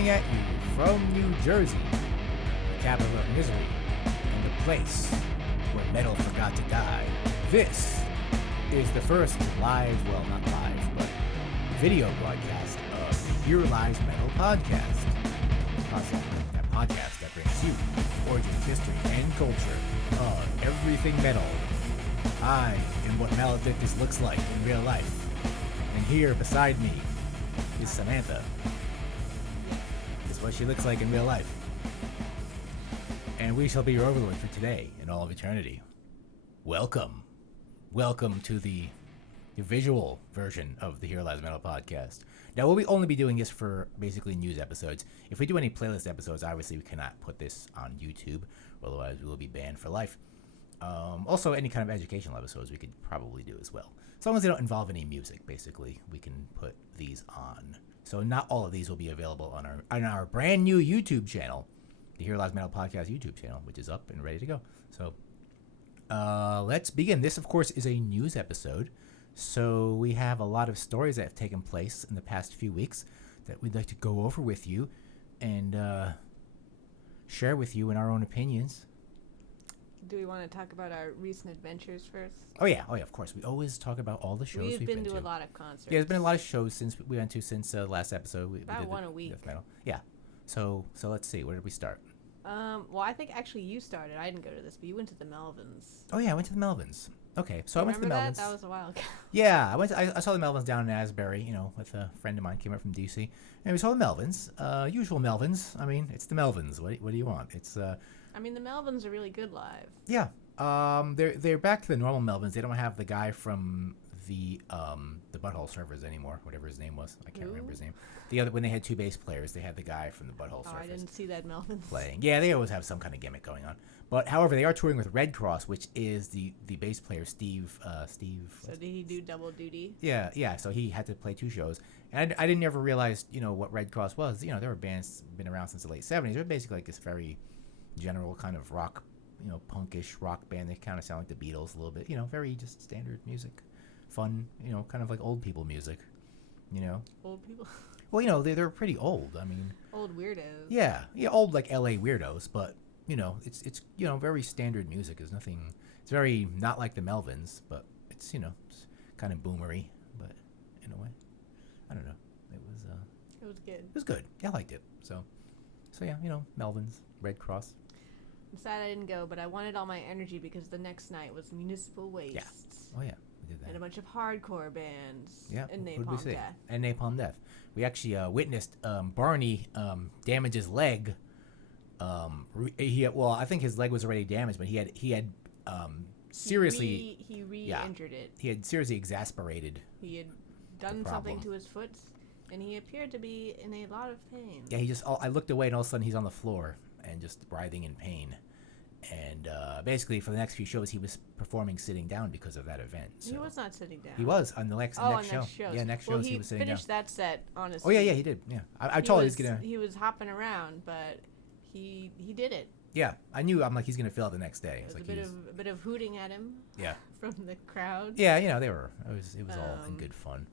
coming at you from New Jersey, the capital of misery, and the place where metal forgot to die. This is the first live, well, not live, but video broadcast of the Here Lies Metal podcast. That podcast that brings you origin, history, and culture of everything metal. I am what Maledictus looks like in real life, and here beside me is Samantha. This is what she looks like in real life. And we shall be your overlord for today and all of eternity. Welcome. Welcome to the visual version of the Here Lies Metal podcast. Now, we'll only be doing this for basically news episodes. If we do any playlist episodes, obviously we cannot put this on YouTube, otherwise we will be banned for life. Also, any kind of educational episodes we could probably do as well. As long as they don't involve any music, basically, we can put these on. So not all of these will be available on our brand new YouTube channel, the Here Lies Metal Podcast YouTube channel, which is up and ready to go. So let's begin. This, of course, is a news episode. So we have a lot of stories that have taken place in the past few weeks that we'd like to go over with you and share with you in our own opinions. Do we want to talk about our recent adventures first? Oh yeah, of course. We always talk about all the shows we've been to. A lot of concerts. Yeah, there's been a lot of shows since we went to since last episode. We about did one a week. Metal. Yeah. So let's see. Where did we start? Well, I think actually you started. I didn't go to this, but you went to the Melvins. Oh yeah, I went to the Melvins. Okay, so I went to the Melvins. That was a while ago. Yeah, I saw the Melvins down in Asbury, with a friend of mine, came up from DC. And we saw the Melvins, usual Melvins. I mean, it's the Melvins. What do you want? It's I mean, the Melvins are really good live. Yeah. They're back to the normal Melvins. They don't have the guy from the Butthole Surfers anymore, whatever his name was. I can't remember his name. When they had two bass players, they had the guy from the Butthole Surfers. I didn't see that Melvins playing. Yeah, they always have some kind of gimmick going on. But however, they are touring with Red Cross, which is the bass player Steve. So did he do double duty? Yeah. So he had to play two shows, and I didn't ever realize what Red Cross was. There were bands been around since the late '70s. They're basically like this very general kind of rock, punkish rock band. They kind of sound like the Beatles a little bit. Very just standard music, fun. Kind of like old people music. Old people. Well, they're pretty old. I mean, old weirdos. Yeah, old like LA weirdos, but it's very standard music. There's nothing. It's very not like the Melvins, but it's it's kind of boomery, but in a way, I don't know. It was good. It was good. Yeah, I liked it. So yeah, Melvins, Red Cross. I'm sad I didn't go, but I wanted all my energy because the next night was Municipal Waste. Yeah. Oh yeah, we did that. And a bunch of hardcore bands. Yeah. And Napalm Death. And Napalm Death. We actually witnessed Barney damage his leg. I think his leg was already damaged, but he had seriously he re-injured it. He had seriously exasperated. He had done something to his foot, and he appeared to be in a lot of pain. Yeah, I looked away, and all of a sudden he's on the floor and just writhing in pain. And basically, for the next few shows, he was performing sitting down because of that event. So. He was not sitting down. He was on the next show. Yeah, next shows he was sitting down. He finished that set, honestly. Oh yeah, he did. Yeah, I told him he's gonna. He was hopping around, but he did it. Yeah, I knew. I'm like, he's gonna fill it the next day. It was a bit of hooting at him. Yeah. From the crowd. Yeah, they were. It was all in good fun.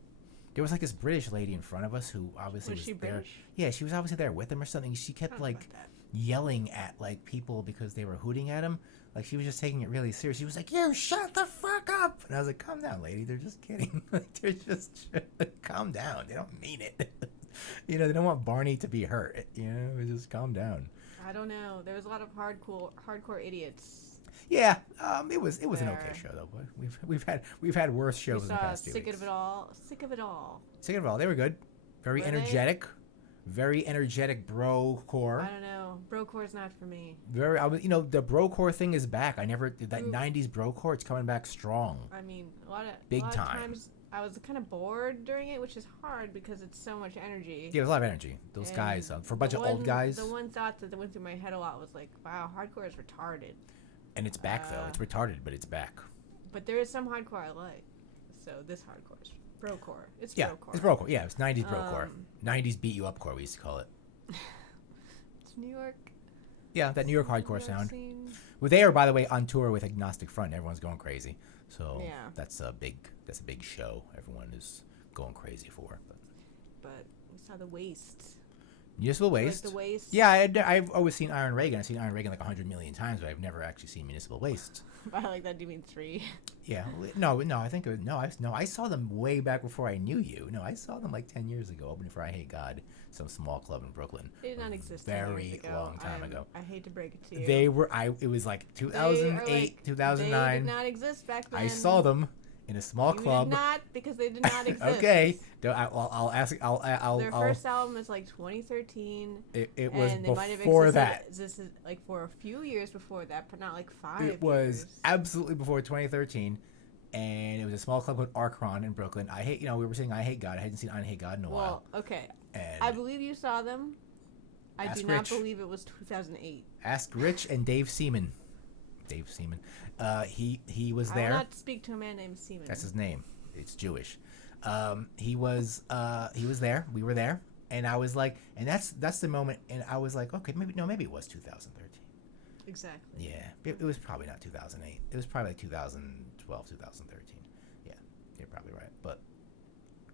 There was like this British lady in front of us who obviously was she there. British? Yeah, she was obviously there with him or something. She kept like yelling at like people because they were hooting at him. Like she was just taking it really serious. She was like, "You shut the fuck up!" And I was like, "Calm down, lady. They're just kidding. They're just calm down. They don't mean it. They don't want Barney to be hurt. Just calm down." I don't know. There was a lot of hardcore idiots. Yeah, it was an okay show though. But we've had worse shows in the past 2 weeks. Sick of it all. Sick of it all. They were good. Very energetic. Very energetic bro-core. I don't know. Bro-core is not for me. The bro-core thing is back. I never did that 90s bro-core. It's coming back strong. I mean, a lot of times I was kind of bored during it, which is hard because it's so much energy. Yeah, there's a lot of energy. Those guys, for a bunch of old guys. The one thought that went through my head a lot was like, wow, hardcore is retarded. And it's back, though. It's retarded, but it's back. But there is some hardcore I like. So this hardcore is brocore. It's brocore. It's brocore. Yeah, it's 90s brocore. 90s beat you up core, we used to call it. It's New York. Yeah, that New York hardcore sound. Well, they are, by the way, on tour with Agnostic Front. Everyone's going crazy. So that's a big show. Everyone is going crazy for. But we saw the Waste. Municipal Waste. Like the Waste. Yeah, I've always seen Iron Reagan. I've seen Iron Reagan like 100 million times, but I've never actually seen Municipal Waste. By like that, do you mean 3? Yeah, no, I think it was, I saw them way back before I knew you. No, I saw them like 10 years ago, opening for I Hate God, some small club in Brooklyn. They did not exist. Very long time ago. I hate to break it to you. They were. It was like 2008, 2009. They did not exist back then. I saw them in a small club. Did not, because they did not exist. Okay, I'll ask. Their first album is like 2013. It was and they might have before existed, that. This is like for a few years before that, but not like 5 It was years. absolutely before 2013, and it was a small club called Archon in Brooklyn. We were saying I Hate God. I hadn't seen I Hate God in a while. Well, okay. And I believe you saw them. I do not Rich. believe it was 2008. Ask Rich and Dave Seaman. He was there. I will not speak to a man named Seaman. That's his name. It's Jewish. He was there. We were there, and I was like, and that's the moment. And I was like, okay, maybe it was 2013. Exactly. Yeah, it was probably not 2008. It was probably like 2012, 2013. Yeah, you're probably right. But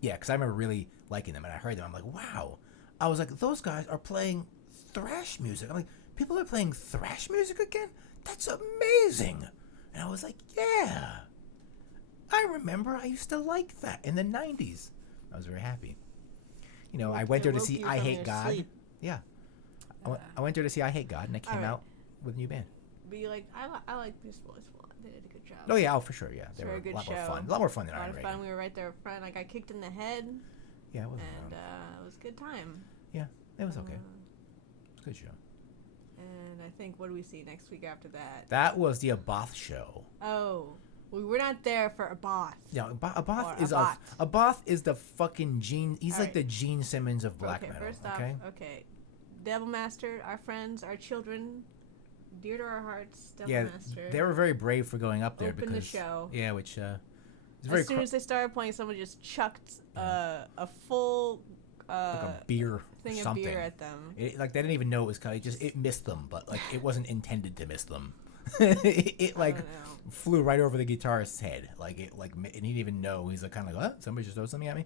yeah, because I remember really liking them, and I heard them. I'm like, wow. I was like, those guys are playing thrash music. I'm like, people are playing thrash music again? That's amazing. And I was like, yeah. I remember I used to like that in the 90s. I was very happy. I went there to see I Hate God. Sleep. Yeah. I went there to see I Hate God, and I came out with a new band. But you like, I like Municipal Waste a lot. They did a good job. Oh, yeah, for sure, yeah. They were a good a lot show. more fun. A lot more fun than A lot Iron of Reagan. fun. We were right there up front. I got kicked in the head. Yeah, it was And it was a good time. Yeah, it was okay. Good show. And I think, what do we see next week after that? That was the Abath show. Oh, we were not there for Abath. Yeah, Abath is Abath. Abath is the fucking Gene. He's All like right. the Gene Simmons of black metal. First off, okay, Devil Master, our friends, our children, dear to our hearts. Devil Master. They were very brave for going up there Opened because the show. Yeah, which is very as soon as they started playing, someone just chucked a full like a beer thing or something. of beer at them. They didn't even know it was coming. It missed them, but like it wasn't intended to miss them. it like flew right over the guitarist's head, and he didn't even know. He's like kind of like, "What? Somebody just throw something at me."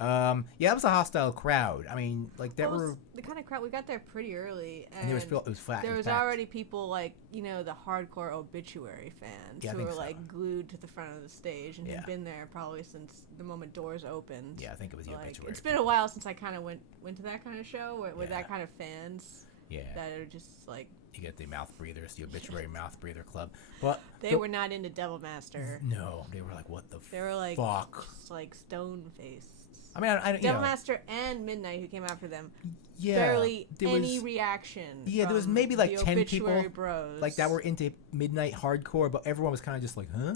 Yeah, it was a hostile crowd. I mean, like there were the kind of crowd. We got there pretty early, and it was flat. There was packed. already people like the hardcore Obituary fans who were like glued to the front of the stage and had been there probably since the moment doors opened. Yeah, I think it was the Obituary. It's been a while since I kind of went to that kind of show with that kind of fans. Yeah, that are just like. You get the mouth breathers, the Obituary mouth breather club, but they were not into Devil Master. No, they were like, what the? They were like, fuck, just like stone faced. I mean, I Devil Master and Midnight, who came after them. Yeah, barely any reaction. Yeah, there was maybe like 10 people bros. like that were into Midnight hardcore, but everyone was kind of just like, huh?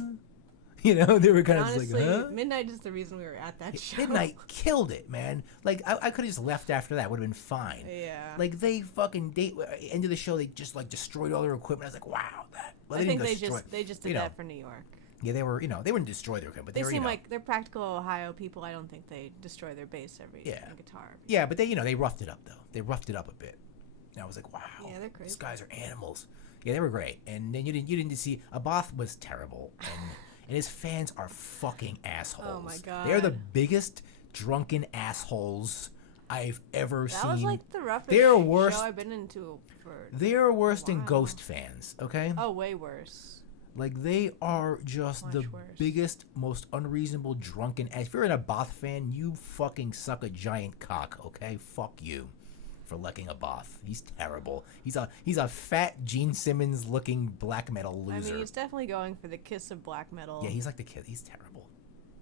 They were kind of just like, huh? Midnight is the reason we were at that show. Midnight killed it, man. Like, I could have just left after that. Would have been fine. Yeah. Like, end of the show, they just, like, destroyed all their equipment. I was like, wow. I think they just did that for New York. Yeah, they were, they wouldn't destroy their equipment. But they were, seem like they're practical Ohio people. I don't think they destroy their bass guitar. Yeah, but they roughed it up, though. They roughed it up a bit. And I was like, wow. Yeah, they're crazy. These guys are animals. Yeah, they were great. And then you didn't see, Abath was terrible. And his fans are fucking assholes. Oh my god. They're the biggest drunken assholes I've ever seen. That was like the roughest show I've been into for They're worse than Ghost fans, okay? Oh, way worse. Like, they are just Much the worse. biggest, most unreasonable drunken ass. If you're an Abath fan, you fucking suck a giant cock, okay? Fuck you for liking Abath. He's terrible. He's a fat Gene Simmons looking black metal loser. I mean, he's definitely going for the kiss of black metal. Yeah, he's like the kid. He's terrible.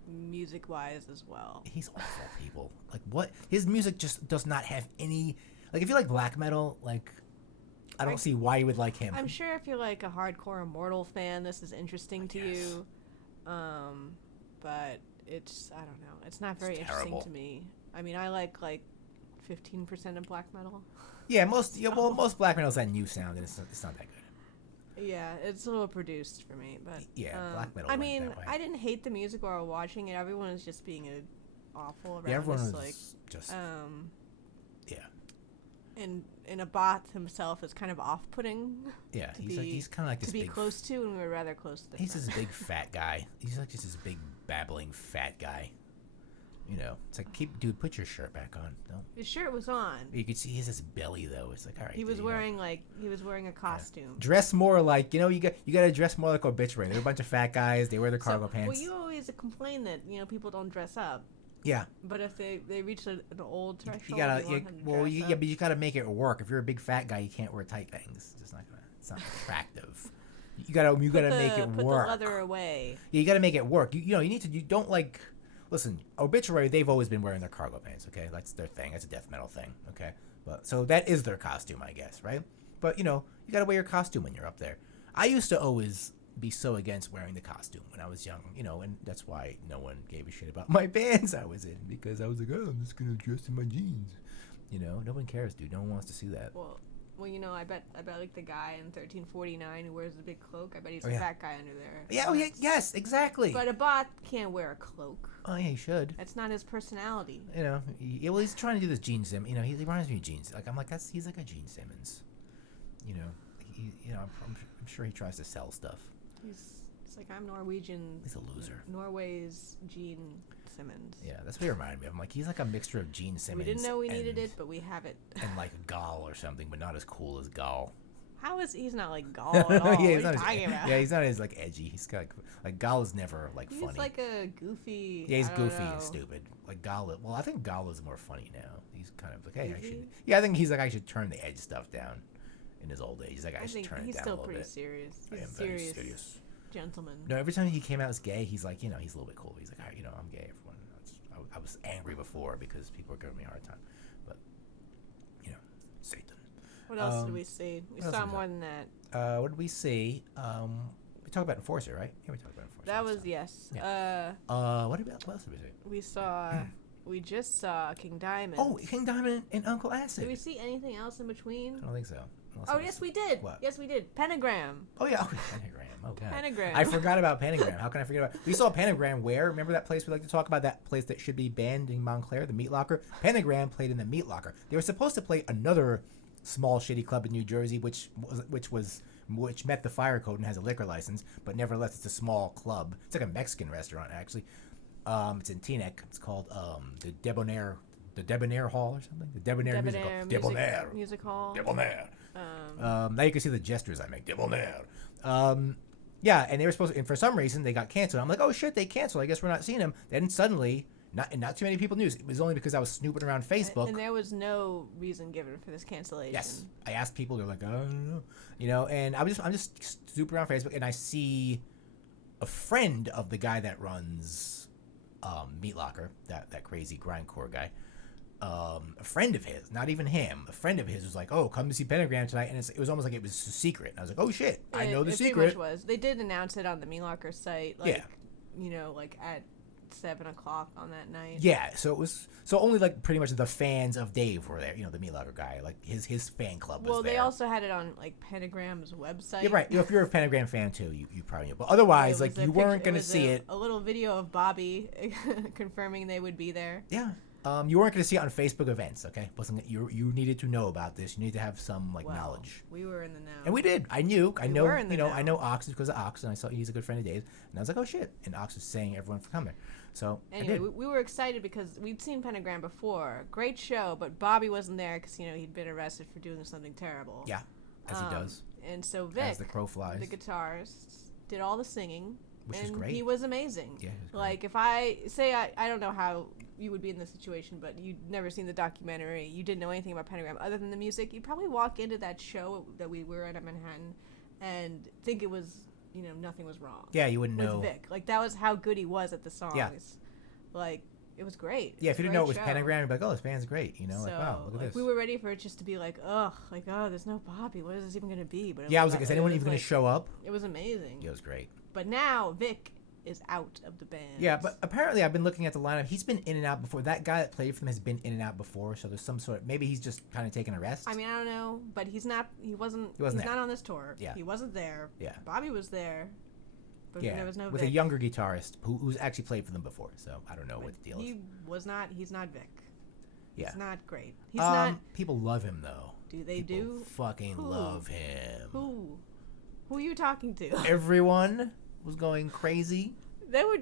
Music wise as well. He's awful, people. Like, what? His music just does not have any. Like, if you like black metal, like, I don't see why you would like him. I'm sure if you're like a hardcore Immortal fan, this is interesting to you. But it's, I don't know. It's not very interesting to me. I mean, I like 15% of black metal. Yeah, most black metal is that new sound, and it's not that good. Yeah, it's a little produced for me, but yeah, black metal. I mean, that way. I didn't hate the music while watching it. Everyone was just being awful around. Yeah, everyone us, was just yeah. And Abath himself is kind of off-putting. Yeah, he's kind of like this to be big, close to, and we were rather close to. He's this big fat guy. He's like just this big babbling fat guy. You know, it's like, put your shirt back on. No, his shirt was on. You could see he has this belly though. It's like, all right. He was wearing a costume. Yeah. Dress more like, you got to dress more like Obituary. They're a bunch of fat guys. They wear their cargo pants. Well, you always complain that people don't dress up. Yeah. But if they reach an old threshold, but you gotta make it work. If you're a big fat guy, you can't wear tight things. It's not attractive. You gotta make it work. Put the leather away. Yeah, you gotta make it work. You need to. You don't like. Listen, Obituary. They've always been wearing their cargo pants. Okay, that's their thing. That's a death metal thing. Okay, but so that is their costume, I guess, right? But you gotta wear your costume when you're up there. I used to always be so against wearing the costume when I was young, and that's why no one gave a shit about my bands I was in, because I was like, oh, I'm just gonna dress in my jeans. No one cares, dude. No one wants to see that. Well, I bet like the guy in 1349 who wears the big cloak. I bet he's a fat guy under there. Yeah. Oh yeah. Yes. Exactly. But a bot can't wear a cloak. Oh yeah, he should. That's not his personality. He's trying to do this Gene Simmons. He reminds me of Gene. Like I'm like he's like a Gene Simmons. I'm sure he tries to sell stuff. It's like, I'm Norwegian. He's a loser. Norway's Gene Simmons. Yeah, that's what he reminded me of. I'm like, he's like a mixture of Gene Simmons. We didn't know we needed it, but we have it. And like Gall or something, but not as cool as Gall. He's not like Gall at all? What are you talking about? Yeah, he's not as like edgy. He's got like Gall is never like funny. He's like a goofy. Yeah, he's goofy and stupid. Like Gall. Well, I think Gall is more funny now. He's kind of like, hey, I should. Yeah, I think he's like, I should turn the edge stuff down. In his old age, he's like, I should turn it down a little bit. He's still pretty serious. He's a very serious gentleman. No, every time he came out as gay, he's like, he's a little bit cool. He's like, all right, I'm gay, everyone. I was angry before because people were giving me a hard time. But, Satan. What else did we see? We saw more than that. What did we see? We talked about Enforcer, right? Yeah, we talked about Enforcer. That was, yes. Yeah. What else did we see? We just saw King Diamond. Oh, King Diamond and Uncle Acid. Did we see anything else in between? I don't think so. Yes, we did. What? Yes, we did. Pentagram. Oh, yeah. Pentagram. Oh, God. Pentagram. I forgot about Pentagram. How can I forget about it? We saw Pentagram where? Remember that place we like to talk about? That place that should be banned in Montclair, the Meat Locker? Pentagram played in the Meat Locker. They were supposed to play another small, shitty club in New Jersey, which met the fire code and has a liquor license, but nevertheless, it's a small club. It's like a Mexican restaurant, actually. It's in Teaneck. It's called the Debonair Hall or something. The Debonair Music Hall. Debonair Music Hall. Debonair. Now you can see the gestures I make. Debonair. Yeah, and they were supposed to, and for some reason they got canceled. I'm like, oh shit, they canceled. I guess we're not seeing them. Then suddenly, not too many people knew. It was only because I was snooping around Facebook. And there was no reason given for this cancellation. Yes, I asked people. They're like, I don't know. And I'm just snooping around Facebook, and I see a friend of the guy that runs Meat Locker, that crazy grindcore guy. A friend of his, not even him, a friend of his was like, oh, come to see Pentagram tonight, and it was almost like it was a secret. And I was like, oh shit, I know the secret. Pretty much was. They did announce it on the Meat Locker site, like at 7 o'clock on that night. Yeah, so only like pretty much the fans of Dave were there. The Meat Locker guy, like his fan club was there. Well, they also had it on like Pentagram's website. Yeah, right. If you're a Pentagram fan too, you probably know. But otherwise, like you weren't going to see it. A little video of Bobby confirming they would be there. Yeah. You weren't going to see it on Facebook events, okay? You needed to know about this. You need to have some knowledge. We were in the know, and we did. I know. I know Ox because of Ox, and I saw he's a good friend of Dave's, and I was like, oh shit! And Ox was saying everyone for coming. So anyway, we were excited because we'd seen Pentagram before. Great show, but Bobby wasn't there because he'd been arrested for doing something terrible. Yeah, as he does. And so Vic, as the crow flies, the guitarist, did all the singing, which is great. He was amazing. Yeah, he was great. Like if I say I don't know how you would be in this situation, but you'd never seen the documentary, you didn't know anything about Pentagram other than the music, you'd probably walk into that show that we were at Manhattan and think it was, nothing was wrong. Yeah, you wouldn't know. With Vic. Like, that was how good he was at the songs. Yeah. Like, it was great. Yeah, if you didn't know it was Pentagram, you'd be like, oh, this band's great. So, like, wow, look at this. We were ready for it just to be like, oh, there's no Bobby. What is this even going to be? But I was like, is anyone even going to show up? It was amazing. It was great. But now, Vic is out of the band. Yeah, but apparently I've been looking at the lineup. He's been in and out before. That guy that played for them has been in and out before, so there's some sort of, maybe he's just kind of taking a rest. I mean, I don't know, but he's not on this tour. Yeah. He wasn't there. Yeah. Bobby was there. But there was no with Vic. A younger guitarist who's actually played for them before, so I don't know what the deal is. He's not Vic. Yeah. He's not great. He's not. People love him though. Do they people fucking love him. Who are you talking to? Everyone was going crazy. They were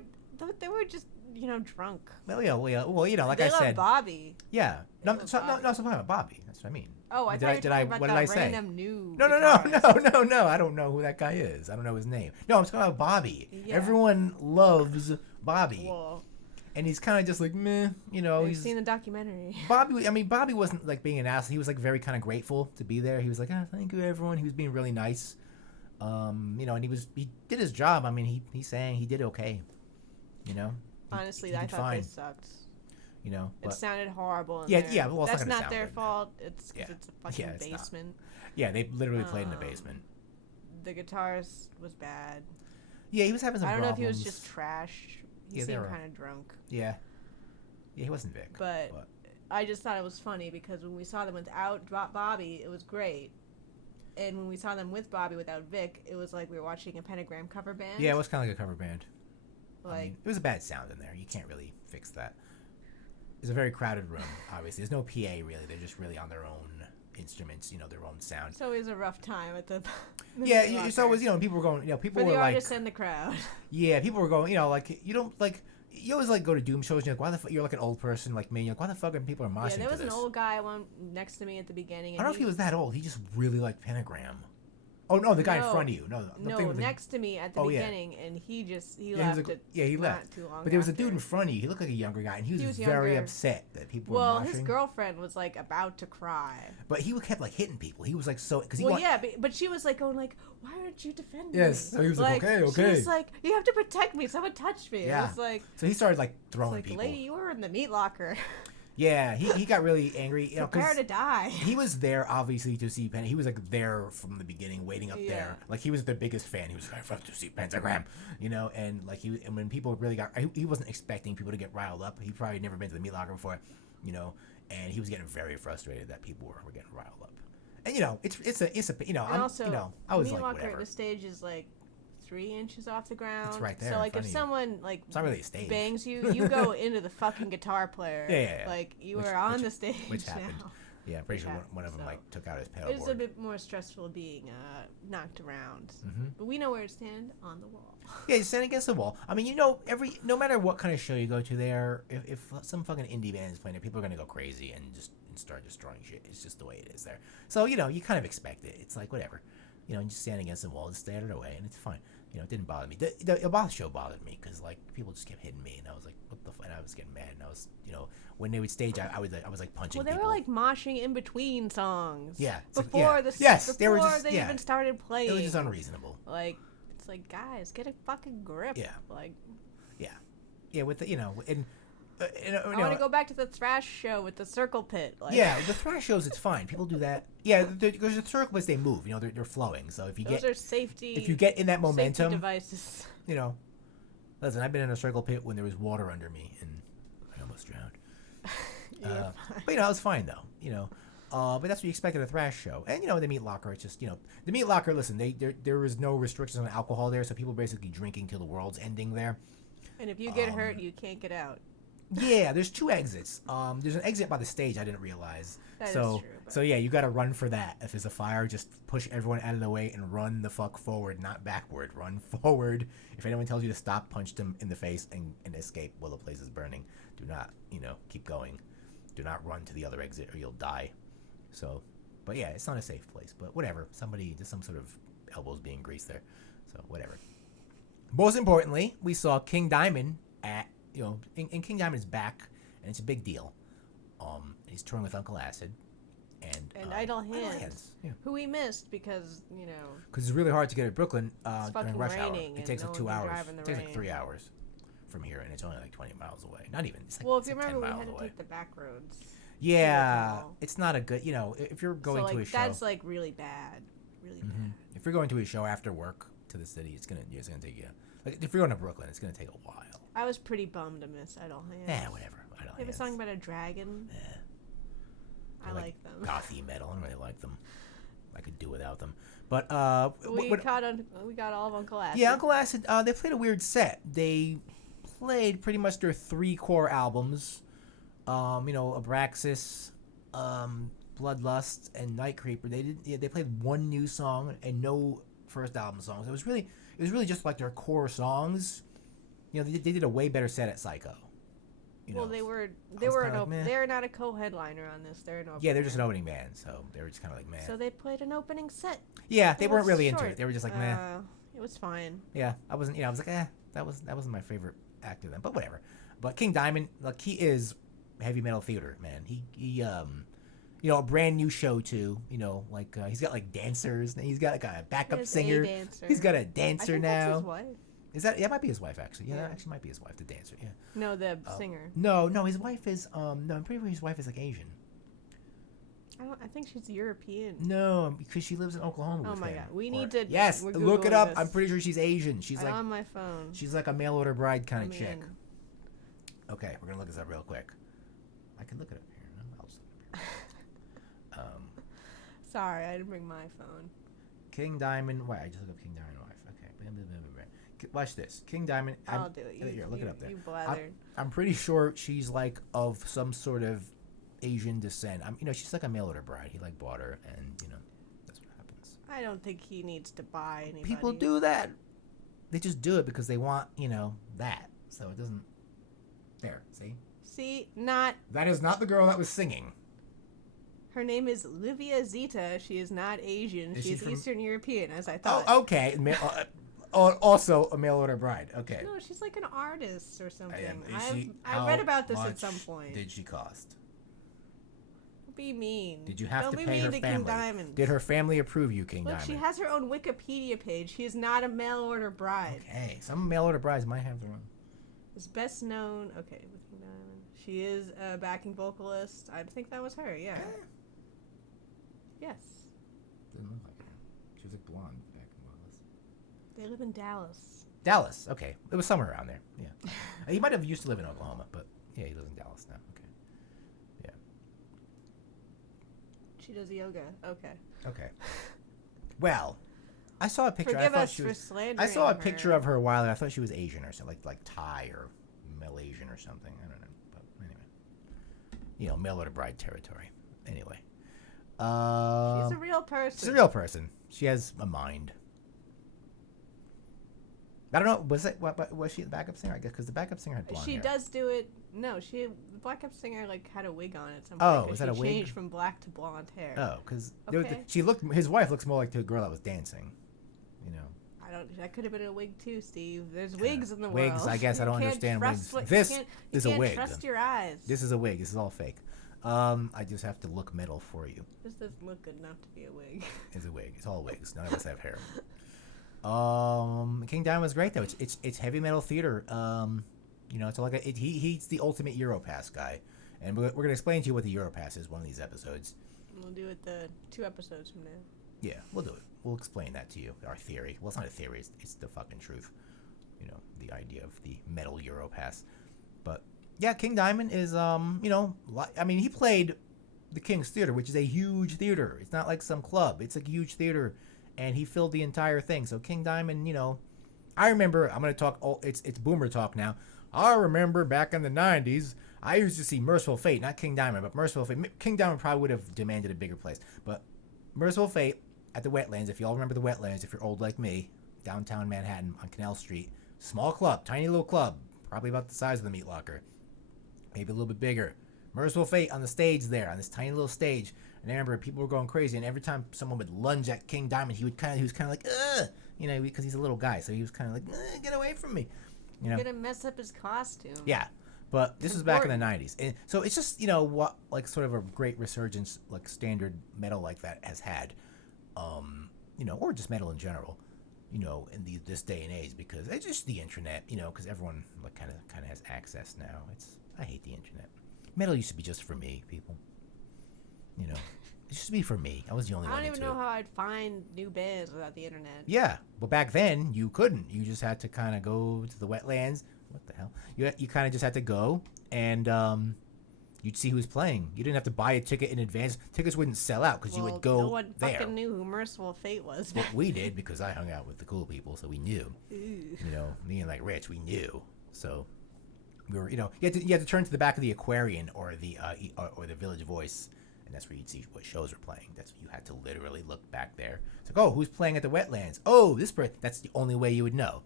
just drunk. Well, like They I love said, Bobby. yeah. They No, love so, no, Bobby. no, so I'm talking about Bobby. That's what I mean. Oh, I thought you were talking about What that did I say? random new No. guitarist. No. I don't know who that guy is. I don't know his name. No, I'm talking about Bobby. Yeah. Everyone loves Bobby. Well, And he's kind of just like, meh, I've he's... seen the documentary. Bobby wasn't, like, being an ass. He was, like, very kind of grateful to be there. He was like, thank you, everyone. He was being really nice. And he did his job. I mean, he sang, he did okay. Honestly, he I did thought fine. they sucked. But, it sounded horrible. yeah. Well, it's that's not, not their good. fault. It's because it's a fucking it's basement. Not. Yeah, they literally played in the basement. The guitarist was bad. Yeah, he was having some problems. I don't know if he was just trashed. He seemed kind of drunk. Yeah, he wasn't Vic. But I just thought it was funny because when we saw them without Bobby, it was great. And when we saw them with Bobby without Vic, it was like we were watching a Pentagram cover band. Yeah, it was kind of like a cover band. Like it was a bad sound in there. You can't really fix that. It's a very crowded room, obviously. There's no PA, really. They're just really on their own instruments, their own sound. It's always a rough time at the... Yeah, it's always, people were going, people for were the like... artists and the crowd. Yeah, people were going, like, you don't, like... You always, like, go to Doom shows, and you're like, why the fuck... You're like an old person like me, and you're like, why the fuck are people moshing to this? Yeah, there was an old guy next to me at the beginning. And I don't know if he was that old. He just really liked Pentagram. Oh, no, the guy in front of you. No, next to me at the beginning, and he left it. Yeah, he left. Too long but there was after. a dude in front of you. He looked like a younger guy, and he was very younger. upset that people were moshing. Well, his girlfriend was, like, about to cry. But he kept, like, hitting people. He was, like, so... Cause but she was, like, going, like, why aren't you defending me? Yes, so he was like, okay. She was like, you have to protect me. Someone touched me. Yeah. It was like... So he started, like, throwing people. Lady, you were in the meat locker. Yeah, he got really angry. Prepare to die. He was there, obviously, to see He was, like, there from the beginning, waiting up there. Like, he was their biggest fan. He was like, I have to see Pentagram, And, like, and when people really he wasn't expecting people to get riled up. He probably never been to the meat locker before, And he was getting very frustrated that people were getting riled up. And, it's a and also, I was meat like, locker, whatever. the stage is, like, 3 inches off the ground. It's right there. So, like, if someone, like, it's not really a stage. bangs you, you go into the fucking guitar player. Yeah. Like, you are on the stage which happened. now. Yeah, I'm pretty sure one of them, like, took out his pedal board. It's a bit more stressful being knocked around. Mm-hmm. But we know where to stand, on the wall. Yeah, you stand against the wall. I mean, no matter what kind of show you go to there, if some fucking indie band is playing it, people are going to go crazy and start destroying shit. It's just the way it is there. So, you kind of expect it. It's like, whatever. You just stand against the wall, just stay out of the way, and it's fine. It didn't bother me. The boss show bothered me because, like, people just kept hitting me, and I was like, what the fuck? And I was getting mad, and I was, when they would stage, I was like punching people. Well, they were, like, moshing in between songs. Yeah. Before they even started playing. It was just unreasonable. Like, it's like, guys, get a fucking grip. Yeah. Like. Yeah. Yeah, with the, and... I want to go back to the thrash show with the circle pit. Like. Yeah, the thrash shows, it's fine. People do that. Yeah, because the circle pits, they move. They're flowing. So if you Those are safety. If you get in that momentum, safety devices. Listen, I've been in a circle pit when there was water under me, and I almost drowned. But it was fine though. But that's what you expect at a thrash show. And the meat locker, it's just the meat locker. Listen, there is no restrictions on alcohol there, so people are basically drinking till the world's ending there. And if you get hurt, you can't get out. Yeah, there's 2 exits. There's an exit by the stage I didn't realize. That is true. So yeah, you got to run for that. If there's a fire, just push everyone out of the way and run the fuck forward, not backward. Run forward. If anyone tells you to stop, punch them in the face and escape while the place is burning. Do not, keep going. Do not run to the other exit or you'll die. So, but yeah, it's not a safe place. But whatever. There's some sort of elbows being greased there. So whatever. Most importantly, we saw King Diamond at. And King Diamond is back, and it's a big deal. He's touring with Uncle Acid, and Idle Hands, who we missed because it's really hard to get to Brooklyn during rush raining hour. It takes like 2 hours. It takes rain. like 3 hours from here, and it's only like 20 miles away. Not even. It's like, well, if you like remember, 10 we had miles to away. take the back roads. Yeah, it's not a good. If you're going to a show, that's like really bad, really bad. If you're going to a show after work to the city, it's gonna take you. Like if you're going to Brooklyn, it's gonna take a while. I was pretty bummed to miss Idle Hands. Yeah, whatever. They have a song about a dragon. Yeah. I like them. Gothy metal. I don't really like them. I could do without them. But we got all of Uncle Acid. Yeah, Uncle Acid. They played a weird set. They played pretty much their 3 core albums. Abraxas, Bloodlust, and Night Creeper. They played 1 new song and no first album songs. It was really just like their core songs. they did a way better set at Psycho. Well, they were they're not a co-headliner on this. They're an opening. Yeah, they're just an opening band, so they were just kind of like, man. So they played an opening set. Yeah, they weren't really into it. They were just like, meh. It was fine. Yeah, I wasn't. I was like, that wasn't my favorite actor then, but whatever. But King Diamond, like, he is heavy metal theater, man. He a brand new show too. Like he's got like dancers. He's got like a backup singer. He's got a dancer now. That's his wife. Is that? Yeah, it might be his wife actually. Yeah, that actually might be his wife, the dancer. Yeah. No, the singer. No, his wife is no. I'm pretty sure his wife is like Asian. I think she's European. No, because she lives in Oklahoma. Oh my god, we need to. Yes, look it up. I'm pretty sure she's Asian. She's like on my phone. She's like a mail order bride kind of chick. Okay, we're gonna look this up real quick. I can look it up here. No, I'll just look it up here. Sorry, I didn't bring my phone. King Diamond. Wait, I just looked up King Diamond wife. Okay. Watch this. King Diamond. I'll do it. Here, look it up there. You blathered. I'm pretty sure she's like of some sort of Asian descent. She's like a mail order bride. He like bought her, and that's what happens. I don't think he needs to buy anybody. People do that. They just do it because they want, that. So it doesn't. There. See, not. That is not the girl that was singing. Her name is Livia Zeta. She is not Asian. She's Eastern European, as I thought. Oh, okay. Also a mail order bride. Okay. No, she's like an artist or something. I read about this at some point. Did she cost? Don't be mean. Did you have Don't to pay her family? King Diamond. Did her family approve you, King Diamond? Look, she has her own Wikipedia page. She is not a mail order bride. Okay. Some mail order brides might have their own. Is best known. Okay, with King Diamond. She is a backing vocalist. I think that was her. Yeah. Yes. Didn't look like her. She was like blonde backing vocalist. They live in Dallas. Dallas. Okay. It was somewhere around there. Yeah. He might have used to live in Oklahoma, but yeah, he lives in Dallas now. Okay. Yeah. She does yoga. Okay. Well, I saw a picture. Forgive us for slandering I saw a picture of her a while ago. I thought she was Asian or something, like Thai or Malaysian or something. I don't know. But anyway. Mail order bride territory. Anyway. She's a real person. She's a real person. She has a mind. I don't know. Was she the backup singer? I guess because the backup singer had blonde hair. She does do it. No, the backup singer had a wig on at some point. Oh, was that a wig? She changed from black to blonde hair. Oh, because his wife looks more like the girl that was dancing. That could have been a wig too, Steve. There's wigs in the world. Wigs, I guess I don't understand wigs. This is a wig. You can't trust your eyes. This is a wig. This is all fake. I just have to look metal for you. This doesn't look good enough to be a wig. It's a wig. It's all wigs. None of us have hair. King Diamond was great though. It's heavy metal theater. It's like he's the ultimate Europass guy, and we're gonna explain to you what the Europass is one of these episodes. We'll do it the 2 episodes from now. Yeah, we'll do it. We'll explain that to you. Our theory. Well, it's not a theory. It's the fucking truth. The idea of the metal Europass. But yeah, King Diamond is he played the King's Theater, which is a huge theater. It's not like some club. It's a huge theater, and he filled the entire thing. So King Diamond, I remember. I'm gonna talk. It's boomer talk now. I remember back in the 90s, I used to see Merciful Fate, not King Diamond, but Merciful Fate. King Diamond probably would have demanded a bigger place, but Merciful Fate at the Wetlands. If you all remember the Wetlands, if you're old like me, downtown Manhattan on Canal Street, small club, tiny little club, probably about the size of the Meat Locker, maybe a little bit bigger. Merciful Fate on the stage there, on this tiny little stage, and I remember people were going crazy. And every time someone would lunge at King Diamond, he was kind of like, ugh, because he's a little guy, so he was kind of like, get away from me. You're gonna mess up his costume. Yeah, but this was back in the 90s, and so it's just what like sort of a great resurgence like standard metal like that has had, or just metal in general, in this day and age, because it's just the internet, because everyone like kind of has access now. I hate the internet. Metal used to be just for me, people. It used to be for me. I was the only one. I don't even know how I'd find new bands without the internet. Yeah, well, back then you couldn't. You just had to kind of go to the Wetlands. What the hell? You kind of just had to go, and you'd see who's playing. You didn't have to buy a ticket in advance. Tickets wouldn't sell out because you would go there. No one fucking knew who Merciful Fate was. Well, we did because I hung out with the cool people, so we knew. Ooh. Me and like Rich, we knew. So we were, you had to turn to the back of the Aquarian or the Village Voice. And that's where you'd see what shows were playing. You had to literally look back there. It's like, oh, who's playing at the Wetlands? Oh, this person. That's the only way you would know.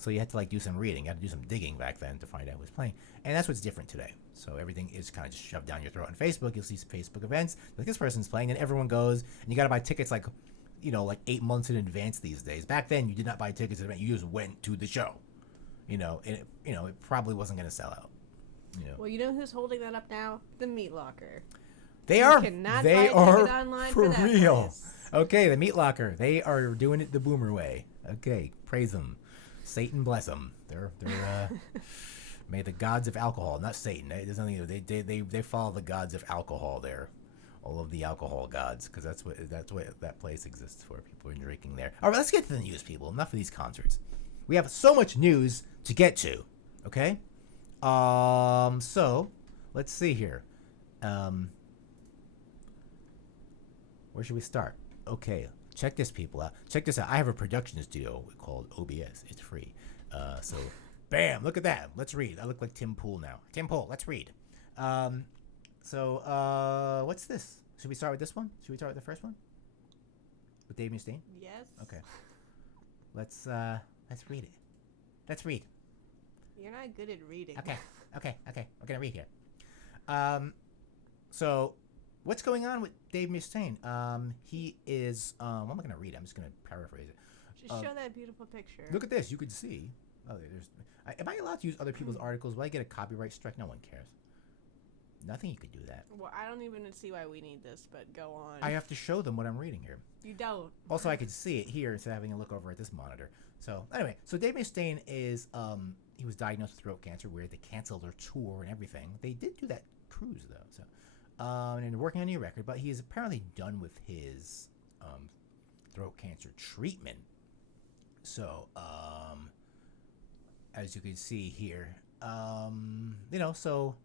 So you had to like do some reading. You had to do some digging back then to find out who was playing. And that's what's different today. So everything is kind of just shoved down your throat. On Facebook, you'll see some Facebook events. Like this person's playing, and everyone goes, and you got to buy tickets like, like 8 months in advance these days. Back then, you did not buy tickets in advance. You just went to the show. And it probably wasn't going to sell out. Well, you know who's holding that up now? The Meat Locker. They are for real. Place. Okay, the Meat Locker. They are doing it the Boomer way. Okay, praise them. Satan bless them. They're may the gods of alcohol, not Satan. They follow the gods of alcohol there. All of the alcohol gods, because that's what that place exists for. People are drinking there. All right, let's get to the news, people. Enough of these concerts. We have so much news to get to. Okay? So let's see here. Where should we start? Okay, check this, people out. Check this out. I have a production studio called OBS. It's free. So, bam! Look at that. Let's read. I look like Tim Pool now. Tim Pool. Let's read. So, what's this? Should we start with this one? Should we start with the first one? With Dave Mustaine? Yes. Okay. Let's read it. Let's read. You're not good at reading. Okay. We're gonna read here. So, what's going on with Dave Mustaine? He is. I'm not gonna read it. I'm just gonna paraphrase it. Just show that beautiful picture. Look at this. You could see. Oh, am I allowed to use other people's articles? Will I get a copyright strike? No one cares. Nothing. You could do that. Well, I don't even see why we need this, but go on. I have to show them what I'm reading here. You don't. Also, I could see it here instead of having a look over at this monitor. So anyway, Dave Mustaine is he was diagnosed with throat cancer, where they canceled their tour and everything. They did do that cruise though, so and they're working on a new record. But he is apparently done with his throat cancer treatment. So as you can see here, so.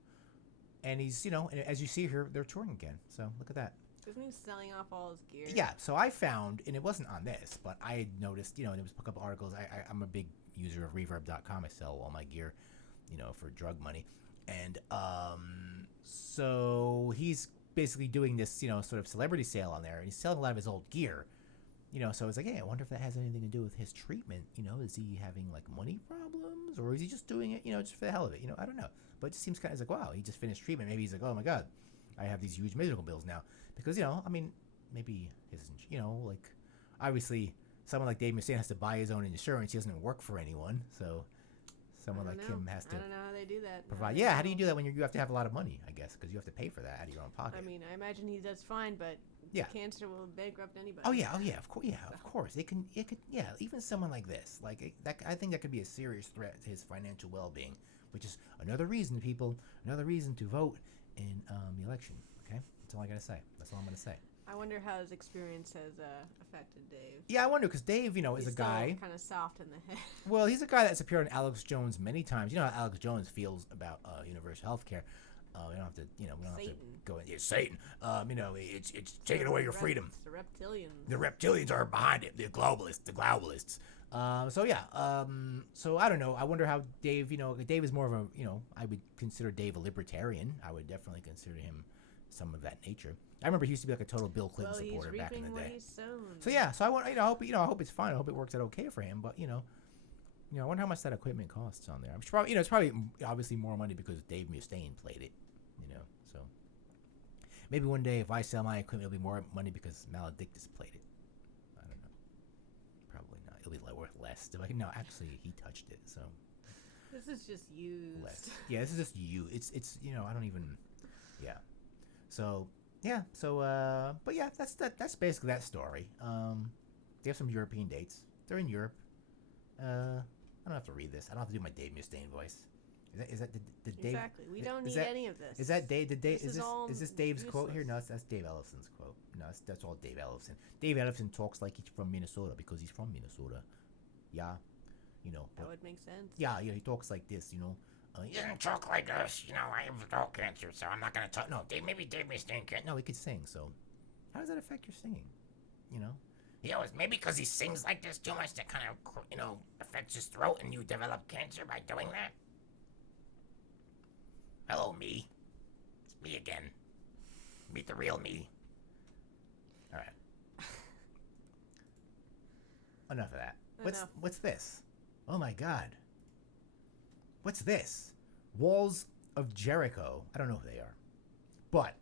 And he's, and as you see here, they're touring again. So look at that. Isn't he selling off all his gear? Yeah. So I found, and it wasn't on this, but I had noticed, and it was a couple articles. I'm a big user of Reverb.com. I sell all my gear, for drug money. And so he's basically doing this, sort of celebrity sale on there. And he's selling a lot of his old gear. So it's like, hey, I wonder if that has anything to do with his treatment. Is he having like money problems, or is he just doing it, just for the hell of it? I don't know. But it just seems kind of like, wow, he just finished treatment. Maybe he's like, oh my God, I have these huge medical bills now. Because, maybe his, like, obviously someone like Dave Mustaine has to buy his own insurance. He doesn't work for anyone. So someone like him has to. I don't know how they do that. Provide. Yeah, how do you do that when you have to have a lot of money, I guess, because you have to pay for that out of your own pocket. I mean, I imagine he does fine, but cancer will bankrupt anybody. Oh yeah, of course. It could, even someone like this, like that, I think that could be a serious threat to his financial well-being, which is another reason to vote in the election. Okay, that's all I gotta say. That's all I'm gonna say. I wonder how his experience has affected Dave. Yeah, I wonder, because Dave, is a guy kind of soft in the head. Well, he's a guy that's appeared on Alex Jones many times. You know how Alex Jones feels about universal health care. We don't have to, we don't have to go in. It's Satan. It's taking away your freedom. The reptilians. The reptilians are behind it. The globalists. So I don't know. I wonder how Dave. Dave is more of a. I would consider Dave a libertarian. I would definitely consider him some of that nature. I remember he used to be like a total Bill Clinton supporter back in the day. So yeah. So I want. I hope it's fine. I hope it works out okay for him. But I wonder how much that equipment costs on there. I'm sure, it's probably obviously more money because Dave Mustaine played it. So maybe one day if I sell my equipment, it'll be more money because Maledictus played it. I don't know. Probably not. It'll be worth less. No, actually, he touched it. So this is just used. Less. Yeah, this is just you. It's I don't even. Yeah. So yeah. So but yeah, that's basically that story. They have some European dates. They're in Europe. I don't have to read this. I don't have to do my Dave Mustaine voice. Is that the Dave? Exactly. We don't need any of this. Is that Dave? Is this Dave's useless quote here? No, that's Dave Ellison's quote. No, that's all Dave Ellison. Dave Ellison talks like he's from Minnesota because he's from Minnesota. Yeah, that would make sense. Yeah, he talks like this. He doesn't talk like this. I have throat cancer, so I'm not gonna talk. No, maybe Dave Mustaine can't. No, he could sing. So, how does that affect your singing? It's maybe because he sings like this too much that kind of, affects his throat and you develop cancer by doing that. Hello, me. It's me again. Meet the real me. All right. Enough of that. What's this? Oh my God. What's this? Walls of Jericho. I don't know who they are. But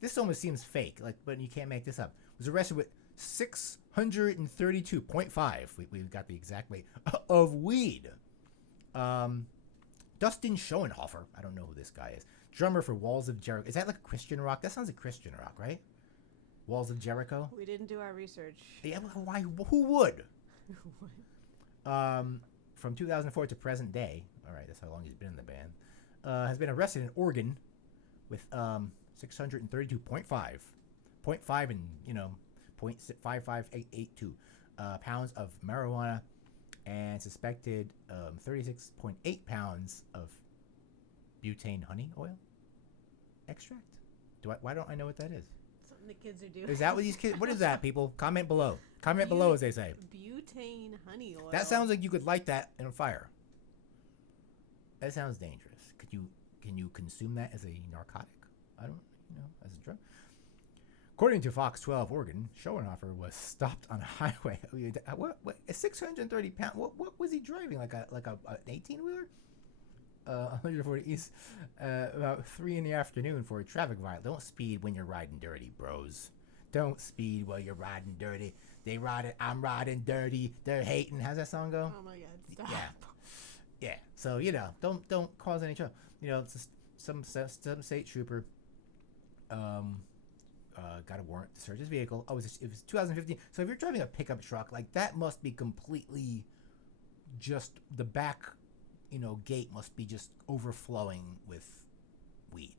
this almost seems fake. Like, but you can't make this up. Was arrested with 632.5. We've got the exact weight of weed. Dustin Schoenhofer. I don't know who this guy is. Drummer for Walls of Jericho. Is that like Christian rock? That sounds like Christian rock, right? Walls of Jericho. We didn't do our research. Yeah, why? Who would? From 2004 to present day. All right, that's how long he's been in the band. Has been arrested in Oregon with 632.5, 0.5 and 0.55882 pounds of marijuana and suspected 36.8 pounds of butane honey oil extract. Why don't I know what that is? Something the kids are doing. Is that what these kids? What is that, people? Comment below. Comment below, as they say. Butane honey oil. That sounds like you could light that in a fire. That sounds dangerous. Can you consume that as a narcotic? I don't, as a drug. According to Fox 12 Oregon, Schoenhofer was stopped on a highway. What 630 pounds? What was he driving? Like an 18-wheeler? 140 East, about 3 in the afternoon for a traffic violation. Don't speed when you're riding dirty, bros. Don't speed while you're riding dirty. They riding, I'm riding dirty. They're hating. How's that song go? Oh my God! Stop. Yeah. So don't cause any trouble. It's just some state trooper got a warrant to search his vehicle. Oh, it was 2015. So if you're driving a pickup truck, like that must be completely just the back, gate must be just overflowing with weed.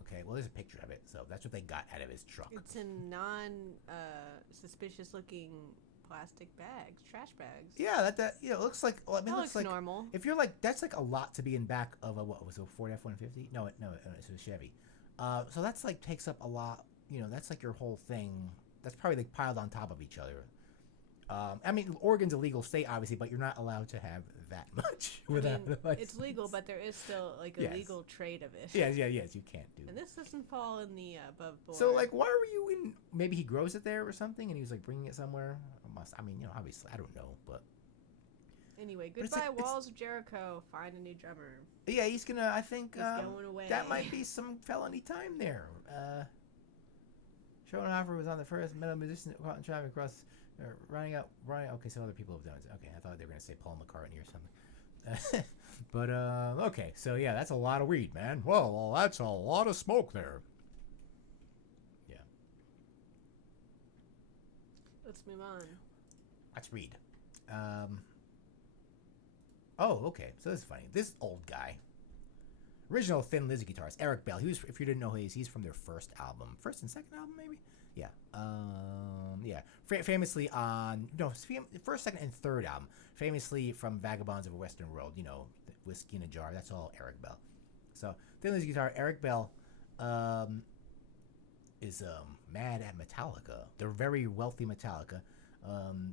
Okay, well, there's a picture of it, so that's what they got out of his truck. It's in suspicious looking plastic bags, trash bags. Yeah, that it looks like. Well, I mean, that looks looks like normal. If you're like, that's like a lot to be in back of a what was it, a Ford F-150? No, it's a Chevy. So that's like takes up a lot. That's like your whole thing. That's probably like piled on top of each other. I mean, Oregon's a legal state, obviously, but you're not allowed to have that much without a license. It's legal, but there is still like a legal trade of it. Yes, you can't do. And this doesn't fall in the above board. So, like, why were you in? Maybe he grows it there or something, and he was like bringing it somewhere. Obviously, I don't know, but anyway, goodbye, Walls of Jericho. Find a new drummer. Yeah, he's gonna. I think he's going away. That might be some felony time there. Schoenhofer was on the first metal musician caught in traffic across. Running. Okay, some other people have done it. Okay, I thought they were gonna say Paul McCartney or something. But okay, so yeah, that's a lot of weed, man. Well, that's a lot of smoke there. Yeah. Let's move on. Let's read. Oh, okay. So this is funny. This old guy, original Thin Lizzy guitarist, Eric Bell. If you didn't know who he is, he's from their first album, first and second album, maybe. Yeah. Famously on first, second, and third album. Famously from Vagabonds of a Western World. Whiskey in a Jar. That's all Eric Bell. So Thin Lizzy guitar, Eric Bell, is mad at Metallica. They're very wealthy Metallica,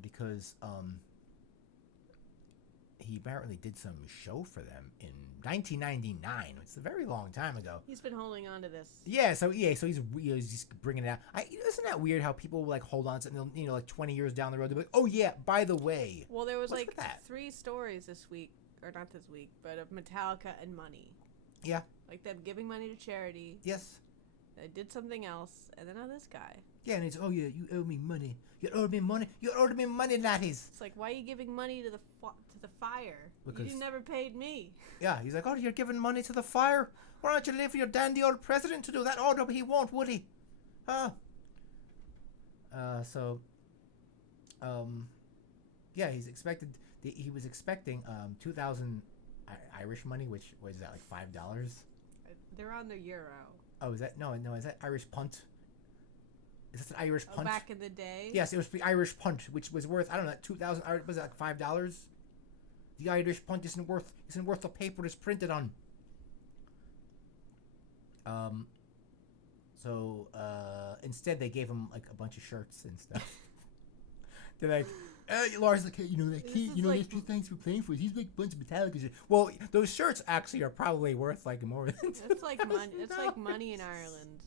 because he apparently did some show for them in 1999. It's a very long time ago. He's been holding on to this. Yeah, so he's bringing it out. Isn't that weird how people like hold on to something, like 20 years down the road, they're like, oh yeah, by the way. Well, there was like 3 stories this week, or not this week, but of Metallica and money. Yeah. Like them giving money to charity. Yes. They did something else, and then this guy. Yeah, and it's, oh yeah, you owe me money. You owe me money. You owe me money, laddies. It's like, why are you giving money to the fire? Because you never paid me. Yeah, he's like, oh, you're giving money to the fire? Why don't you leave for your dandy old president to do that? Oh, no, but he won't, would he? Huh? Yeah, he was expecting 2,000 Irish money, which was that like $5? They're on the euro. Oh, is that no? Is that Irish punt? Is that an Irish punt? Back in the day. Yes, it was the Irish punt, which was worth, I don't know, 2,000. Was it like $5? The Irish punt isn't worth the paper it's printed on. Instead they gave him like a bunch of shirts and stuff. They're like, Lars, like, hey, these few things we're playing for. He's like a bunch of Metallica shit. Well, those shirts actually are probably worth like more than it's like money. It's like money in Ireland.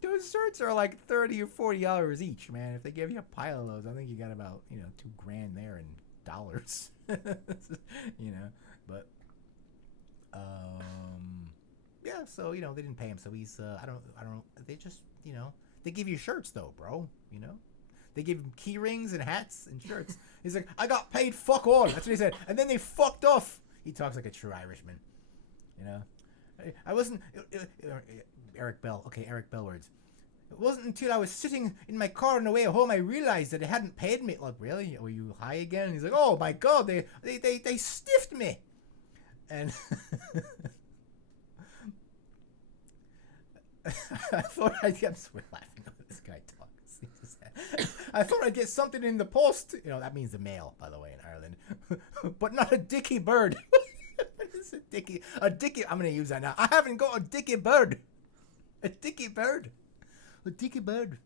Those shirts are like $30 or $40 each, man. If they give you a pile of those, I think you got about $2,000 there in dollars. But yeah, so they didn't pay him, so he's I don't they just they give you shirts though, bro. They give him key rings and hats and shirts. He's like, I got paid fuck all. That's what he said. And then they fucked off. He talks like a true Irishman. I wasn't Eric Bell. Okay, Eric Bell words. It wasn't until I was sitting in my car on the way home I realized that they hadn't paid me. Like, really? Were you high again? And he's like, oh my god, they stiffed me. And I thought I'm laughing at this guy talks. I thought I'd get something in the post. That means the mail, by the way, in Ireland. But not a dicky bird. What is a dicky? A dicky. I'm going to use that now. I haven't got a dicky bird. A dicky bird. A dicky bird.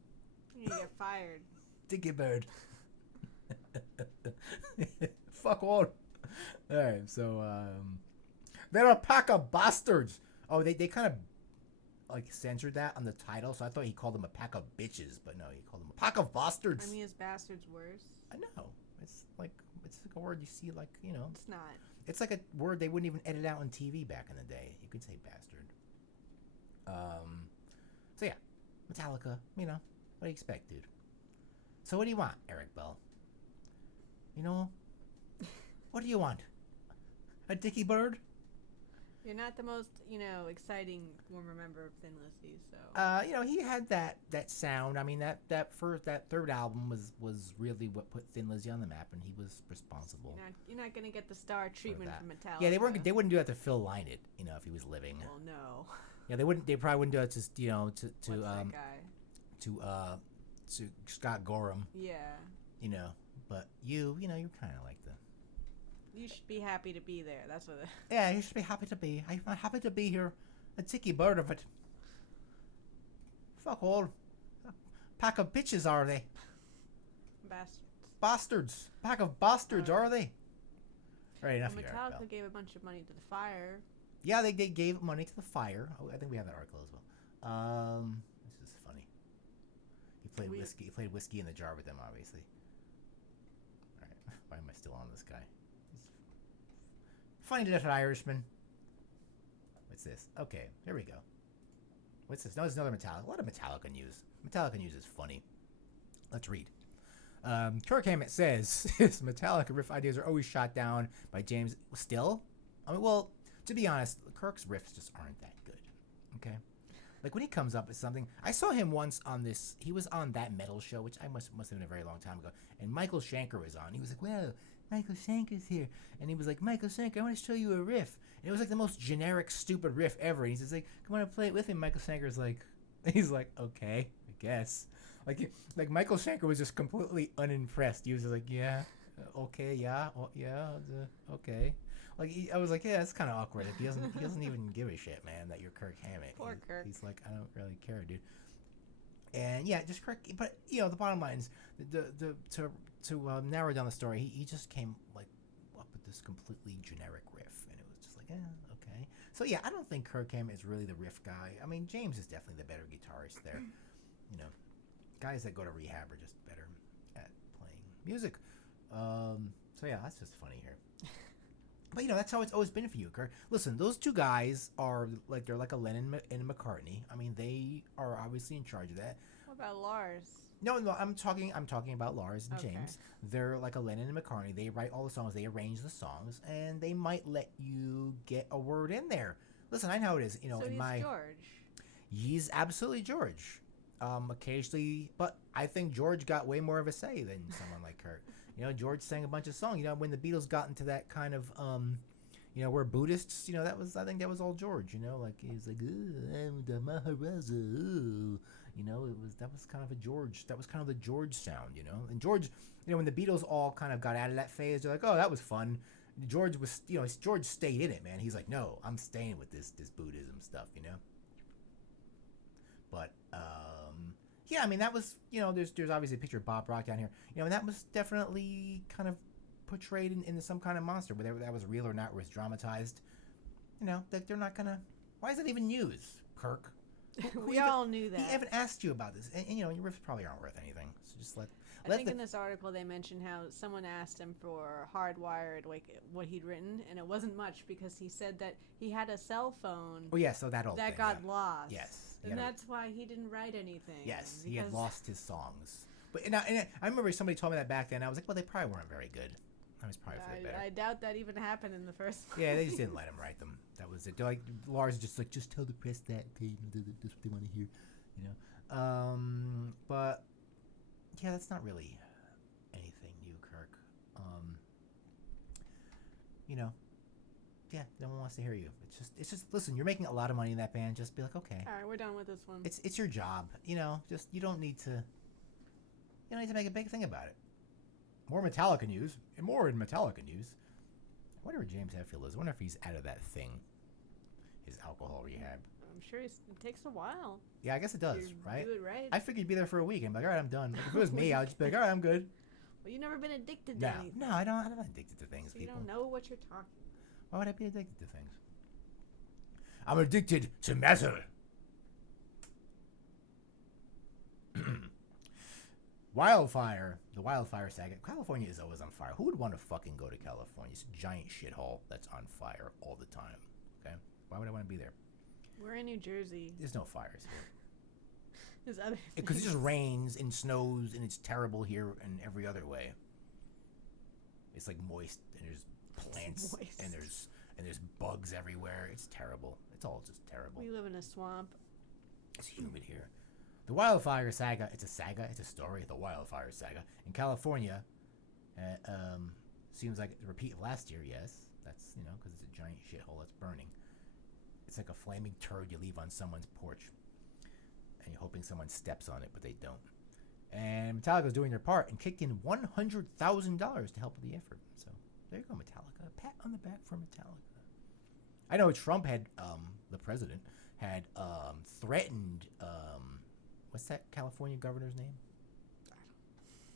You get fired. Dicky bird. Fuck all. Alright, so, they're a pack of bastards. Oh, they kind of censored that on the title, so I thought he called them a pack of bitches, but no, he called them a pack of bastards. I mean, is bastards worse? I know. It's like a word you see, It's not. It's like a word they wouldn't even edit out on TV back in the day. You could say bastard. So yeah, Metallica. What do you expect, dude? So what do you want, Eric Bell? What do you want? A dicky bird? You're not the most, exciting former member of Thin Lizzy, so. He had that sound. I mean, that third album was really what put Thin Lizzy on the map, and he was responsible. You're not gonna get the star treatment from Metallica. Yeah, they wouldn't do that to Phil Lynott, if he was living. Well, no. Yeah, they probably wouldn't do it to What's that guy? to Scott Gorham. Yeah. But you're kind of like the. You should be happy to be there. That's what. Yeah, you should be happy to be. I'm happy to be here. A ticky bird of it. Fuck all. Pack of bitches, are they? Bastards. Pack of bastards, are they? Right, enough of Metallica gave a bunch of money to the Fire. Yeah, they gave money to the Fire. Oh, I think we have that article as well. This is funny. He played whiskey. He played whiskey in the jar with them, obviously. All right, why am I still on this guy? Funny little Irishman. What's this? Okay, here we go. What's this? No, it's another Metallica. A lot of Metallica news. Metallica news is funny. Let's read. Kirk Hammett says his Metallica riff ideas are always shot down by James. Still? I mean, well, to be honest, Kirk's riffs just aren't that good. Okay? Like, when he comes up with something... I saw him once on this... He was on That Metal Show, which I must have been a very long time ago. And Michael Schenker was on. He was like, well... Michael Schenker's here. And he was like, Michael Schenker, I want to show you a riff. And it was like the most generic, stupid riff ever. And he's just like, come on and play it with me. Michael Schenker's like, he's like, okay, I guess. Like Michael Schenker was just completely unimpressed. He was just like, yeah, okay, yeah, okay. I was like, yeah, it's kind of awkward. Like, he doesn't even give a shit, man, that you're Kirk Hammett. Poor Kirk. He's like, I don't really care, dude. And yeah, just Kirk. But the bottom line is to narrow down the story, he just came up with this completely generic riff, and it was just like, okay. So yeah, I don't think Kirk Hammett is really the riff guy. I mean, James is definitely the better guitarist there. Guys that go to rehab are just better at playing music. So yeah, that's just funny here. But that's how it's always been for you, Kirk. Listen, those two guys are they're like a Lennon and a McCartney. I mean, they are obviously in charge of that. What about Lars? No, I'm talking about Lars and James. They're like a Lennon and McCartney. They write all the songs, they arrange the songs, and they might let you get a word in there. Listen, I know how it is. So he's George. He's absolutely George. Occasionally, but I think George got way more of a say than someone like Kirk. George sang a bunch of songs. when the Beatles got into that kind of we're Buddhists. I think that was all George. Like he was like, I'm the Maharaja. That was kind of a George. That was kind of the George sound. And George, when the Beatles all kind of got out of that phase, they're like, oh, that was fun. George was, George stayed in it, man. He's like, no, I'm staying with this Buddhism stuff. But yeah, I mean, that was, there's obviously a picture of Bob Rock down here, and that was definitely kind of portrayed into some kind of monster, whether that was real or not, was dramatized. That they're not gonna. Why is that even used, Kirk? We all knew that. He haven't asked you about this, and your riffs probably aren't worth anything. So just let. I think in this article they mentioned how someone asked him for Hardwired, like what he'd written, and it wasn't much because he said that he had a cell phone. Oh yeah, so that old that thing, got yeah. lost. Yes, and that's why he didn't write anything. Yes, he had lost his songs. But and I remember somebody told me that back then. I was like, well, they probably weren't very good. I was probably for the better. I doubt that even happened in the first one. Yeah, they just didn't let him write them. That was it. They're like Lars just tell the press that that's what they want to hear, But yeah, that's not really anything new, Kirk. Yeah, no one wants to hear you. It's just listen. You're making a lot of money in that band. Just be like, okay. All right, we're done with this one. It's your job. Just you don't need to make a big thing about it. More Metallica news, and more in Metallica news. I wonder where James Hetfield is. I wonder if he's out of that thing, his alcohol rehab. I'm sure it takes a while. Yeah, I guess it does, right? Do it right. I figured he'd be there for a week and be like, all right, I'm done. Like, if it was me, I'd just be like, all right, I'm good. Well, you've never been addicted to anything. No, I'm not addicted to things, so people. You don't know what you're talking about. Why would I be addicted to things? I'm addicted to metal. The wildfire saga. California is always on fire. Who would want to fucking go to California? It's a giant shithole that's on fire all the time. Okay? Why would I want to be there? We're in New Jersey. There's no fires here. There's other things. Because it just rains and snows and it's terrible here in every other way. It's like moist and there's plants and there's bugs everywhere. It's terrible. It's all just terrible. We live in a swamp. It's humid here. The wildfire saga, it's a story, the wildfire saga. In California, seems like a repeat of last year, yes. That's, because it's a giant shithole that's burning. It's like a flaming turd you leave on someone's porch. And you're hoping someone steps on it, but they don't. And Metallica's doing their part and kicked in $100,000 to help with the effort. So, there you go, Metallica. A pat on the back for Metallica. I know Trump had, the president, had threatened... what's that California governor's name?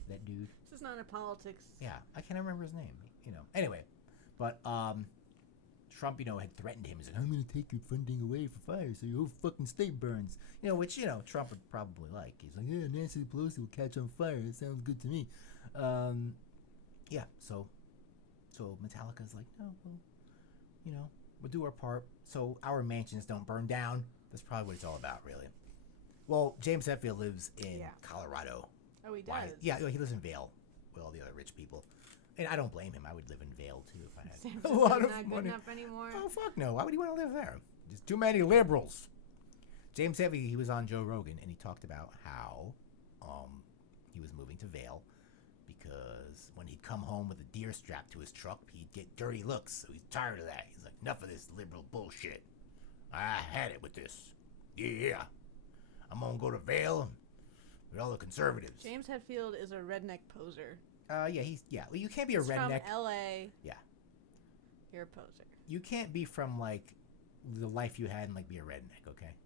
That dude. This is not a politics. Yeah, I can't remember his name. Anyway, but Trump, had threatened him. He's like, I'm going to take your funding away for fire, so your whole fucking state burns. Which Trump would probably like. He's like, yeah, Nancy Pelosi will catch on fire. It sounds good to me. Yeah. So Metallica's like, no, well, we'll do our part, so our mansions don't burn down. That's probably what it's all about, really. Well, James Hetfield lives in Colorado. Oh, he does? Why? Yeah, he lives in Vail with all the other rich people. And I don't blame him. I would live in Vail, too, if I had a lot of money. Not good enough anymore? Oh, fuck no. Why would he want to live there? Just too many liberals. James Hetfield, he was on Joe Rogan, and he talked about how he was moving to Vail because when he'd come home with a deer strapped to his truck, he'd get dirty looks. So he's tired of that. He's like, enough of this liberal bullshit. I had it with this. Yeah. I'm going to go to Vail with all the conservatives. James Hetfield is a redneck poser. Well, you can't be a redneck. From L.A. Yeah. You're a poser. You can't be from, like, the life you had and, be a redneck, okay?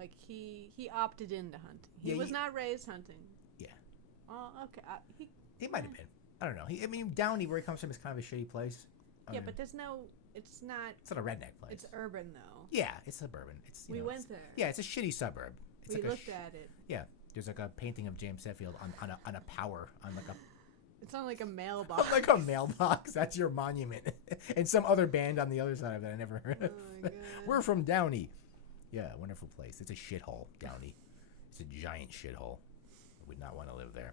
Like, he opted into hunting. He was not raised hunting. Yeah. Oh, okay. He might have been. I don't know. Downey, where he comes from, is kind of a shitty place. Yeah, but there's no... It's not a redneck place. It's urban, though. Yeah, it's suburban. We went there. Yeah, it's a shitty suburb. We looked at it. Yeah, there's like a painting of James Hetfield on a power on like a. It's on like a mailbox. On like a mailbox. That's your monument. And some other band on the other side of it I never heard of. Oh my God. We're from Downey. Yeah, wonderful place. It's a shithole, Downey. It's a giant shithole. I would not want to live there.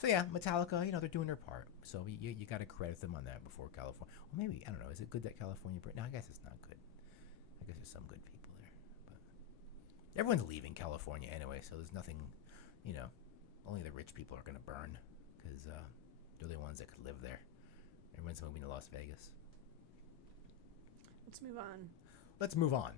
So yeah, Metallica, they're doing their part. So you got to credit them on that before California. Well, maybe, I don't know. Is it good that California... No, I guess it's not good. I guess there's some good people there. But everyone's leaving California anyway, so there's nothing, only the rich people are going to burn because they're the ones that could live there. Everyone's moving to Las Vegas. Let's move on.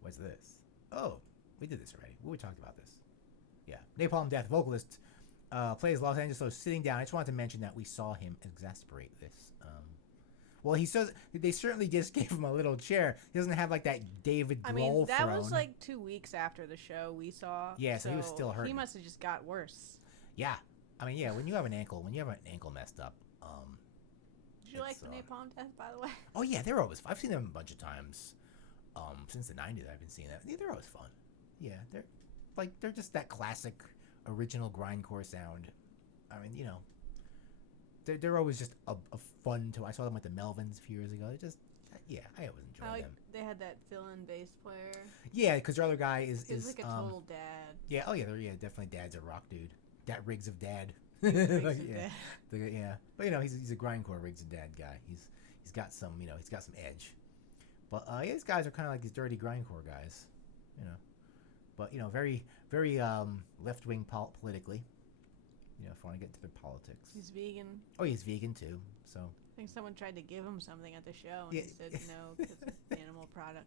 What's this? Oh, we did this already. We talked about this. Yeah. Napalm Death vocalist plays Los Angeles sitting down. I just wanted to mention that we saw him exasperate this. Well, he says they certainly just gave him a little chair. He doesn't have like that David Grohl that throne. Was like 2 weeks after the show we saw. Yeah, so he was still hurt. He must have just got worse. Yeah. When you have an ankle messed up, Did you like the Napalm Death, by the way? Oh yeah, they're always fun. I've seen them a bunch of times. Since the 90s, I've been seeing that. Yeah, they're always fun. Yeah, they're just that classic, original grindcore sound. I mean, you know, they're always just a fun to. I saw them with the Melvins a few years ago. They just, yeah, I always enjoyed them. They had that fill-in bass player. Yeah, because their other guy is like a total dad. Yeah, oh yeah, definitely dad's a rock dude. That Riggs of Dad. Riggs of Dad. Yeah, but you know, he's a grindcore Riggs of Dad guy. He's got some, you know, he's got some edge. But yeah, these guys are kind of like these dirty grindcore guys, you know. But you know, very left wing politically. You know, if you want to get into their politics. He's vegan. Oh, he's vegan too. So. I think someone tried to give him something at the show, and he said no because it's animal product.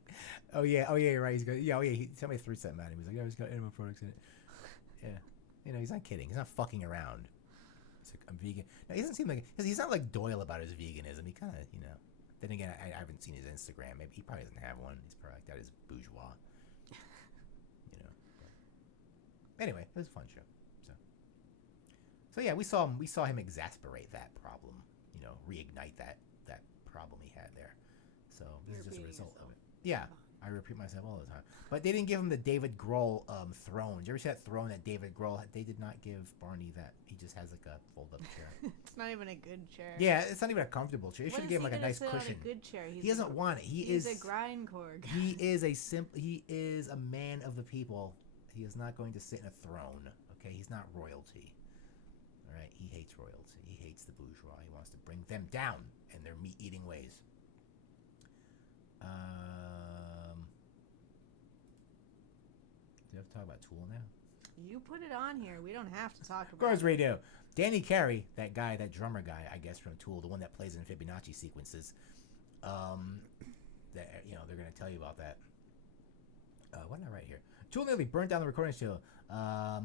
Oh yeah, you're right. Somebody threw something at him. He's like, yeah, he's got animal products in it. Yeah, you know, he's not kidding. He's not fucking around. He's like, I'm vegan. No, he doesn't seem like he's not like Doyle about his veganism. He kind of, you know. Then again, I haven't seen his Instagram. Maybe he probably doesn't have one. He's probably like that is bourgeois. You know. But anyway, it was a fun show. So yeah, we saw him exasperate that problem. You know, reignite that problem he had there. So this is just a result of it. Yeah, I repeat myself all the time. But they didn't give him the David Grohl throne. Did you ever see that throne that David Grohl had? They did not give Barney that. He just has like a fold-up chair. It's not even a good chair. Yeah, it's not even a comfortable chair. You should give him like a nice cushion. A good chair? He doesn't want it. He's a grindcore guy. He is a man of the people. He is not going to sit in a throne. Okay, he's not royalty. All right, he hates royalty. He hates the bourgeois. He wants to bring them down in their meat-eating ways. Do you have to talk about Tool now? You put it on here. We don't have to talk about it. Of course we do. Danny Carey, that drummer guy, I guess, from Tool, the one that plays in Fibonacci sequences, that, you know, they're going to tell you about that. What did I write here? Tool nearly burnt down the recording studio.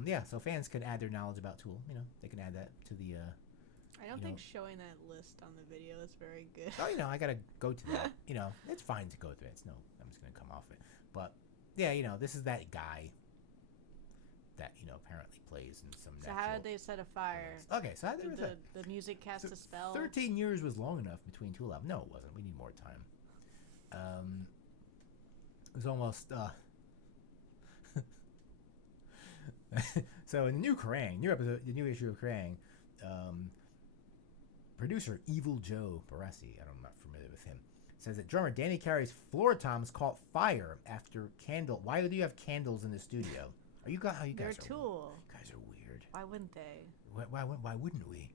Yeah, so fans can add their knowledge about Tool. You know, they can add that to the... I don't think showing that list on the video is very good. Oh, you know, I got to go to that. You know, it's fine to go through it. I'm just going to come off it. But, yeah, you know, this is that guy that, you know, apparently plays in some So how did they set a fire? Okay, so how did the music cast a spell? 13 years was long enough between two albums. No, it wasn't. We need more time. It was almost... So in the new new issue of Kerrang, producer Evil Joe Barassi, I'm not familiar with him, says that drummer Danny Carey's floor toms caught fire after candle. Why do you have candles in the studio? Are you guys? They're Tool. You guys are weird. Why wouldn't they? Why wouldn't we?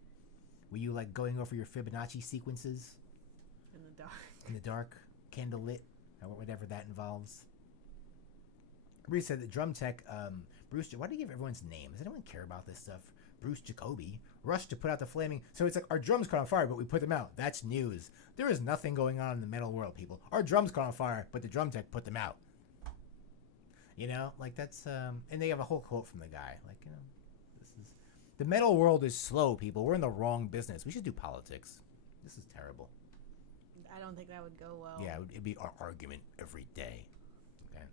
Were you like going over your Fibonacci sequences? In the dark. In the dark, candle lit, or whatever that involves. Bruce said that drum tech, Bruce, why do you give everyone's name? Does anyone care about this stuff? Bruce Jacoby rushed to put out the flaming. So it's like our drums caught on fire, but we put them out. That's news. There is nothing going on in the metal world, people. Our drums caught on fire, but the drum tech put them out. You know, like that's, and they have a whole quote from the guy. Like, you know, the metal world is slow, people. We're in the wrong business. We should do politics. This is terrible. I don't think that would go well. Yeah, it'd be our argument every day. Okay.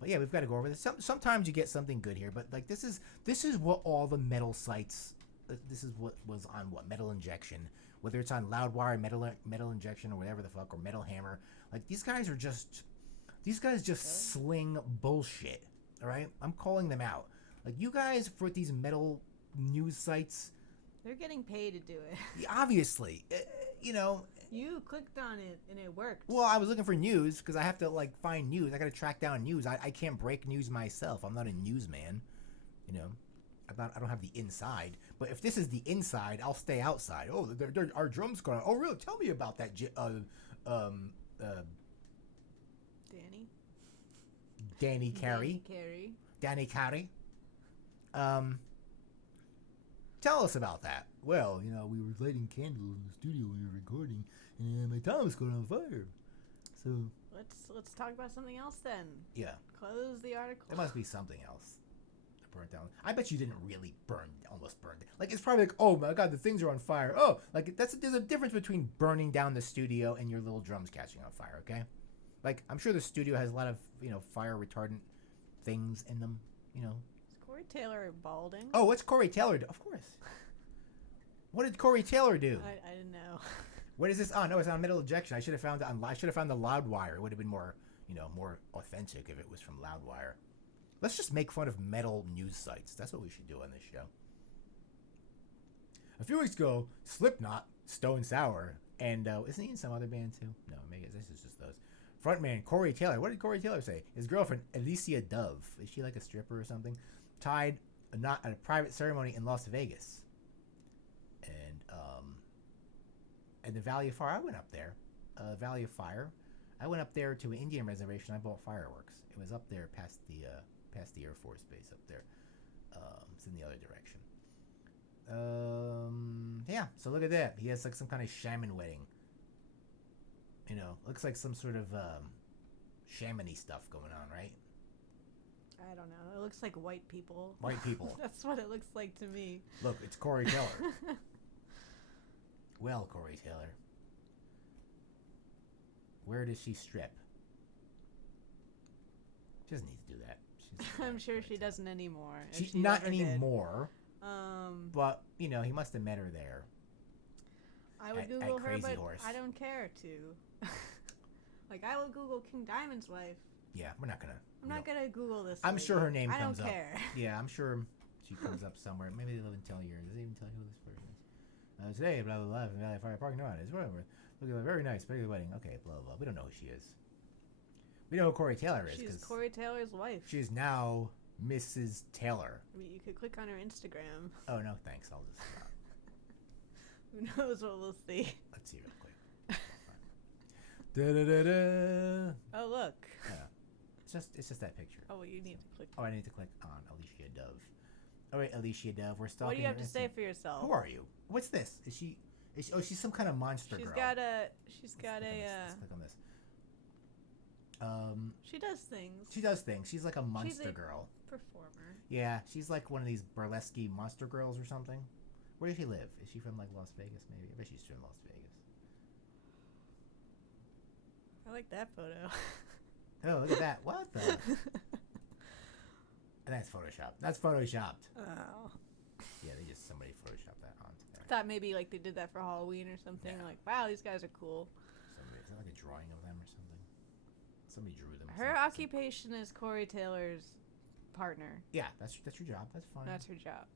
But yeah, we've got to go over this. Sometimes you get something good here, but like this is what all the metal sites. This is what was on Metal Injection, whether it's on Loudwire, Metal Injection, or whatever the fuck, or Metal Hammer. Like these guys just sling bullshit. All right, I'm calling them out. Like you guys for these metal news sites. They're getting paid to do it. Obviously, you know. You clicked on it and it worked. Well, I was looking for news because I have to like find news. I got to track down news. I can't break news myself. I'm not a newsman. You know, I don't have the inside. But if this is the inside, I'll stay outside. Oh, our drums going. Oh, really? Tell me about that. Danny Carey. Danny Carey. Tell us about that. Well, you know, we were lighting candles in the studio when we were recording, and my tom was caught on fire. So let's talk about something else then. Yeah. Close the article. There must be something else that burnt down. I bet you didn't really almost burn. Like it's probably like, oh my god, the things are on fire. Oh, like there's a difference between burning down the studio and your little drums catching on fire. Okay. Like I'm sure the studio has a lot of fire retardant things in them. You know. Corey Taylor balding? Oh, what's Corey Taylor do? Of course. What did Corey Taylor do? I didn't What is this? Oh no, it's on metal ejection. I should have found it on. I should have found the Loudwire. It would have been more, more authentic if it was from Loudwire. Let's just make fun of metal news sites. That's what we should do on this show. A few weeks ago, Slipknot, Stone Sour, and isn't he in some other band too? No, maybe this is just those. Frontman Corey Taylor. What did Corey Taylor say? His girlfriend Alicia Dove. Is she like a stripper or something? Tied a knot at a private ceremony in Las Vegas. And the Valley of Fire. I went up there. Valley of Fire. I went up there to an Indian reservation. I bought fireworks. It was up there past the Air Force Base up there. It's in the other direction. Yeah. So look at that. He has like some kind of shaman wedding. Looks like some sort of shamany stuff going on, right? I don't know. It looks like white people. White people. That's what it looks like to me. Look, it's Corey Taylor. Well, Corey Taylor. Where does she strip? She doesn't need to do that. I'm sure she doesn't anymore. She's not anymore. But, he must have met her there. I would Google her, but Horse. I don't care to. Like, I will Google King Diamond's wife. Yeah, we're not gonna. I'm not gonna Google this. I'm sure her name comes up. I don't care. Yeah, I'm sure she comes up somewhere. Maybe they live in Tellier. Does it even tell you who this person is? Today, blah, blah, blah, in Valley Fire Park. No, it's whatever. Look at a very nice, big wedding. Okay, blah, blah. We don't know who she is. We know who Corey Taylor is. She's Corey Taylor's wife. She's now Mrs. Taylor. I mean, you could click on her Instagram. Oh, no, thanks. I'll just stop. Who knows what we'll see? Let's see real quick. Da-da-da-da. Oh, look. Yeah. It's just that picture. Oh, well, you need to click. Oh, I need to click on Alicia Dove. All right, Alicia Dove. We're stalking. What do you have to say for yourself? Who are you? What's this? Is she? Oh, she's some kind of monster girl. She's got a. Let's click on this. She does things. She does things. She's like a monster girl. Performer. Yeah, she's like one of these burlesque monster girls or something. Where does she live? Is she from like Las Vegas? Maybe. I bet she's from Las Vegas. I like that photo. Oh, look at that! What the? That's Photoshopped. That's Photoshopped. Oh. Yeah, somebody photoshopped that onto there. I thought maybe like they did that for Halloween or something. Yeah. Like, wow, these guys are cool. Is that like a drawing of them or something? Somebody drew them. Her occupation is Corey Taylor's partner. Yeah, that's your job. That's fine. That's her job.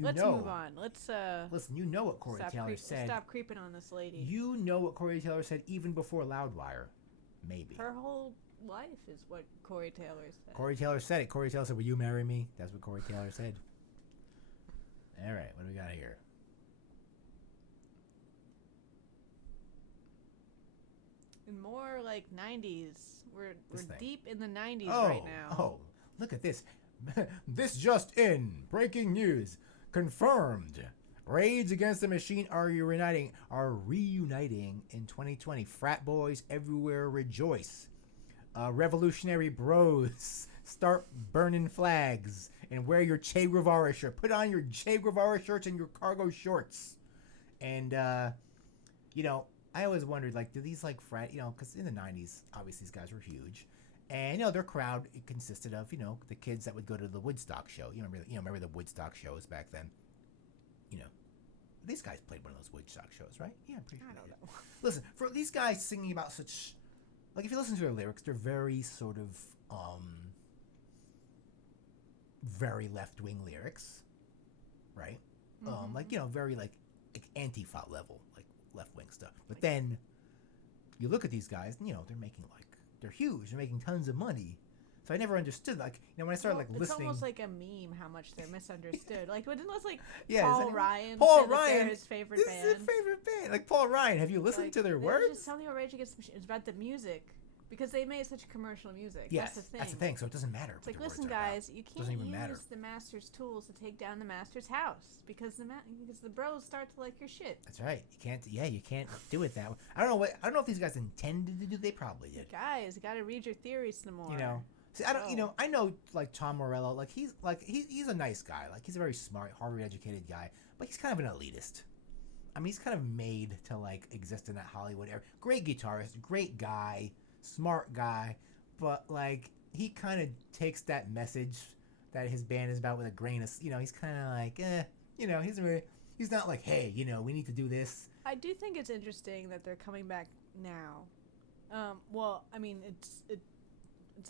Let's move on. Let's listen. You know what Corey Taylor said. Stop creeping on this lady. You know what Corey Taylor said even before Loudwire. Maybe. Her whole life is what Corey Taylor said. Corey Taylor said it. Corey Taylor said, "Will you marry me?" That's what Corey Taylor said. All right, what do we got here? In more like 90s. We're deep in the 90s right now. Oh, look at this. This just in. Breaking news. Confirmed. Raids Against the Machine are reuniting in 2020. Frat boys everywhere rejoice. Revolutionary bros start burning flags and wear your Che Guevara shirt. Put on your Che Guevara shirts and your cargo shorts. And, I always wondered, like, do these, like, frat, because in the 90s, obviously these guys were huge. And, their crowd, it consisted of, the kids that would go to the Woodstock show. Remember the Woodstock shows back then? These guys played one of those Woodstock shows, right? Yeah, I'm pretty sure. I don't know. Listen, for these guys singing about such, like, if you listen to their lyrics, they're very sort of, very left-wing lyrics, right? Mm-hmm. Very, like Antifa level, like, left-wing stuff. But then, you look at these guys, and, they're making, like, they're huge. They're making tons of money. So I never understood, like, when I started, listening. It's almost like a meme how much they're misunderstood. Like, wasn't this, like, yeah, Paul Ryan they're his favorite band? This is his favorite band. Like, Paul Ryan, have you listened to their words? Just telling you Rage Against the Machine. It's about the music. Because they made such commercial music. Yes, that's the thing. So it doesn't matter. It's like, listen, guys, you can't use the master's tools to take down the master's house because the bros start to like your shit. That's right. You can't. Yeah, you can't do it that way. I don't know if these guys intended to do. They probably did. Guys, you got to read your theories some more. See, I don't. I know like Tom Morello. Like he's a nice guy. Like he's a very smart, Harvard-educated guy. But he's kind of an elitist. I mean, he's kind of made to like exist in that Hollywood era. Great guitarist, great guy. Smart guy, but like he kind of takes that message that his band is about with a grain of, he's kind of like, he's really, He's not like, hey, we need to do this. I do think it's interesting that they're coming back now. Well, I mean, it's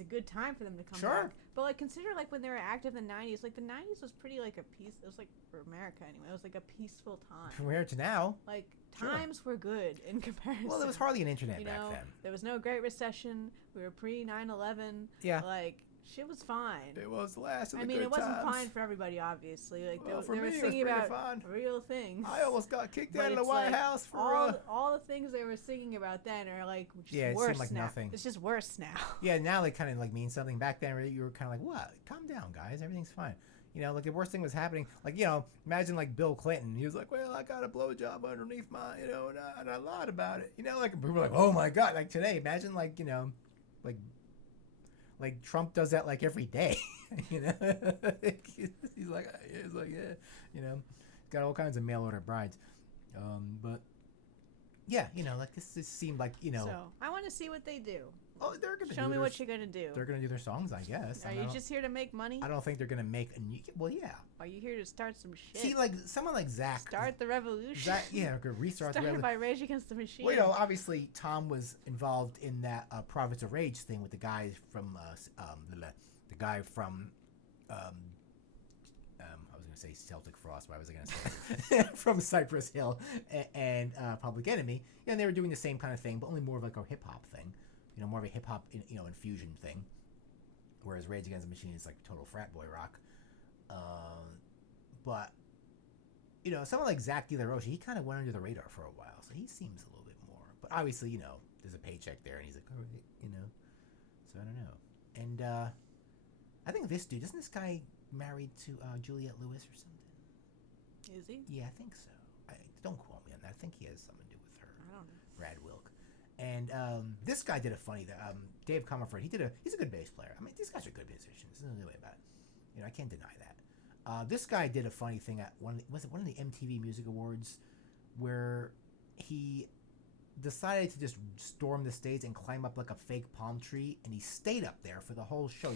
a good time for them to come back. But like, consider like when they were active in the '90s. Like the '90s was pretty like a peace. It was like for America anyway. It was like a peaceful time. Compared to now, like times were good in comparison. Well, there was hardly an internet back then. There was no Great Recession. We were pre 9/11. Yeah. Like shit was fine. It was the last of the good times. I mean, it wasn't times. fine for everybody, obviously. Like well, they were singing about fun. real things. I almost got kicked out of the White House for all the things they were singing about then are like just worse seemed like now. Nothing. It's just worse now. Yeah, now they kind of like mean something. Back then, you were kind of like, what? Calm down, guys. Everything's fine. Like the worst thing was happening. Like, imagine like Bill Clinton. He was like, well, I got a blowjob underneath my, and I lied about it. Like people were like, oh my God. Like today, imagine like, like Trump does that like every day. he's like, yeah, got all kinds of mail order brides. But yeah, like this just seemed like, So I want to see what they do. Oh, they're gonna show me what you're gonna do. They're gonna do their songs, I guess. Are you just here to make money? I don't think they're gonna make a new. Well, yeah. Are you here to start some shit? See, like someone like Zach. Start the revolution. Zach, yeah, restart the revolution. Started by Rage Against the Machine. Well, obviously Tom was involved in that Prophets of Rage thing with the guys from the guy from I was gonna say Celtic Frost. Why was I gonna say from Cypress Hill and Public Enemy? And they were doing the same kind of thing, but only more of like a hip hop thing. More of a hip hop, infusion thing. Whereas Rage Against the Machine is like total frat boy rock. But someone like Zach De La Rocha, he kind of went under the radar for a while, so he seems a little bit more. But obviously, there's a paycheck there, and he's like, all right, So I don't know. And I think this dude, isn't this guy married to Juliette Lewis or something? Is he? Yeah, I think so. Don't quote me on that. I think he has something to do with her. I don't know. Brad Wilk. And this guy did a funny. Dave Comerford. He's a good bass player. I mean, these guys are good musicians. There's no way about it. I can't deny that. This guy did a funny thing at one of the MTV Music Awards, where he decided to just storm the stage and climb up like a fake palm tree, and he stayed up there for the whole show.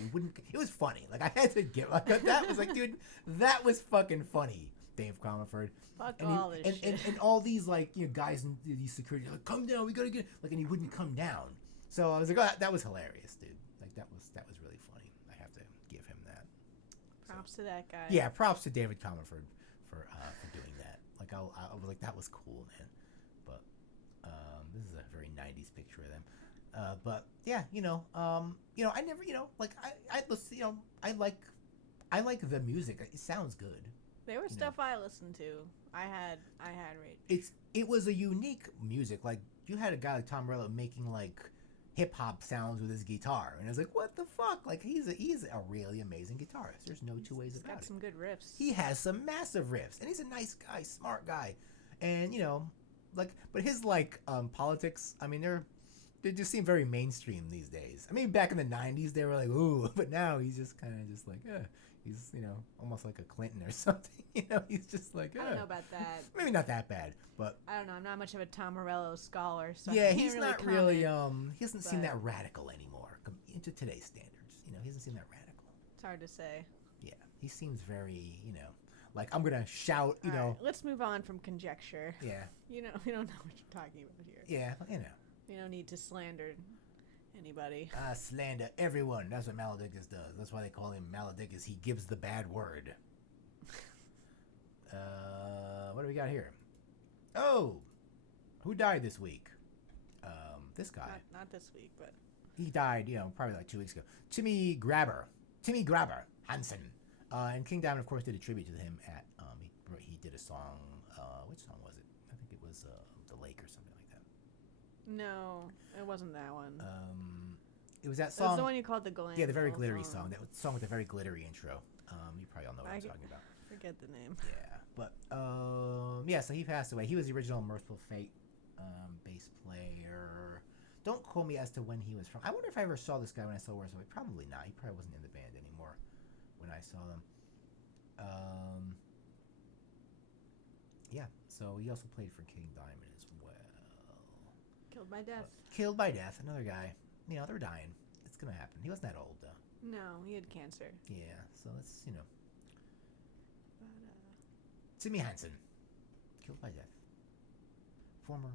It was funny. Like I had to get like that was like, dude, that was fucking funny. Dave Comerford. Fuck all this shit. And all these guys in these security like, come down, we gotta get and he wouldn't come down. So I was like, oh, that was hilarious, dude. Like that was really funny. I have to give him that. Props to that guy. Yeah, props to David Comerford for doing that. Like I was like, that was cool, man. But this is a very '90s picture of them. But yeah, I never, I listen, I like the music. It sounds good. There was stuff I listened to. I had Rage. It was a unique music. Like you had a guy like Tom Morello making like hip hop sounds with his guitar, and I was like, what the fuck? Like he's a really amazing guitarist. There's no two ways about it. He's got some good riffs. He has some massive riffs, and he's a nice guy, smart guy, and but his politics. I mean, they just seem very mainstream these days. I mean, back in the '90s they were like, ooh, but now he's just kind of just like, he's almost like a Clinton or something. He's just like, I don't know about that. Maybe not that bad, but I don't know. I'm not much of a Tom Morello scholar, so yeah, I can't he's really not comment, really. He doesn't seem that radical anymore into today's standards. He doesn't seem that radical. It's hard to say. Yeah, he seems very, like I'm gonna shout. All right, let's move on from conjecture. Yeah. We don't know what you're talking about here. Yeah, You don't need to slander anybody. Slander everyone. That's what Maledicus does. That's why they call him Maledicus. He gives the bad word. What do we got here? Oh, who died this week? This guy. Not this week, but he died. Probably like 2 weeks ago. Timmy Grabber Hansen. And King Diamond, of course, did a tribute to him at. He did a song. Which song was it? I think it was The Lake or something like that. No, it wasn't that one. It was that song. It was the one you called the Glam. Yeah, the very glittery song. That song with the very glittery intro. You probably all know what I'm talking about. Forget the name. Yeah, but so he passed away. He was the original Merciful Fate bass player. Don't quote me as to when he was from. I wonder if I ever saw this guy when I saw Merciful Fate. Probably not. He probably wasn't in the band anymore when I saw them. Yeah, so he also played for King Diamond as well. Killed by death. Killed by death. Another guy. They're dying. It's gonna happen. He wasn't that old though. No, he had cancer. Yeah, so that's But, Timmy Hansen. former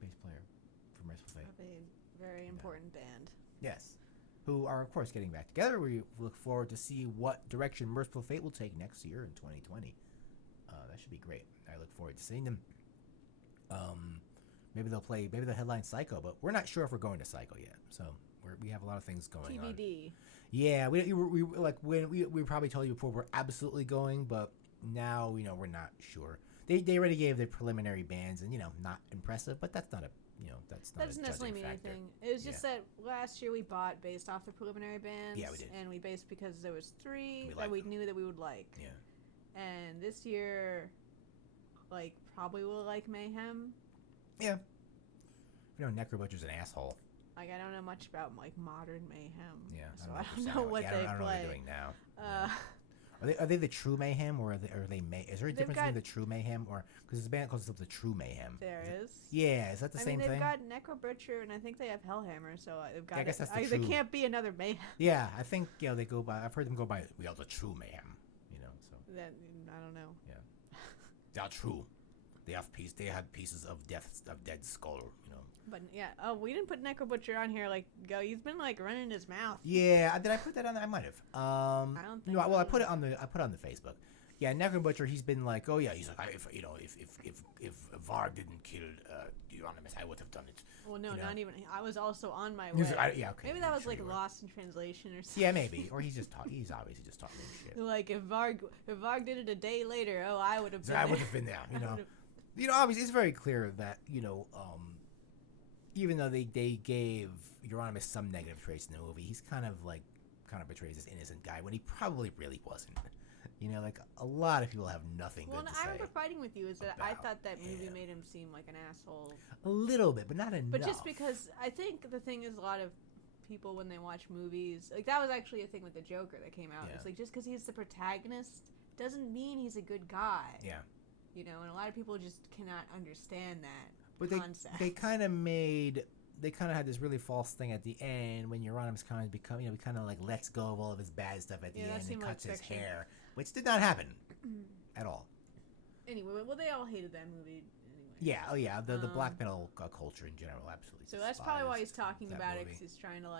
bass player for Merciful Fate. A very important band. Yes. Who are, of course, getting back together. We look forward to see what direction Merciful Fate will take next year in 2020. That should be great. I look forward to seeing them. Maybe they'll headline Psycho, but we're not sure if we're going to Psycho yet. So we have a lot of things going on. TBD. Yeah, we probably told you before we're absolutely going, but now we're not sure. They already gave their preliminary bands, and not impressive, but that's not a that doesn't necessarily mean anything. It was just that last year we bought based off the preliminary bands. Yeah, we did. And we based because there was 3 that we knew that we would like. Yeah. And this year, probably will like Mayhem. Yeah. Necro Butcher's an asshole. I don't know much about modern Mayhem. Yeah. So I don't know what they play. I don't know what they're doing now. Are they the True Mayhem, or are they Is there a difference between the True Mayhem, or because this band calls itself the True Mayhem? There is. Yeah, is that the same thing? They've got Necro Butcher, and I think they have Hellhammer, so they've got. I guess that's the There can't be another Mayhem. Yeah, I think they go by. I've heard them go by. We are the True Mayhem. So. That I don't know. Yeah, they are true. They have pieces of dead skull. But yeah, we didn't put Necro Butcher on here. He's been running his mouth. Yeah, did I put that on there? I might have. I don't think. Well, I put it on the Facebook. Yeah, Necro Butcher. He's been like, oh yeah, he's like, if Varg didn't kill Euronymous, I would have done it. Well, no, not even. I was also on my way. He was like, yeah, okay. Maybe that was lost in translation or something. Yeah, maybe, or he's obviously just talking shit. If Varg did it a day later, I would have. I would have been there. Obviously, it's very clear that even though they gave Euronymous some negative traits in the movie, he's kind of portrays this innocent guy when he probably really wasn't. A lot of people have nothing good to say. Well, I remember fighting with you is that I thought that movie made him seem like an asshole. A little bit, but not enough. But just because I think the thing is a lot of people when they watch movies, that was actually a thing with the Joker that came out. Yeah. It's just because he's the protagonist doesn't mean he's a good guy. Yeah. And a lot of people just cannot understand that. But concept. they kind of had this really false thing at the end when Euronymous kind of become, he kind of lets go of all of his bad stuff at the end and cuts his hair, which did not happen at all. Anyway, well, they all hated that movie anyway. Yeah, the black metal culture in general, absolutely. So that's probably why he's talking about it, because he's trying to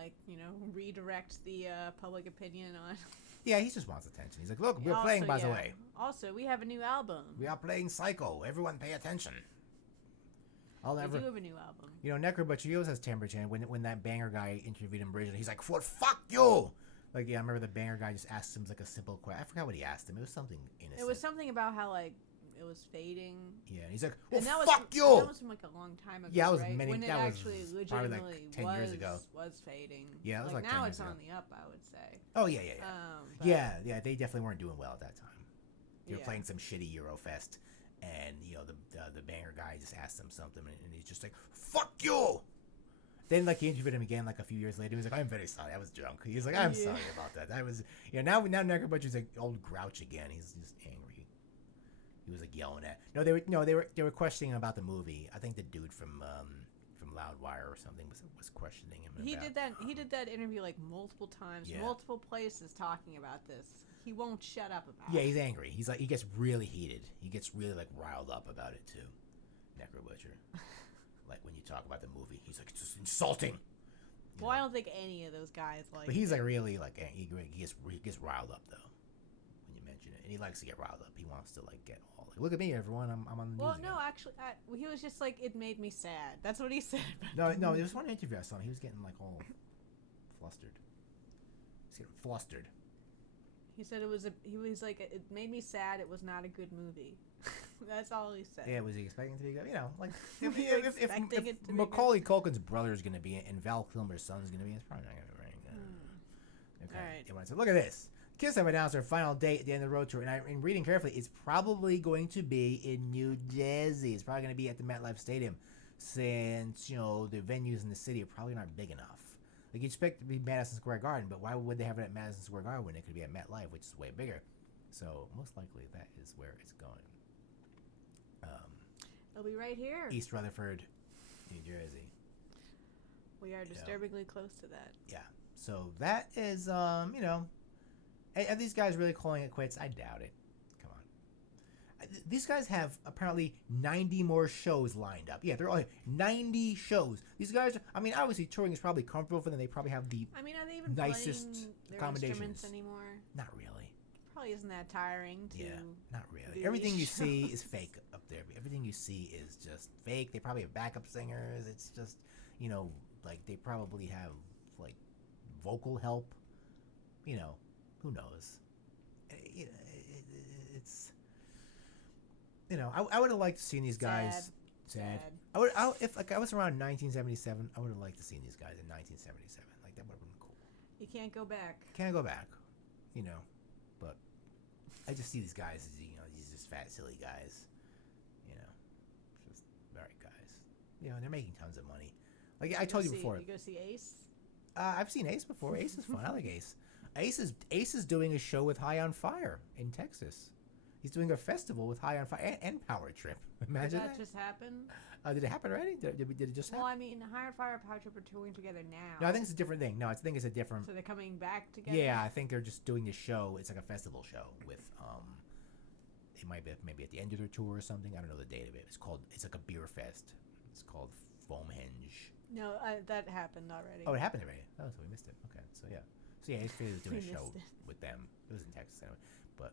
redirect the public opinion on. Yeah, he just wants attention. He's like, look, we're playing, by the way. Also, we have a new album. We are playing Psycho. Everyone pay attention. We do have a new album. Necro Butcher, he always has temper tantrum. When that banger guy interviewed him originally, he's like, "Well, fuck you!" I remember the banger guy just asked him a simple question. I forgot what he asked him. It was something innocent. It was something about how it was fading. Yeah, and he's like, "Well, fuck you!" That was from a long time ago. Yeah, it was right? many. When it that actually was legitimately probably 10 years ago. Was fading. Yeah, it was now 10 years it's ago. on the up, I would say. Oh yeah. Yeah. They definitely weren't doing well at that time. They were playing some shitty Eurofest. And the banger guy just asked him something, and he's just like, "Fuck you!" Then he interviewed him again a few years later. He was like, "I'm very sorry, I was drunk." He was like, "I'm sorry about that. I was now Necro Butcher's old grouch again. He's just angry." He was yelling at. They were questioning about the movie. I think the dude from Loudwire or something was questioning him. He did that interview multiple times, multiple places talking about this. He won't shut up about it. Yeah, he's angry. He gets really heated. He gets really riled up about it too. Necro Butcher. When you talk about the movie, he's like, it's just insulting. Well, I don't think any of those guys But he's really he gets riled up though when you mention it, and he likes to get riled up. He wants to get all look at me, everyone. I'm on the news. Well, no, actually, he was just it made me sad. That's what he said. No, there was one interview I saw. He was getting all flustered. He's getting flustered. He said it made me sad. It was not a good movie. That's all he said. Yeah, was he expecting it to be good? If Macaulay Culkin's brother is going to be in and Val Kilmer's son is going to be in, it's probably not going to be very good. Okay. All right. So look at this. Kiss have announced their final date at the end of the road tour, and in reading carefully, it's probably going to be in New Jersey. It's probably going to be at the MetLife Stadium, since the venues in the city are probably not big enough. You expect it to be Madison Square Garden, but why would they have it at Madison Square Garden when it could be at MetLife, which is way bigger? So most likely that is where it's going. It'll be right here. East Rutherford, New Jersey. We are disturbingly close to that. Yeah. So that is, are these guys really calling it quits? I doubt it. Come on. These guys have apparently 90 more shows lined up. Yeah, they're all 90 shows. These guys, I mean, obviously touring is probably comfortable for them. They probably have the I mean, are they even nicest playing their accommodations instruments anymore? Not really. Probably isn't that tiring to. Yeah, not really. do Everything these you see shows. is fake up there. Everything you see is just fake. They probably have backup singers. It's just, like they probably have like vocal help. Who knows? It's I would have liked to see these guys. Sad. If like I was around 1977, I would have liked to see these guys in 1977. Like that would have been cool. You can't go back. Can't go back, but I just see these guys as these just fat silly guys, just very guys. They're making tons of money. Like I told you before. You go see Ace. I've seen Ace before. Ace is fun. I like Ace. Ace is doing a show with High on Fire in Texas. He's doing a festival with High on Fire and Power Trip. Imagine Did that just happen? Did it happen already? Did it just happen? Well, I mean, High on Fire and Power Trip are touring together now. No, I think it's a different thing. No, I think it's a different. So they're coming back together. Yeah, I think they're just doing this show. It's like a festival show with it might be maybe at the end of their tour or something. I don't know the date of it. It's like a beer fest. It's called Foamhenge. No, that happened already. Oh, it happened already. Oh, so we missed it. Okay, so yeah. Ace Frehley was doing a We show missed it. with them. It was in Texas anyway, but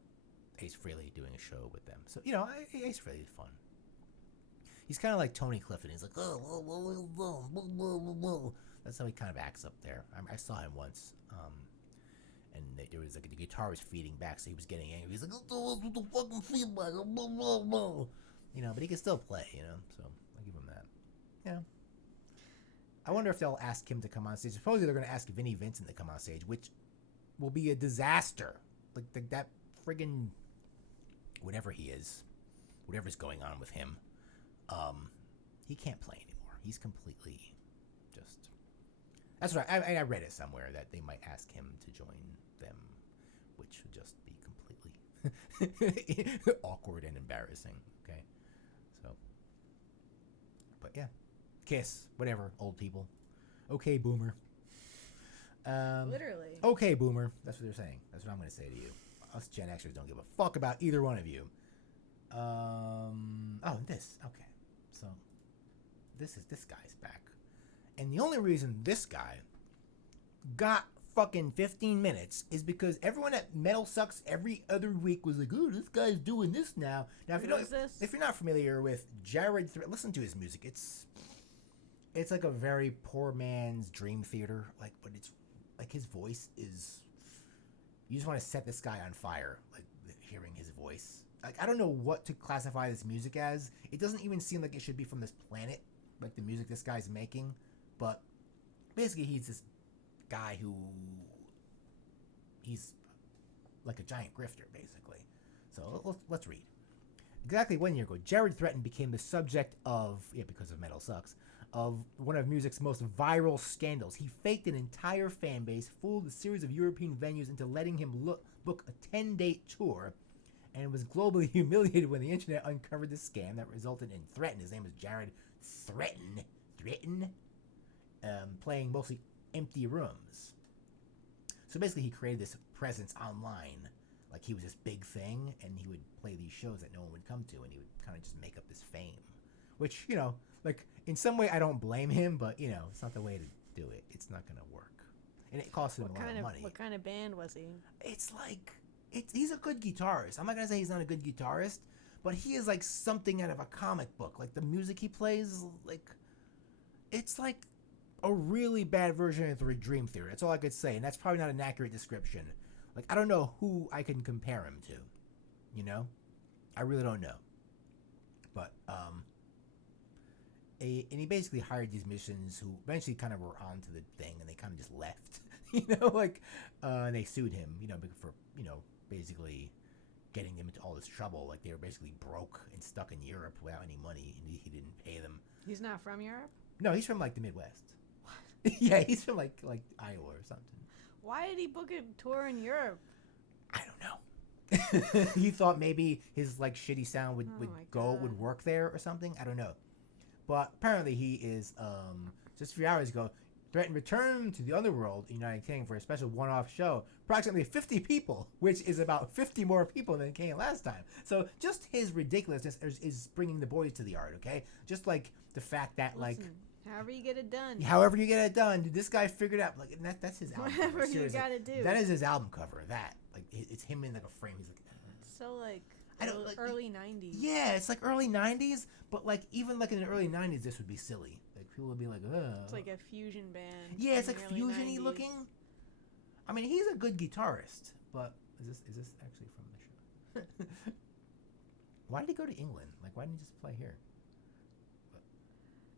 Ace Frehley doing a show with them. So Ace Frehley is fun. He's kind of like Tony Clifton. He's like, oh, that's how he kind of acts up there. I saw him once, and there was like the guitar was feeding back, so he was getting angry. He's like, oh, the fucking feedback, but he can still play, So I give him that. Yeah. I wonder if they'll ask him to come on stage. Supposedly they're going to ask Vinnie Vincent to come on stage, which will be a disaster. Like that friggin' whatever he is, whatever's going on with him, he can't play anymore. He's completely just. That's right. I read it somewhere that they might ask him to join them, which would just be completely awkward and embarrassing. Okay, so. But yeah. Kiss, whatever, old people. Okay, boomer. Literally. Okay, boomer. That's what they're saying. That's what I'm going to say to you. Us Gen Xers don't give a fuck about either one of you. This. Okay. So, this guy's back. And the only reason this guy got fucking 15 minutes is because everyone at Metal Sucks every other week was like, oh, this guy's doing this now. Now, if you're not familiar with Jared Threatin, listen to his music. It's like a very poor man's dream theater, but it's like his voice is. You just want to set this guy on fire, like hearing his voice. Like I don't know what to classify this music as. It doesn't even seem like it should be from this planet, like the music this guy's making. But basically, he's this guy he's like a giant grifter, basically. So let's read. Exactly 1 year ago, Jared Threatin became the subject of, because of Metal Sucks, of one of music's most viral scandals. He faked an entire fan base, fooled a series of European venues into letting him book a 10-date tour, and was globally humiliated when the internet uncovered the scam that resulted in Threatin. His name is Jared Threatin, playing mostly empty rooms. So basically, he created this presence online. Like he was this big thing, and he would play these shows that no one would come to, and he would kind of just make up this fame. Which, like in some way I don't blame him, but it's not the way to do it. It's not going to work. And it cost him a lot of money. What kind of band was he? It's like, he's a good guitarist. I'm not going to say he's not a good guitarist, but he is like something out of a comic book. Like the music he plays, it's like a really bad version of the Dream Theater. That's all I could say, and that's probably not an accurate description. Like, I don't know who I can compare him to, I really don't know. But, and he basically hired these musicians who eventually kind of were onto the thing, and they kind of just left, and they sued him, for, basically getting them into all this trouble. Like, they were basically broke and stuck in Europe without any money, and he didn't pay them. He's not from Europe? No, he's from, like, the Midwest. Yeah, he's from, like Iowa or something. Why did he book a tour in Europe? I don't know. He thought maybe his like shitty sound would work there or something. I don't know. But apparently he is just a few hours ago, Threatin returned to the underworld in United Kingdom for a special one-off show. Approximately 50 people, which is about 50 more people than came last time. So just his ridiculousness is bringing the boys to the art, okay? Just like the fact that, Listen, however you get it done. However you get it done, dude, this guy figured out, like, that's his album Whatever cover. you gotta do. That is his album cover, that. Like, it's him in, like, a frame. He's like... So, like, like, early 90s. Yeah, it's like early 90s, but, like, even, like, in the early 90s, this would be silly. Like, people would be like, ugh. It's like a fusion band. Yeah, it's like fusion-y looking. I mean, he's a good guitarist, but is this actually from the show? Why did he go to England? Like, why didn't he just play here?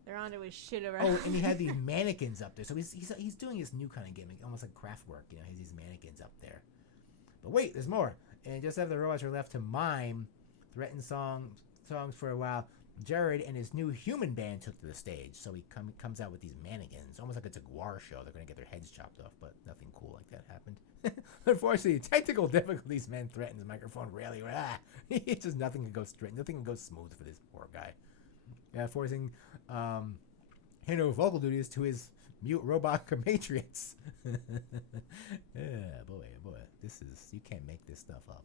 They're onto his shit around. Oh, and he had these mannequins up there. So he's doing this new kind of gimmick, almost like Kraftwerk. You know, he has these mannequins up there. But wait, there's more. And just after the robots were left to mime Threatin songs for a while, Jared and his new human band took to the stage. So he comes out with these mannequins, almost like it's a Guar show. They're going to get their heads chopped off, but nothing cool like that happened. Unfortunately, technical difficulties meant Threatin's microphone rarely. It's just nothing can go straight. Nothing can go smooth for this poor guy. Forcing vocal duties to his mute robot compatriots. Yeah, boy. This is, you can't make this stuff up.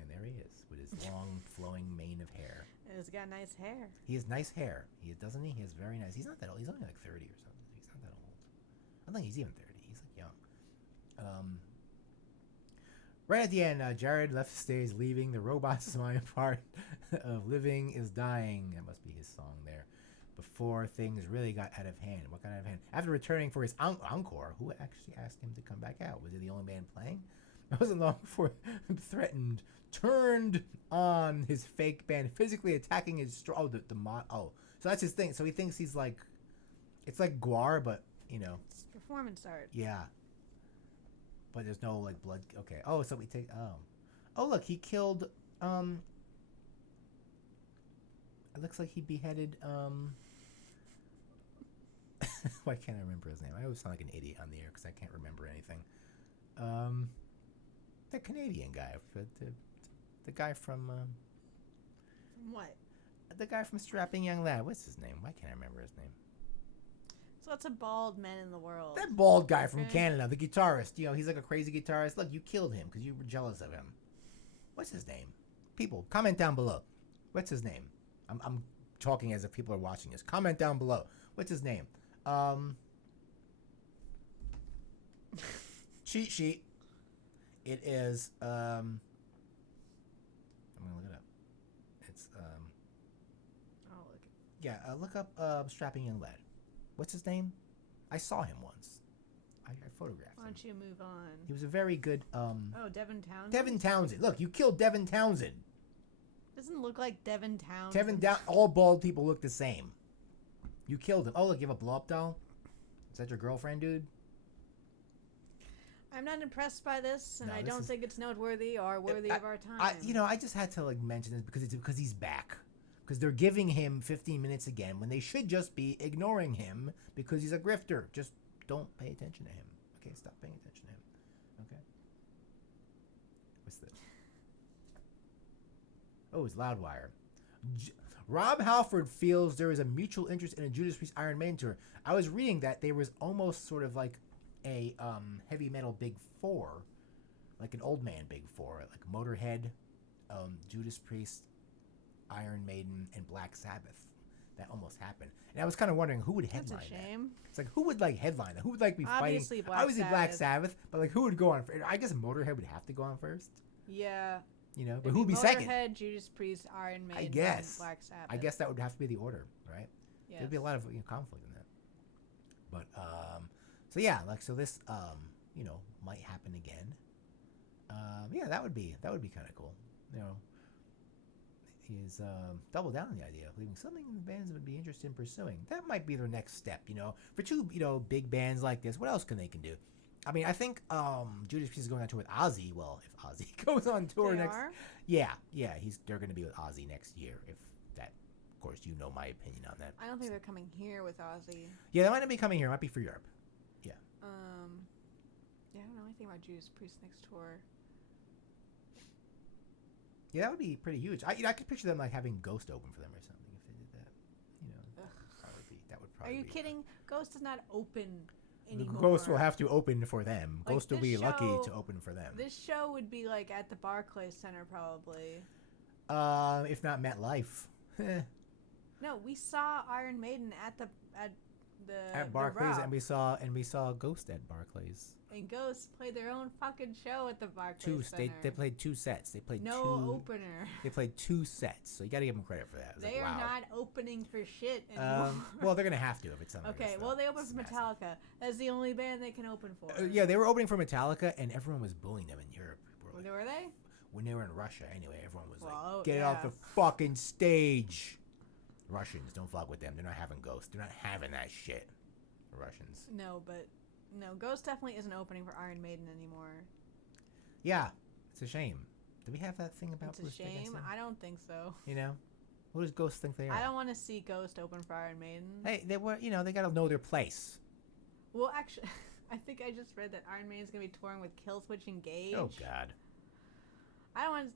And there he is with his long flowing mane of hair. He's got nice hair. He has nice hair. Doesn't he? He has very nice. He's not that old. He's only like 30 or something. He's not that old. I don't think he's even 30. He's like young. Right at the end, Jared left the stage, leaving the robots my part of Living is Dying. That must be his song there. Before things really got out of hand. What got out of hand? After returning for his encore, who actually asked him to come back out? Was he the only man playing? It wasn't long before Threatin turned on his fake band, physically attacking his... so that's his thing. So he thinks he's like... It's like Guar, but, you know... It's performance art. Yeah. But there's no, like, blood... Okay. Oh, so we take... Oh, look, he killed... It looks like he beheaded... Why can't I remember his name? I always sound like an idiot on the air because I can't remember anything. The Canadian guy. The guy from... What? The guy from Strapping Young Lad. What's his name? Why can't I remember his name? So lots of bald men in the world. That bald guy from Canada, the guitarist. You know, he's like a crazy guitarist. Look, you killed him because you were jealous of him. What's his name? People, comment down below. What's his name? I'm talking as if people are watching this. Comment down below. What's his name? Cheat sheet. It is, I'm gonna look it up. It's, I'll look it. Yeah, look up, Strapping Young Lad. What's his name? I saw him once. I photographed him. Why don't you move on? He was a very good, Oh, Devin Townsend? Devin Townsend. Look, you killed Devin Townsend. Doesn't look like Devin Townsend. All bald people look the same. You killed him. Oh, look, you have a blow-up doll? Is that your girlfriend, dude? I'm not impressed by this, and No, I this don't is- think it's noteworthy or worthy of our time. I just had to, like, mention this because he's back. Because they're giving him 15 minutes again when they should just be ignoring him because he's a grifter. Just don't pay attention to him. Okay, stop paying attention to him. Okay. What's this? Oh, it's Loudwire. Rob Halford feels there is a mutual interest in a Judas Priest Iron Maiden tour. I was reading that there was almost sort of like a heavy metal Big Four, like an old man Big Four, like Motorhead, Judas Priest, Iron Maiden, and Black Sabbath. That almost happened. And I was kind of wondering who would headline That's a shame. that. It's like, who would, like, headline that? Who would, like, be Obviously fighting? Black Obviously Black Sabbath. Sabbath, but, like, who would go on first? I guess Motorhead would have to go on first, Yeah. you know? But It'd who would be second? Motorhead, Judas Priest, Iron Maiden, I guess. and Black Sabbath. I guess that would have to be the order, right? Yes. There'd be a lot of conflict in that. But, so yeah, like, so this, might happen again. Yeah, that would be kind of cool. You know, he's double down on the idea of leaving something the bands would be interested in pursuing. That might be their next step, you know. For two, big bands like this, what else can they do? I mean, I think Judas Priest is going on tour with Ozzy. Well, if Ozzy goes on tour They next, are? yeah, they're going to be with Ozzy next year. If that, of course, you know my opinion on that. I don't think they're coming here with Ozzy. Yeah, they might not be coming here. It might be for Europe. Yeah. Yeah, I don't know anything about Judas Priest next tour. Yeah, that would be pretty huge. I could picture them like having Ghost open for them or something if they did that. You know. Ugh. probably. Are you be, kidding? Ghost is not open anymore. Ghost will have to open for them. Like, Ghost will this be lucky show- to open for them. This show would be like at the Barclays Center probably. If not MetLife. No, we saw Iron Maiden at the Barclays, Rock. and we saw Ghost at Barclays. And Ghosts played their own fucking show at the Barclays Center. They played 2 sets. They played opener. They played 2 sets, so you got to give them credit for that. They are not opening for shit anymore. Well, they're gonna have to if it's something. Okay, well they opened for Metallica. That's the only band they can open for. Yeah, they were opening for Metallica, and everyone was booing them in Europe. Were they? When they were in Russia, anyway, everyone was like, "Get yeah. off the fucking stage!" Russians, don't fuck with them. They're not having Ghosts. They're not having that shit. The Russians. No, Ghost definitely isn't opening for Iron Maiden anymore. Yeah, it's a shame. Do we have that thing about It's a Bruce shame. Dickinson? I don't think so. You know, what does Ghost think they are? I don't want to see Ghost open for Iron Maiden. Hey, they were. They gotta know their place. Well, actually, I think I just read that Iron Maiden's gonna be touring with Killswitch Engage. Oh God. I don't want.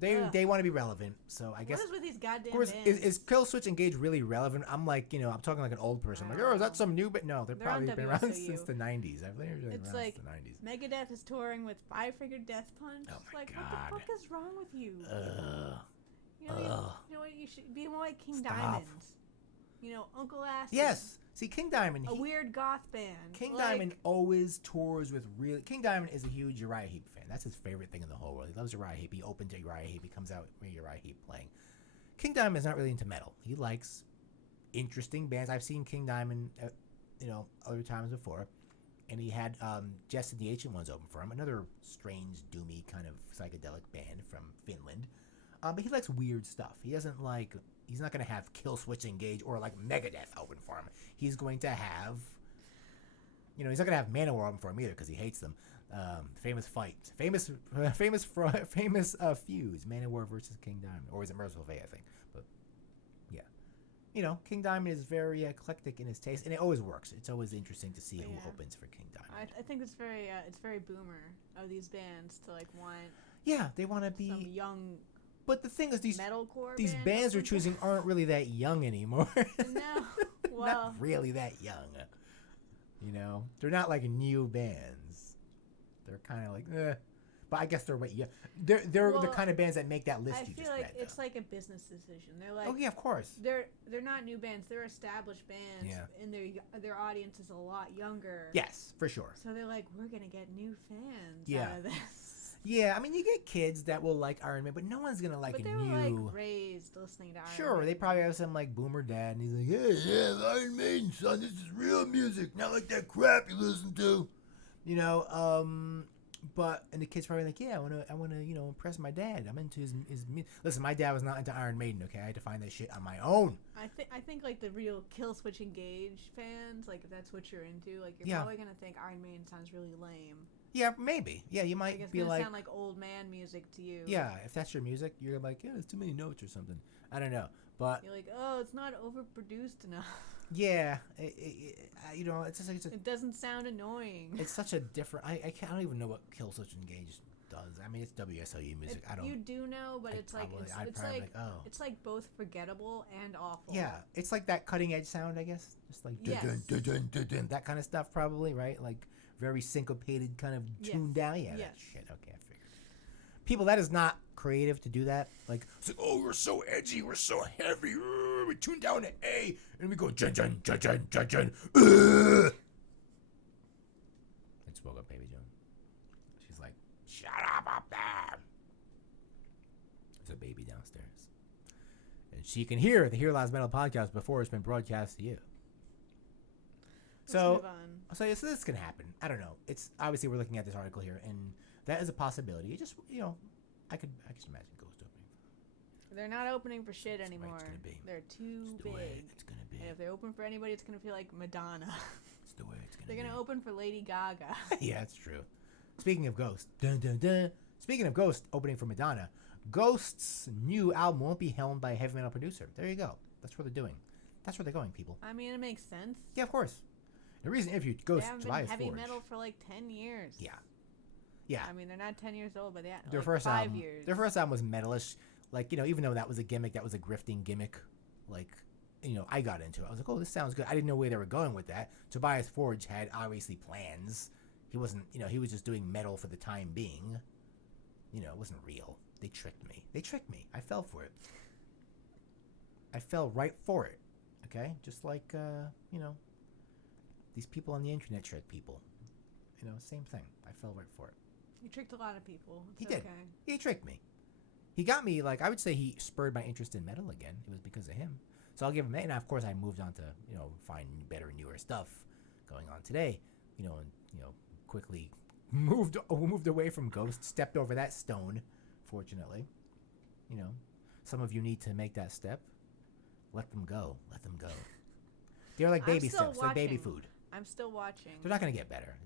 They want to be relevant, so I guess. What is with these goddamn Of course, bands? is Killswitch Engage really relevant? I'm like, I'm talking like an old person. I'm like, oh, is that some new? But no, they're probably on been around WSOU. since the '90s. I've been around It's since like the '90s. Megadeth is touring with Five Finger Death Punch. Oh It's my like, God. what the fuck is wrong with you? Ugh. You know what? You should be more like King Stop. Diamond. Uncle Acid. Yes. See, King Diamond. A weird goth band. King like, Diamond always tours with real. King Diamond is a huge Uriah Heep fan. That's his favorite thing in the whole world. He loves Uriah Heep. He opened to Uriah Heep. He comes out with Uriah Heep playing. King Diamond is not really into metal. He likes interesting bands. I've seen King Diamond, other times before, and he had Jess and the Ancient Ones open for him. Another strange, doomy kind of psychedelic band from Finland. But he likes weird stuff. He doesn't like. He's not going to have Killswitch Engage or like Megadeth open for him. He's going to have. He's not going to have Manowar open for him either because he hates them. Famous fight, famous feuds, Manowar versus King Diamond, or is it Merciful Fate? I think, but yeah, King Diamond is very eclectic in his taste, and it always works. It's always interesting to see who opens for King Diamond. I think it's very boomer of these bands to like want. Yeah, they want to be some young. But the thing is, these bands we're choosing aren't really that young anymore. No, well, not really that young. They're not like new bands. They're kind of like, but I guess they're they're the kind of bands that make that list. I feel like it's like a business decision. They're like, oh yeah, of course. They're not new bands. They're established bands, Yeah. and their audience is a lot younger. Yes, for sure. So they're like, we're gonna get new fans out of this. Yeah, I mean, you get kids that will like Iron Man, but no one's gonna like but a they new. were like raised listening to Iron Man. Sure, they probably have some like boomer dad, and he's like, yeah, Iron Maiden, son, this is real music, not like that crap you listen to, But and the kid's probably like, yeah, I wanna, impress my dad. I'm into his listen. My dad was not into Iron Maiden. Okay, I had to find that shit on my own. I think like the real Killswitch Engage fans, like if that's what you're into, like you're probably gonna think Iron Maiden sounds really lame. Yeah, maybe. Yeah, you might be like, sound like old man music to you. Yeah, if that's your music, you're like, yeah, it's too many notes or something. I don't know, but you're like, oh, it's not overproduced enough. Yeah, it's just like it doesn't sound annoying. It's such a different. I don't even know what Killswitch Engage does. I mean, it's WSOU music. I don't. You do know, but it's like both forgettable and awful. Yeah, it's like that cutting edge sound, I guess. Just like that kind of stuff, probably, right? Like very syncopated, kind of tuned down. Yeah, that shit. Okay, I figured. People, that is not creative to do that. Like, it's like, oh, we're so edgy, we're so heavy. We tune down to A, and we go jun jun jun jun jun jun. It spoke up, Baby Joan. She's like, shut up there. There's a baby downstairs, and she can hear the Here Lies Metal podcast before it's been broadcast to you. Let's move on. So this can happen. I don't know. It's obviously we're looking at this article here, and that is a possibility. It just I could imagine Ghost opening. They're not opening for shit anymore. It's gonna be. They're too big. Way it's gonna be. And if they open for anybody, it's gonna feel like Madonna. It's the way it's gonna. They're gonna open for Lady Gaga. Yeah, that's true. Speaking of Ghost, dun dun dun. Speaking of Ghost opening for Madonna, Ghost's new album won't be helmed by a heavy metal producer. There you go. That's what they're doing. That's where they're going, people. I mean, it makes sense. Yeah, of course. The reason if you Ghost July is Forge. Heavy metal for like 10 years. Yeah. Yeah. I mean, they're not 10 years old, but they their like first 5 album, years. Their first album was metalish. Like, even though that was a gimmick, that was a grifting gimmick. Like, I got into it. I was like, oh, this sounds good. I didn't know where they were going with that. Tobias Forge had obviously plans. He wasn't, he was just doing metal for the time being. It wasn't real. They tricked me. I fell for it. I fell right for it. Okay? Just like, these people on the internet trick people. Same thing. I fell right for it. You tricked a lot of people. He did. He tricked me. He got me, I would say he spurred my interest in metal again. It was because of him. So I'll give him that. And of course, I moved on to, find better, newer stuff going on today. And, quickly moved away from Ghost, stepped over that stone, fortunately. Some of you need to make that step. Let them go. They're like baby steps, like baby food. I'm still watching. They're not going to get better.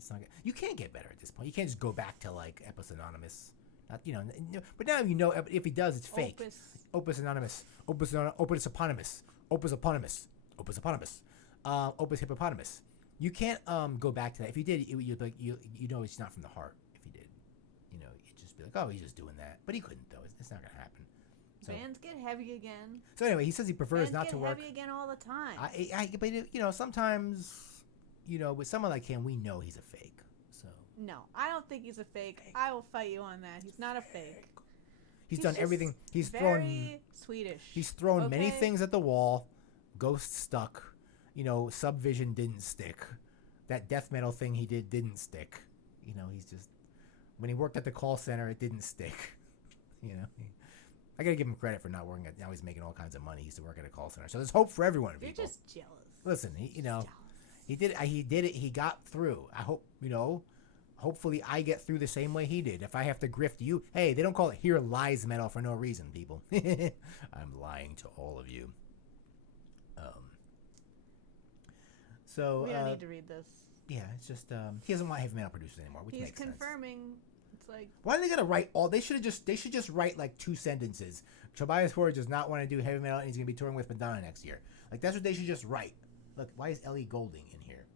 You can't get better at this point. You can't just go back to, Opus Anonymous. But now if he does, it's fake. Opus Anonymous. Opus Eponymous. Opus Eponymous. Opus Eponymous. Opus Hippopotamus. You can't go back to that. If you did, you'd be like, it's not from the heart. If he did, you'd just be like, oh, he's just doing that. But he couldn't though. It's not gonna happen. So, bands get heavy again. So anyway, he says he prefers not to work. Bands get heavy again all the time. But sometimes, with someone like him, we know he's a fake. So no, I don't think he's a fake. I will fight you on that. He's not a fake. He's done everything. He's very Swedish. He's thrown many things at the wall. Ghost stuck. Subvision didn't stick. That death metal thing he didn't stick. He's just, when he worked at the call center, it didn't stick. I gotta give him credit for not working now he's making all kinds of money. He used to work at a call center. So there's hope for everyone. You're people. Just jealous. Listen, he did it. He got through. I hope, hopefully I get through the same way he did. If I have to grift you, hey, they don't call it Here Lies Metal for no reason, people. I'm lying to all of you. So we don't need to read this. Yeah, it's just he doesn't want heavy metal producers anymore, which makes sense. He's confirming. It's like, why are they gonna write all? They should just write 2 sentences. Tobias Forge does not want to do heavy metal, and he's gonna be touring with Madonna next year. That's what they should just write. Look, why is Ellie Goulding in here?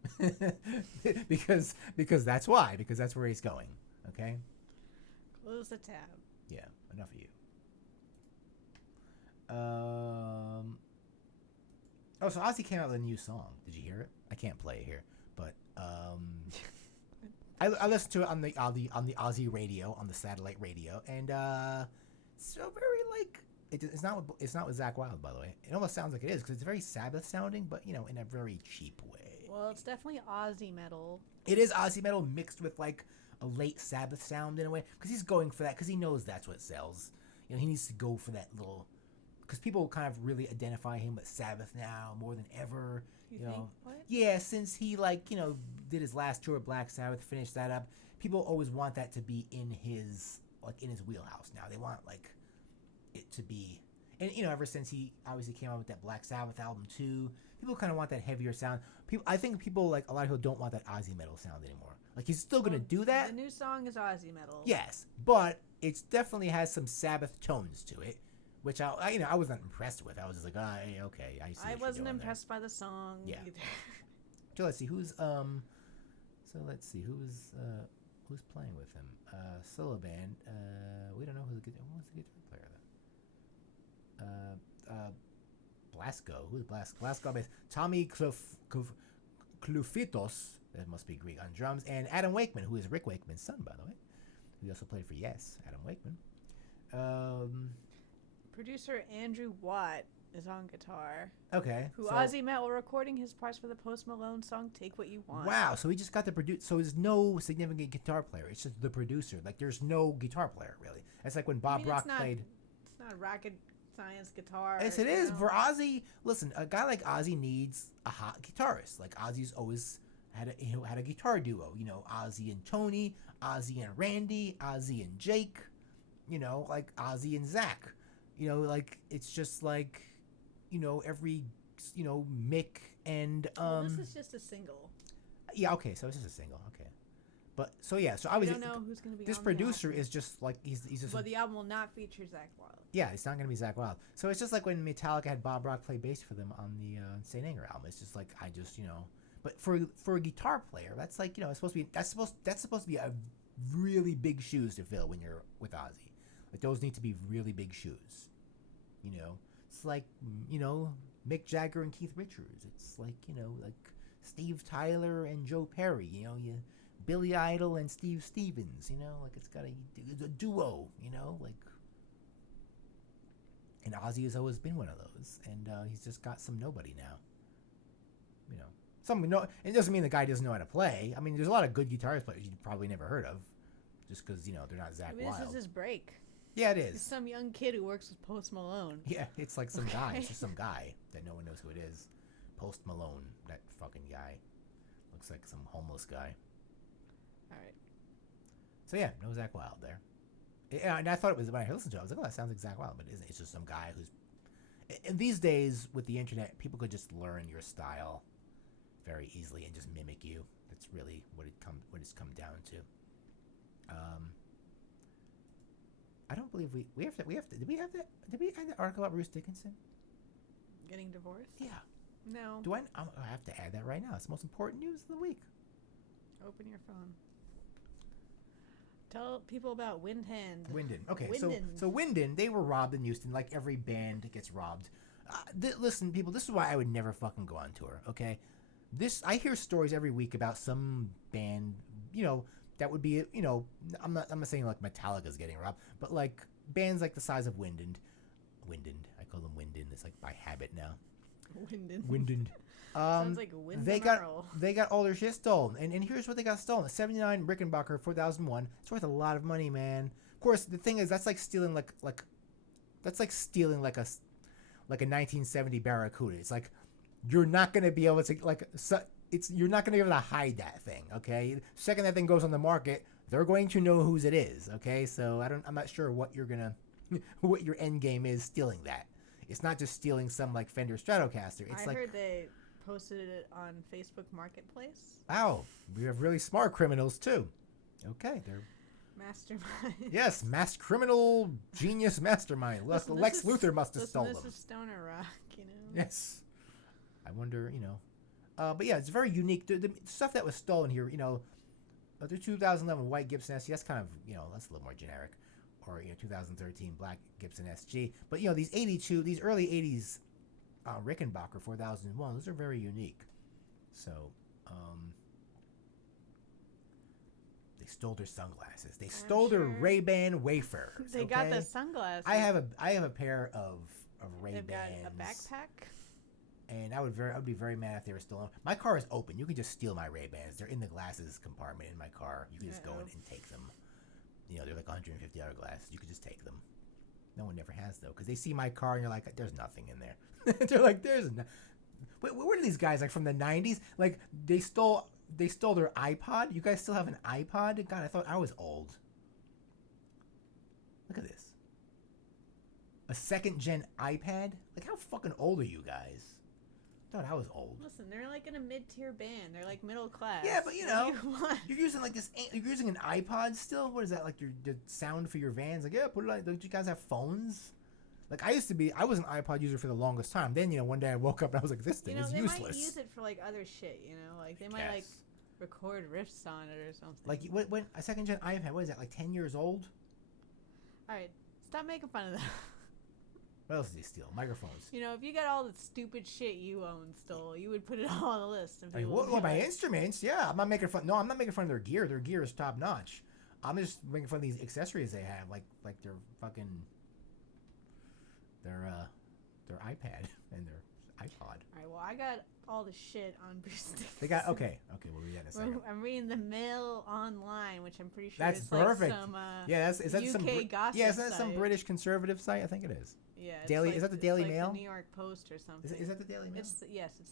because that's why. Because that's where he's going. Okay. Close the tab. Yeah. Enough of you. Oh, so Ozzy came out with a new song. Did you hear it? I can't play it here, but I listened to it on the Ozzy radio, on the satellite radio, and so very it's not with Zakk Wylde, by the way. It almost sounds like it is because it's very Sabbath sounding, but in a very cheap way. Well, it's definitely Ozzy metal. It is Ozzy metal mixed with a late Sabbath sound in a way, because he's going for that because he knows that's what sells. He needs to go for that little. Because people kind of really identify him with Sabbath now more than ever. You think? What? Yeah, since he did his last tour with Black Sabbath, finished that up. People always want that to be in his wheelhouse now. They want it to be, and ever since he obviously came out with that Black Sabbath album too, people kind of want that heavier sound. I think people a lot of people don't want that Ozzy metal sound anymore. He's still gonna do that. The new song is Ozzy metal. Yes, but it definitely has some Sabbath tones to it. Which I wasn't impressed with. I was just like, okay, I see. I wasn't impressed by the song. Yeah. Either. So let's see who's who's playing with him. Solo band. We don't know who's the guitar player then. Blasco. Who's Blasco? Blasco bass. Tommy Klufitos. That must be Greek on drums, and Adam Wakeman, who is Rick Wakeman's son, by the way. He also played for Yes. Adam Wakeman. Producer Andrew Watt is on guitar. Okay. Who Ozzy met while recording his parts for the Post Malone song "Take What You Want." Wow, so he just got the produce. So there's no significant guitar player. It's just the producer. There's no guitar player really. It's like when Bob Rock played. It's not rocket science guitar. Yes, it is. For Ozzy, listen, a guy like Ozzy needs a hot guitarist. Ozzy's always had a guitar duo. Ozzy and Tony, Ozzy and Randy, Ozzy and Jake. Ozzy and Zach. It's just every, Mick and, this is just a single. Yeah, okay, so it's just a single, okay. But, so I don't know who's going to be this on producer the album. is just, he's just... But the album will not feature Zakk Wylde. Yeah, it's not going to be Zakk Wylde. So it's just when Metallica had Bob Rock play bass for them on the Saint Anger album. It's just But for a guitar player, that's it's supposed to be... That's supposed to be a really big shoes to fill when you're with Ozzy. Those need to be really big shoes. It's like, Mick Jagger and Keith Richards. It's like, like Steve Tyler and Joe Perry. Billy Idol and Steve Stevens. Like it's a duo. Like. And Ozzy has always been one of those, and he's just got some nobody now. It doesn't mean the guy doesn't know how to play. I mean, there's a lot of good guitarist players you probably never heard of, just because they're not Zach Wild. This is his break. Yeah, it is. It's some young kid who works with Post Malone. Yeah, it's like some guy. It's just some guy that no one knows who it is. Post Malone, that fucking guy. Looks like some homeless guy. All right. So yeah, no Zach Wild there. Yeah, and I thought it was, when I listened to it, I was like, oh, that sounds like Zach Wild, but it isn't. It's just some guy who's... And these days, with the internet, people could just learn your style very easily and just mimic you. That's really what it's come down to. I don't believe we have to. Did we have that article about Bruce Dickinson? Getting divorced? Yeah. No. I have to add that right now. It's the most important news of the week. Open your phone. Tell people about Windhand. Okay, Windhand. so Windhand, they were robbed in Houston, like every band gets robbed. Listen, people, this is why I would never fucking go on tour. Okay, I hear stories every week about some band, that would be, I'm not saying like Metallica's getting robbed, but like bands like the size of Windhand, I call them Windhand. It's like by habit now. Windhand. Sounds like a Wyndham they got all their shit stolen, and here's what they got stolen: a '79 Rickenbacker 4001. It's worth a lot of money, man. Of course, the thing is that's like stealing like a 1970 Barracuda. It's like you're not gonna be able to you're not gonna be able to hide that thing. Okay, second that thing goes on the market, they're going to know whose it is. Okay, so I'm not sure what what your end game is stealing that. It's not just stealing some like Fender Stratocaster. It's I heard they posted it on Facebook Marketplace. Wow, we have really smart criminals too. Okay, they're mastermind. Yes, mass criminal genius mastermind. Lex Luthor must have stolen them. This is stoner rock, Yes, I wonder, but yeah, it's very unique. The stuff that was stolen here, the 2011 white Gibson SG, that's kind of, that's a little more generic. Or 2013 black Gibson SG, but these early '80s Rickenbacker 4001, those are very unique. So they stole their sunglasses. They stole their Ray-Ban wafers. They got the sunglasses. I have a pair of Ray-Bans. They've got a backpack. And I would be very mad if they were stolen. My car is open. You can just steal my Ray-Bans. They're in the glasses compartment in my car. You can just go in and take them. They're like $150 glasses. You could just take them. No one ever has, though, because they see my car and you're like, there's nothing in there. They're like, there's no... Where are these guys, like, from the 90s? Like, they stole their iPod? You guys still have an iPod? God, I thought I was old. Look at this. A second-gen iPad? Like, how fucking old are you guys? I thought I was old. Listen, they're like in a mid-tier band. They're like middle class. Yeah, but you're using like this. You're using an iPod still. What is that? Like the sound for your vans? Like, yeah, put it like. Don't you guys have phones? Like I was an iPod user for the longest time. Then one day I woke up and I was like, this thing is useless. They might use it for like other shit. Like they might like record riffs on it or something. Like when a second gen iPad, what is that? Like 10 years old? All right, stop making fun of that. What else did he steal? Microphones. If you got all the stupid shit you own stole, you would put it all on the list. My instruments? Yeah, I'm not making fun. No, I'm not making fun of their gear. Their gear is top notch. I'm just making fun of these accessories they have, like their fucking their iPad and their iPod. All right. Well, I got all the shit on Bruce Dickinson. They got okay. We'll read that in a second. I'm reading the Mail Online, which I'm pretty sure that's is perfect. Like some is that UK some gossip isn't that site. some British conservative site? I think it is. Yeah. Is that the Daily Mail? The New York Post or something. Is that the Daily Mail? It's the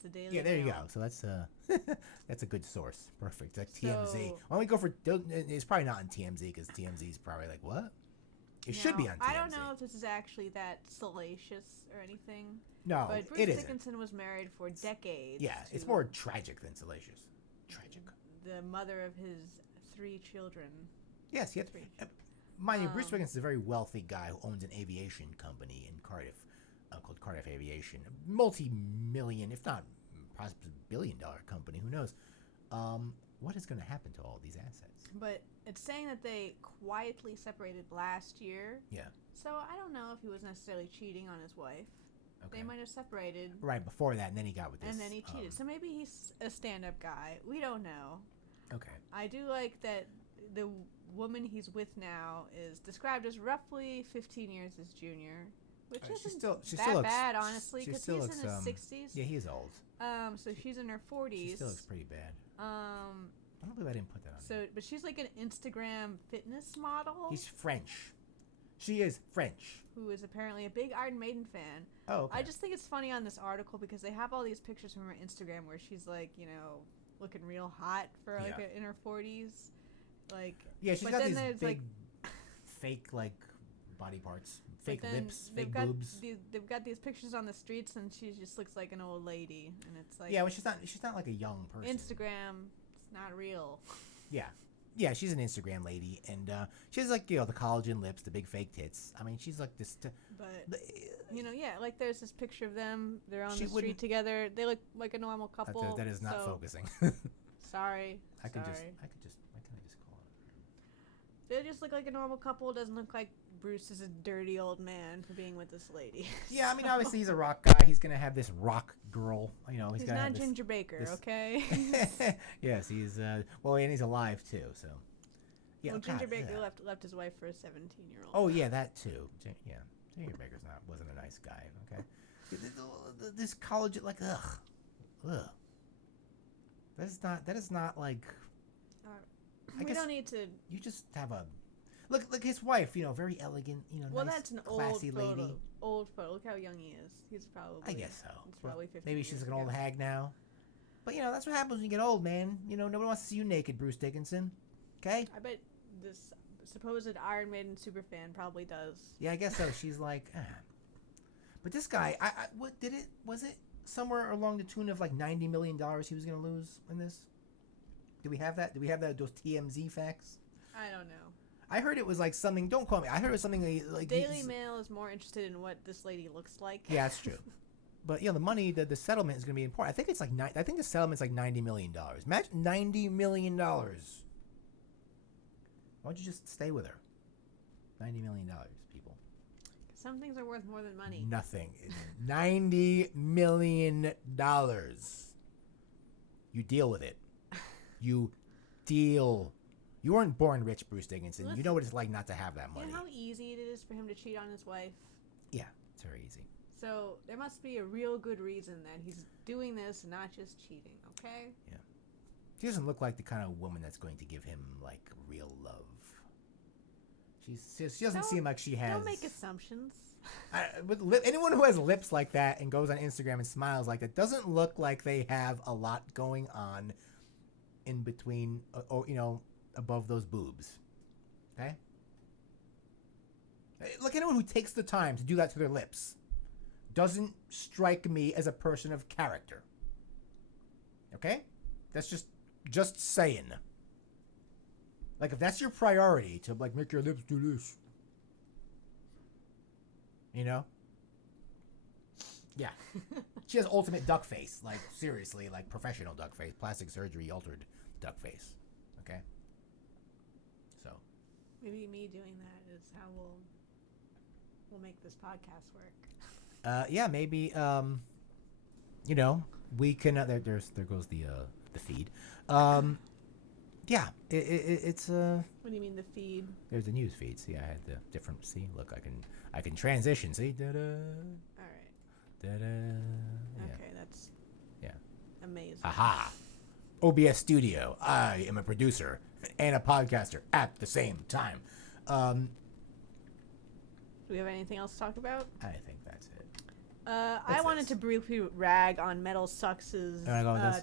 Daily Mail. Yeah, there you go. So that's that's a good source. Perfect. Like TMZ. Why don't we go for? It's probably not on TMZ because TMZ is probably like what? It should be on TMZ. I don't know if this is actually that salacious or anything. No, but Bruce Dickinson was married for decades. Yeah, it's more tragic than salacious. Tragic. The mother of his 3 children. Yes, he had 3. Mind you, Bruce Dickinson is a very wealthy guy who owns an aviation company in Cardiff called Cardiff Aviation. A multi-million, if not possibly billion-dollar company. Who knows? What is going to happen to all these assets? But it's saying that they quietly separated last year. Yeah. So I don't know if he was necessarily cheating on his wife. Okay. They might have separated. Right before that, and then he got with this. And then he cheated. So maybe he's a stand-up guy. We don't know. Okay. I do like that the woman he's with now is described as roughly 15 years his junior, which isn't she still that looks, bad, honestly, because he's looks, in his 60s. Yeah, he's old. So she's in her 40s. She still looks pretty bad. I don't believe I didn't put that on. So, but she's like an Instagram fitness model. He's French. She is French. Who is apparently a big Iron Maiden fan. Oh, okay. I just think it's funny on this article because they have all these pictures from her Instagram where she's like, looking real hot for like in her 40s. Like, yeah, she's got these big, like, fake like body parts, fake lips, fake boobs. They've got these pictures on the streets, and she just looks like an old lady, and it's like, yeah, well, she's not like a young person. Instagram, it's not real. Yeah, she's an Instagram lady, and she's like the collagen lips, the big fake tits. I mean, she's like this. Like there's this picture of them. They're on the street together. They look like a normal couple. That is not focusing. Sorry. Why can I just call it? They just look like a normal couple. It doesn't look like Bruce is a dirty old man for being with this lady. Yeah, I mean, obviously he's a rock guy. He's gonna have this rock girl. He's gonna not have Ginger Baker, okay? Yes, he's and he's alive too. So, yeah. Well, Ginger Baker left his wife for a 17-year-old. Oh yeah, that too. Yeah, Ginger Baker's wasn't a nice guy. Okay, this college ugh. That is not like. We don't need to. You just have a. Look, his wife, very elegant, well, nice, that's an classy old photo. lady. Old photo. Look how young he is. He's probably. I guess so. He's probably 50. Maybe she's like an old hag now. But that's what happens when you get old, man. Nobody wants to see you naked, Bruce Dickinson. Okay? I bet this supposed Iron Maiden superfan probably does. Yeah, I guess so. She's like, But this guy, was it somewhere along the tune of like $90 million he was going to lose in this? Do we have that? Those TMZ facts? I don't know. I heard it was like something. Don't quote me. I heard it was something like Daily Mail is more interested in what this lady looks like. Yeah, that's true. But the money, the settlement is going to be important. I think it's like I think the settlement's like $90 million. Imagine $90 million. Why don't you just stay with her? $90 million, people. Some things are worth more than money. Nothing. $90 million. You deal with it. You deal. You weren't born rich, Bruce Dickinson. Listen, you know what it's like not to have that money. You know how easy it is for him to cheat on his wife? Yeah, it's very easy. So there must be a real good reason that he's doing this and not just cheating, okay? Yeah. She doesn't look like the kind of woman that's going to give him, like, real love. She doesn't seem like she has... Don't make assumptions. Anyone who has lips like that and goes on Instagram and smiles like that doesn't look like they have a lot going on in between, above those boobs. Okay? Like, anyone who takes the time to do that to their lips doesn't strike me as a person of character. Okay? That's just saying. Like, if that's your priority to, like, make your lips do this. Yeah. She has ultimate duck face. Like, seriously, like, professional duck face. Plastic surgery altered duck face. Okay? So. Maybe me doing that is how we'll make this podcast work. Yeah, maybe, we can, there goes the feed. Yeah, it's What do you mean the feed? There's the news feed. See, I had the different. See, look, I can transition. See, da-da. All right. Da-da. Yeah. Okay, that's amazing. Aha! OBS Studio. I am a producer and a podcaster at the same time. Do we have anything else to talk about? I think that's it. I wanted to briefly rag on Metal Sucks'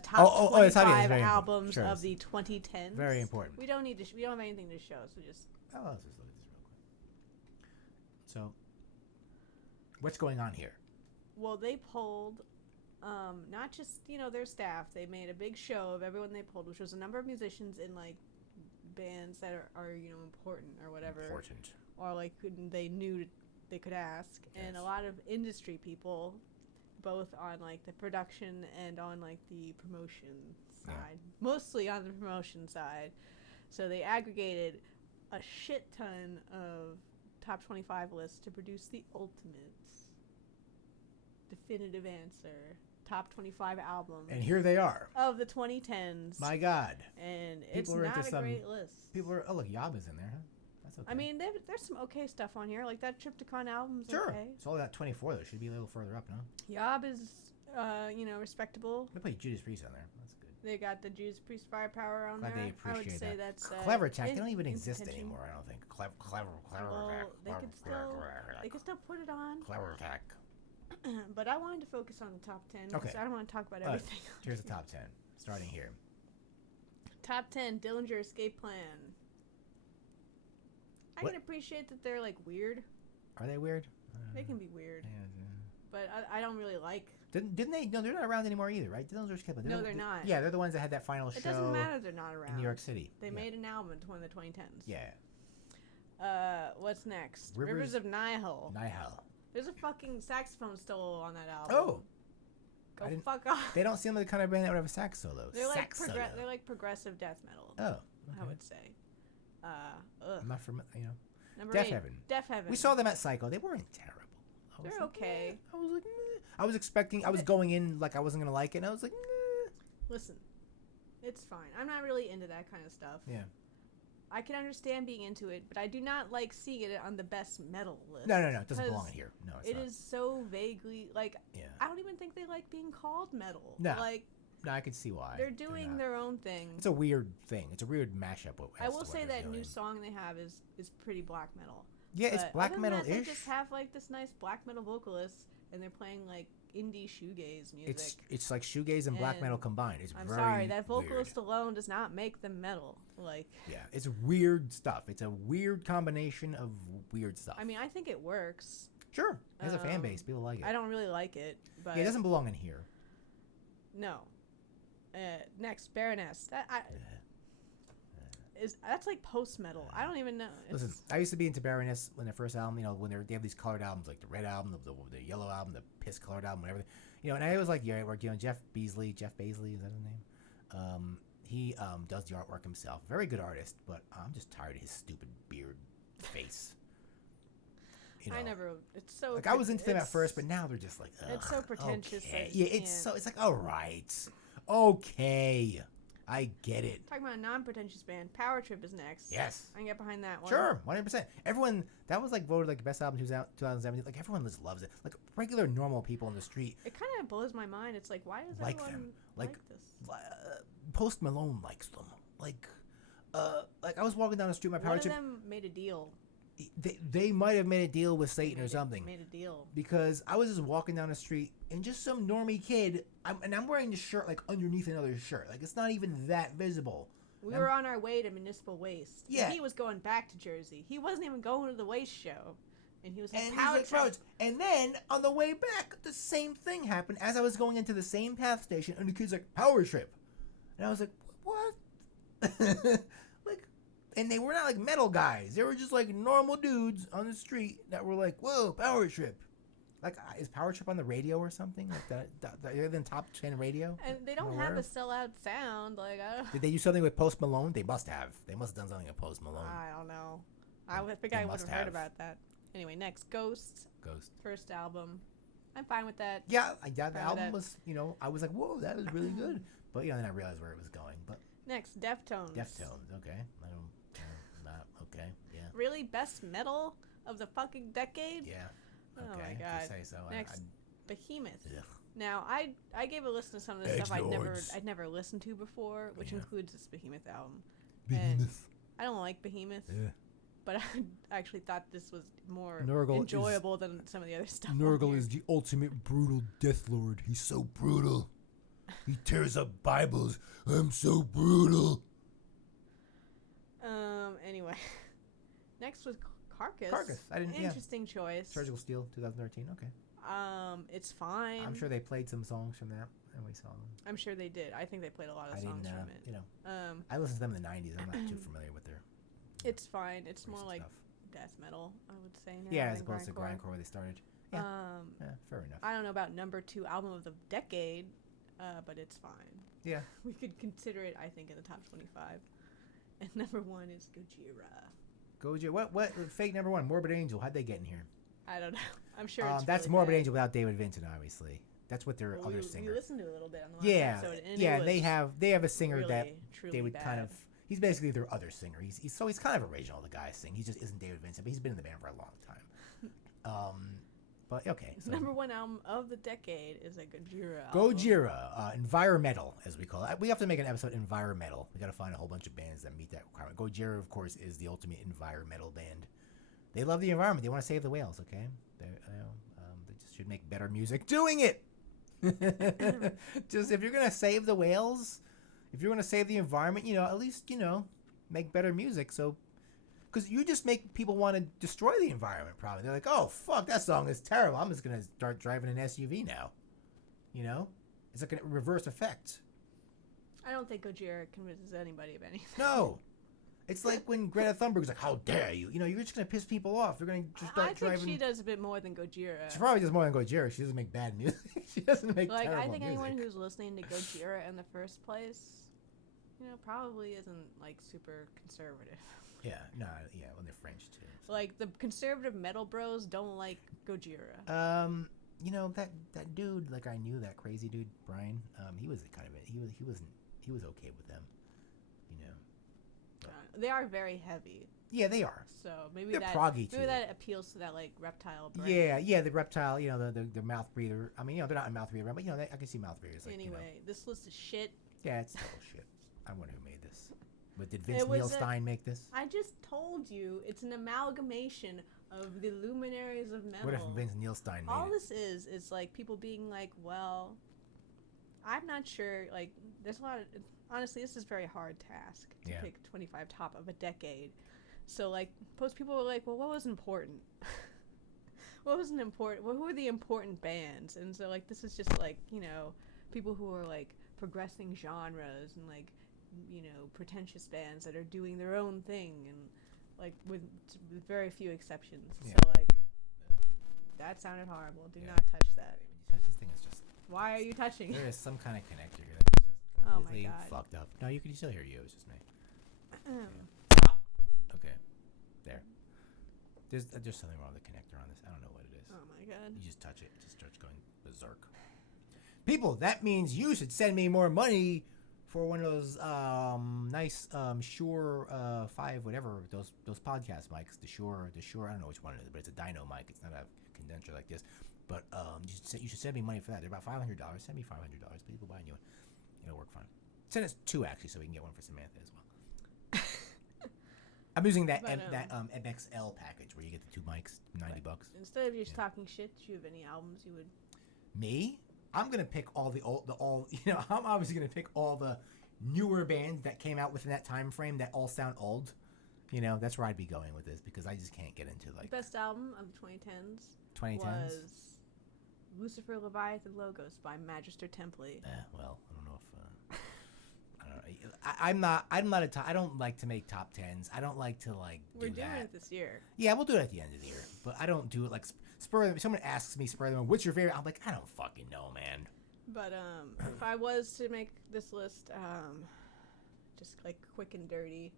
top 25 albums of the 2010s. Very important. We don't have anything to show, so just. Oh, let's just look at this real quick. So, what's going on here? Well, they polled, not just their staff. They made a big show of everyone they polled, which was a number of musicians in like bands that are important or whatever. Important. Or like they knew they could ask, and a lot of industry people, both on like the production and on like the promotion side, mostly on the promotion side. So they aggregated a shit ton of top 25 lists to produce the ultimate definitive answer. Top 25 albums. And here they are. Of the 2010s. My God. And People it's are not into a great list. People are... Oh, look, Yaba's in there, huh? That's okay. I mean, there's some okay stuff on here. Like that Triptychon album's sure. okay. It's all that 24, though. Should be a little further up, no? Yob is, respectable. They play Judas Priest on there. That's good. They got the Judas Priest Firepower on Glad there. they appreciate I would say that. that's Clever Tech. They don't even in exist contention. anymore, I don't think. Clever Well, Tech. they could still put it on. Clever Tech. But I wanted to focus on the top 10 because Okay. I don't want to talk about everything. Here's the top 10, starting here. Top 10, Dillinger Escape Plan. I What? can appreciate that they're like weird. Are they weird? They can be weird, Yeah. but I don't really like. Didn't they? No, they're not around anymore either, right? Dillinger Escape Plan. No, they're not. Yeah, they're the ones that had that final show. It doesn't matter they're not around. in New York City. They made an album in the 2010s. Yeah. What's next? Rivers of Nihil. Nihil. There's a fucking saxophone solo on that album. Oh. Go fuck off. They don't seem like the kind of band that would have a sax solo. They're like sax solo. they're like progressive death metal. Oh. Okay. I would say. I'm not familiar. Number Deaf 8, Heaven. Deaf Heaven. We saw them at Psycho. They weren't terrible. They're okay. I was like, meh. I was expecting. I was going in like I wasn't gonna like it. And I was like, meh. Listen, it's fine. I'm not really into that kind of stuff. Yeah. I can understand being into it, but I do not like seeing it on the best metal list. No. It doesn't belong in here. No, it's It not. is so vaguely like. Yeah. I don't even think they like being called metal. No. Like No, I can see why. they're doing their own thing. It's a weird thing. It's a weird mashup. I will say that new song they have is pretty black metal. Yeah, it's But black other than that, metal-ish. They just have like this nice black metal vocalist, and they're playing like indie shoegaze music. It's like shoegaze and black And metal combined. It's I'm very sorry, that vocalist weird. alone does not make them metal. Like, Yeah, it's weird stuff. It's a weird combination of weird stuff. I mean, I think it works. Sure, it has a fan base. People like it. I don't really like it, but Yeah, it doesn't belong in here. no. Next, Baroness. That's like post metal. I don't even know. Listen, I used to be into Baroness when their first album. When they have these colored albums, like the red album, the yellow album, the piss colored album, whatever. And I was like, yeah, work. Jeff Beasley, is that his name? He does the artwork himself. Very good artist, but I'm just tired of his stupid beard face. I never. It's so. Like I was into them at first, but now they're just like. It's so pretentious. Okay. That you It's can't. like all right, okay, I get it. Talking about a non-pretentious band, Power Trip is next. Yes. I can get behind that one. Sure, 100%. Everyone that was like voted like the best album 2017. Like everyone just loves it. Like regular normal people in the street It kind of blows my mind. It's like, why does like everyone them. like Like this? Post Malone likes them. Like I was walking down the street. My Power One of Trip. them made a deal. They might have made a deal with Satan or something. Made a deal. Because I was just walking down the street and just some normie kid, I'm wearing the shirt like underneath another shirt. Like it's not even that visible. We were on our way to Municipal Waste. Yeah. And he was going back to Jersey. He wasn't even going to the Waste show. And he was like, And Power he's like, Trip. and then on the way back, the same thing happened as I was going into the same path station, and the kid's like, Power Trip. And I was like, what? Like, and they were not like metal guys. They were just like normal dudes on the street that were like, whoa, Power Trip. Like, is Power Trip on the radio or something? Like that they're in top 10 radio? And they don't have a sellout sound. Like, I don't, Did they do something with Post Malone? They must have. They must have done something with Post Malone. I don't know. I think They I would must have heard have. about that. Anyway, next, Ghost. Ghost. First album. I'm fine with that. Yeah, the Proud of album that. was, I was like, whoa, that was really good. But, then I realized where it was going. But Next, Deftones. Deftones, okay. I don't, not, okay, yeah. Really? Best metal of the fucking decade? Yeah. Oh Okay, my if god. you say so. Next, Behemoth. Ugh. Now, I gave a listen to some of the stuff Ex-Lords. I'd never listened to before, which Yeah. includes this Behemoth album. Behemoth. I don't like Behemoth, Yeah. but I actually thought this was more Nurgle enjoyable than some of the other stuff. on Nurgle here. is the ultimate brutal death lord. He's so brutal. He tears up Bibles. I'm so brutal. Anyway, next was Carcass. Carcass. I didn't- yeah. Interesting choice. Surgical Steel, 2013. Okay. It's fine. I'm sure they played some songs from that, and we saw them. I'm sure they did. I think they played a lot of I songs didn't, from it. I listened to them in the 90s. I'm not too familiar with their It's fine. It's more recent like stuff. death metal, I would say. Now Yeah, as than opposed to grindcore where they started. Yeah, fair enough. I don't know about number 2 album of the decade, but it's fine. Yeah. We could consider it, I think, in the top 25. And number 1 is Gojira. Goji, what fake number one? Morbid Angel. How'd they get in here? I don't know. I'm sure it's that's really Morbid bad. Angel without David Vincent, obviously. That's what their other singer. We listened to it a little bit on the last Yeah, episode. And yeah. it was They have a singer really, that truly they would bad. kind of. He's basically their other singer. He's kind of original. The guy sing. He just isn't David Vincent, but he's been in the band for a long time. But okay. His So number one album of the decade is a Gojira album. Gojira, environmental, as we call it. We have to make an episode environmental. We got to find a whole bunch of bands that meet that requirement. Gojira, of course, is the ultimate environmental band. They love the environment. They want to save the whales. Okay, they just should make better music doing it. Just if you're gonna save the whales, if you're gonna save the environment, at least make better music. So. Because you just make people want to destroy the environment, probably. They're like, oh, fuck, that song is terrible. I'm just going to start driving an SUV now. It's like a reverse effect. I don't think Gojira convinces anybody of anything. No. It's like when Greta Thunberg's like, how dare you? You're just going to piss people off. You're going to just start driving. I think she does a bit more than Gojira. She probably does more than Gojira. She doesn't make bad music. She doesn't make terrible music. I think anyone who's listening to Gojira in the first place, probably isn't, super conservative. Yeah, when they're French too. So. Like the conservative metal bros don't like Gojira. That dude, I knew that crazy dude, Brian. He was he was okay with them, They are very heavy. Yeah, they are. So maybe they're proggy too. Maybe that appeals to that reptile brain. Yeah, the reptile. The mouth breather. I mean, they're not a mouth breather, but I can see mouth breathers. Anyway, this list is shit. Yeah, it's total shit. I wonder who made this. But did Vince Neil Stein make this? I just told you it's an amalgamation of the luminaries of metal. What if Vince Neil Stein made All it? this is people being like, well, I'm not sure. There's a lot of... Honestly, this is a very hard task to pick 25 top of a decade. So, most people were like, well, what was important? What wasn't important? Who were the important bands? And so, this is just, people who are, progressing genres and, pretentious bands that are doing their own thing and with very few exceptions. Yeah. So that sounded horrible. Do not touch that. This thing is just. Why are you touching? There is some kind of connector here that is just completely fucked up. No, you can still hear you. It's just me. Okay, there. There's something wrong with the connector on this. I don't know what it is. Oh my god. You just touch it, it just starts going berserk. People, that means you should send me more money for one of those nice Shure 5 whatever those podcast mics. The Shure I don't know which one it is, but it's a dyno mic. It's not a condenser like this. But you should send me money for that. They're about $500. Send me $500. People buy a new one. It'll work fine. Send us 2 actually, so we can get one for Samantha as well. I'm using that MXL package where you get the 2 mics, $90. Instead of just talking shit, do you have any albums you would? Me? I'm gonna pick all the I'm obviously gonna pick all the newer bands that came out within that time frame that all sound old. That's where I'd be going with this because I just can't get into best album of the 2010s. 2010s was Lucifer Leviathan Logos by Magister Template. Well, I don't know if I don't know. I'm not I don't like to make top 10s. I don't like to We're doing it this year. Yeah, we'll do it at the end of the year. But I don't do it spur them. Someone asks me spur them. What's your favorite? I'm like, I don't fucking know, man. But if I was to make this list, just quick and dirty.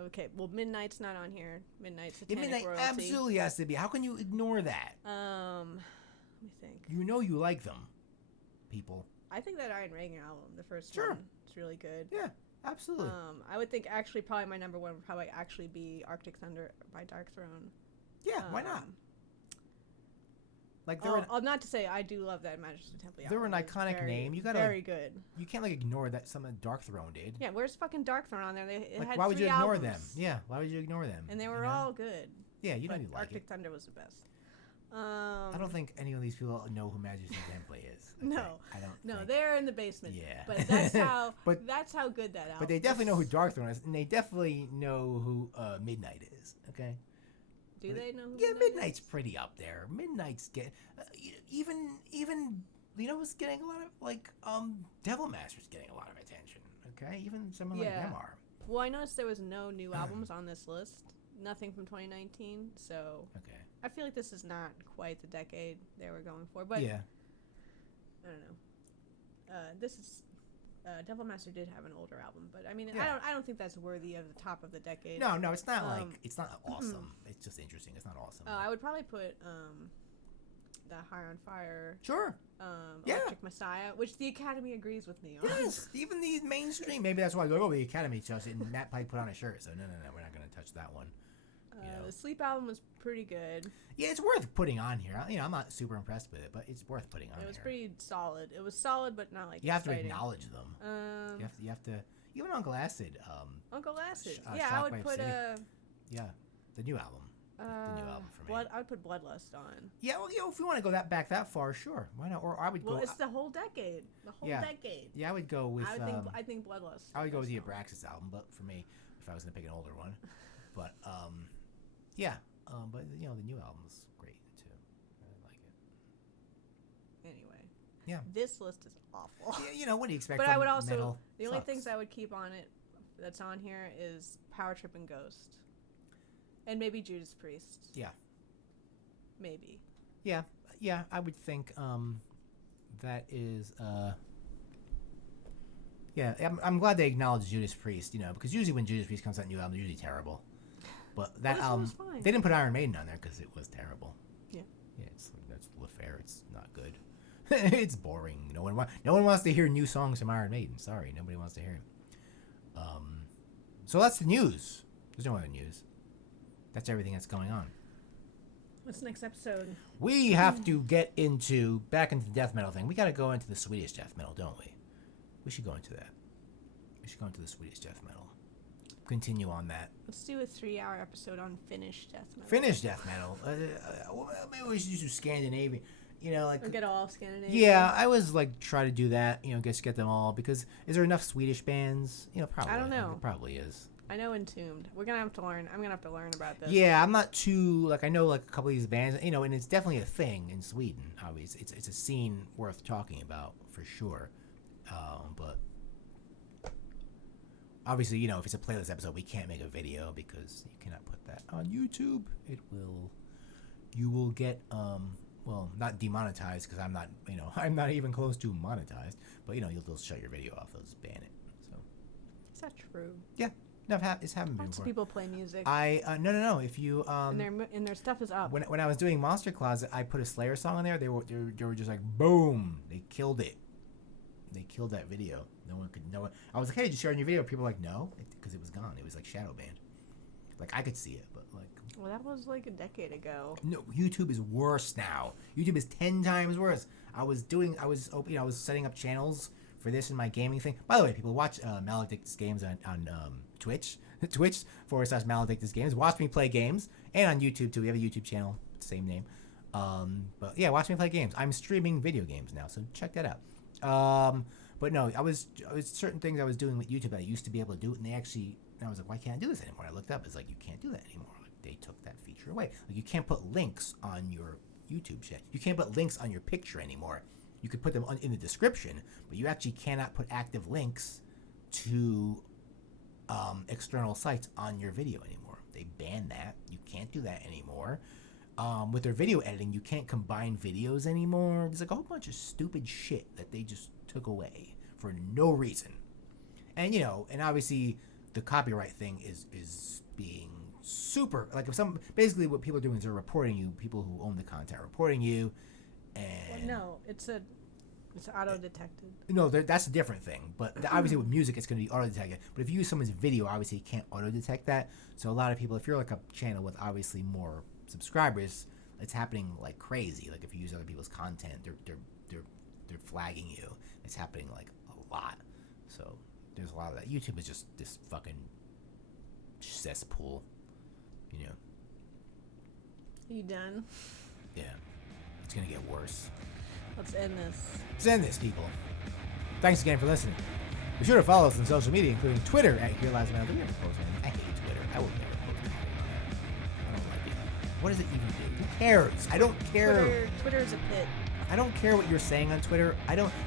Okay, well, Midnight's not on here. Midnight's Satanic Midnight Royalty. absolutely has to be. How can you ignore that? Let me think. You like them, people. I think that Iron Reagan album, the first one, it's really good. Yeah, absolutely. I would think actually probably my number one would probably actually be Arctic Thunder by Dark Throne. Yeah, why not? Not to say I do love that Magister Temple. They're an iconic name. You gotta very good. You can't ignore that something Dark Throne did. Yeah, where's fucking Dark Throne on there? It had why would you ignore albums. them? Yeah, why would you ignore them? And they were all good. Yeah, you don't need Arctic Thunder was the best. I don't think any of these people know who Magister Temple is. Okay? No, I don't. No, they're in the basement. Yeah, but that's how. That's how good that album. But they definitely know who Dark Throne is, and they definitely know who Midnight is. Okay. Do they know who Midnight's pretty up there. Midnight's even who's getting a lot of Devil Master's getting a lot of attention. Okay, even someone like them are. Well, I noticed there was no new albums on this list. Nothing from 2019. So okay, I feel like this is not quite the decade they were going for. But yeah, I don't know. This is Devil Master did have an older album, but I mean, Yeah. I don't think that's worthy of the top of the decade. No, it's not it's not awesome. It's just interesting. It's not awesome. I would probably put the Higher on Fire. Sure. Yeah. Electric Messiah, which the Academy agrees with me on. Yes, even the mainstream. Maybe that's why I go, the Academy chose it, and Matt Pike put on a shirt. So no, we're not going to touch that one. The Sleep album was pretty good. Yeah, it's worth putting on here. I'm not super impressed with it, but it's worth putting on. It was here. pretty solid. It was solid, but not like you have exciting. to acknowledge them. You have to. Even Uncle Acid. Uncle Acid. Shockwave I would put City. The new album. The new album for me. I would put Bloodlust on. Yeah, well, if we want to go back that far, sure. Why not? Or I would go. Well, it's the whole decade. Decade. Yeah, I would go with. I think Bloodlust. I would go with the Abraxas album, but for me, if I was gonna pick an older one, but yeah, but the new album's great too. I like it. Anyway. Yeah. This list is awful. Yeah, what do you expect? But from I would also metal? the only Sucks. things I would keep on it that's on here is Power Trip and Ghost, and maybe Judas Priest. Yeah. Maybe. Yeah, I would think that is yeah, I'm glad they acknowledged Judas Priest, because usually when Judas Priest comes out new album, they're usually terrible. But that album, was fine. they didn't put Iron Maiden on there because it was terrible. Yeah. Yeah, that's fair. It's not good. It's boring. No one wants to hear new songs from Iron Maiden. Sorry, nobody wants to hear it. So that's the news. There's no other news. That's everything that's going on. What's the next episode? We have to get back into the death metal thing. We got to go into the Swedish death metal, don't we? We should go into that. We should go into the Swedish death metal. Continue on that. Let's do a 3-hour episode on Finnish death metal. Finnish death metal. Maybe we should do some Scandinavian. Or get all Scandinavian. Yeah, I was try to do that. Get them all, because is there enough Swedish bands? Probably. I don't know. There probably is. I know Entombed. We're gonna have to learn. I'm gonna have to learn about this. Yeah, I'm not too I know a couple of these bands, and it's definitely a thing in Sweden. Obviously, it's a scene worth talking about for sure. But obviously, if it's a playlist episode, we can't make a video because you cannot put that on YouTube. You will get not demonetized, because I'm not I'm not even close to monetized. But you'll shut your video off. They'll just ban it. So Is that true? yeah. No, it's happened before. Lots of people play music. No. If you and their stuff is up. When I was doing Monster Closet, I put a Slayer song in there. They were just like boom. They killed it. They killed that video. No one could know it. I was like, hey, did you share your video? People were like, no, because it was gone. It was shadow banned. I could see it, but Well, that was a decade ago. No, YouTube is worse now. YouTube is 10 times worse. I was setting up channels for this in my gaming thing. By the way, people watch Maledictus Games on Twitch. Twitch.com/Maledictus Games. Watch me play games, and on YouTube too. We have a YouTube channel, same name. But yeah, watch me play games. I'm streaming video games now, so check that out. But no, I was certain things I was doing with YouTube that I used to be able to do, and I was like, why can't I do this anymore? I looked up, it's you can't do that anymore. They took that feature away. You can't put links on your YouTube channel. You can't put links on your picture anymore. You could put them in the description, but you actually cannot put active links to external sites on your video anymore. They banned that. You can't do that anymore. With their video editing, you can't combine videos anymore. There's a whole bunch of stupid shit that they just took away for no reason. And and obviously the copyright thing is being super, basically what people are doing is they're reporting you, people who own the content are reporting you, and no, it's auto detected. No, that's a different thing. But obviously with music, it's going to be auto detected. But if you use someone's video, obviously you can't auto detect that. So a lot of people, if you're a channel with obviously more subscribers, it's happening like crazy. If you use other people's content, they're flagging you. It's happening a lot. So there's a lot of that. YouTube is just this fucking cesspool. Are you done? Yeah. It's going to get worse. Let's end this. Let's end this, people. Thanks again for listening. Be sure to follow us on social media, including Twitter @hereliesmetal. Do we ever post anything? I hate Twitter. I will never post anything. I don't like it. What does it even do? Who cares? I don't care. Twitter is a pit. I don't care what you're saying on Twitter.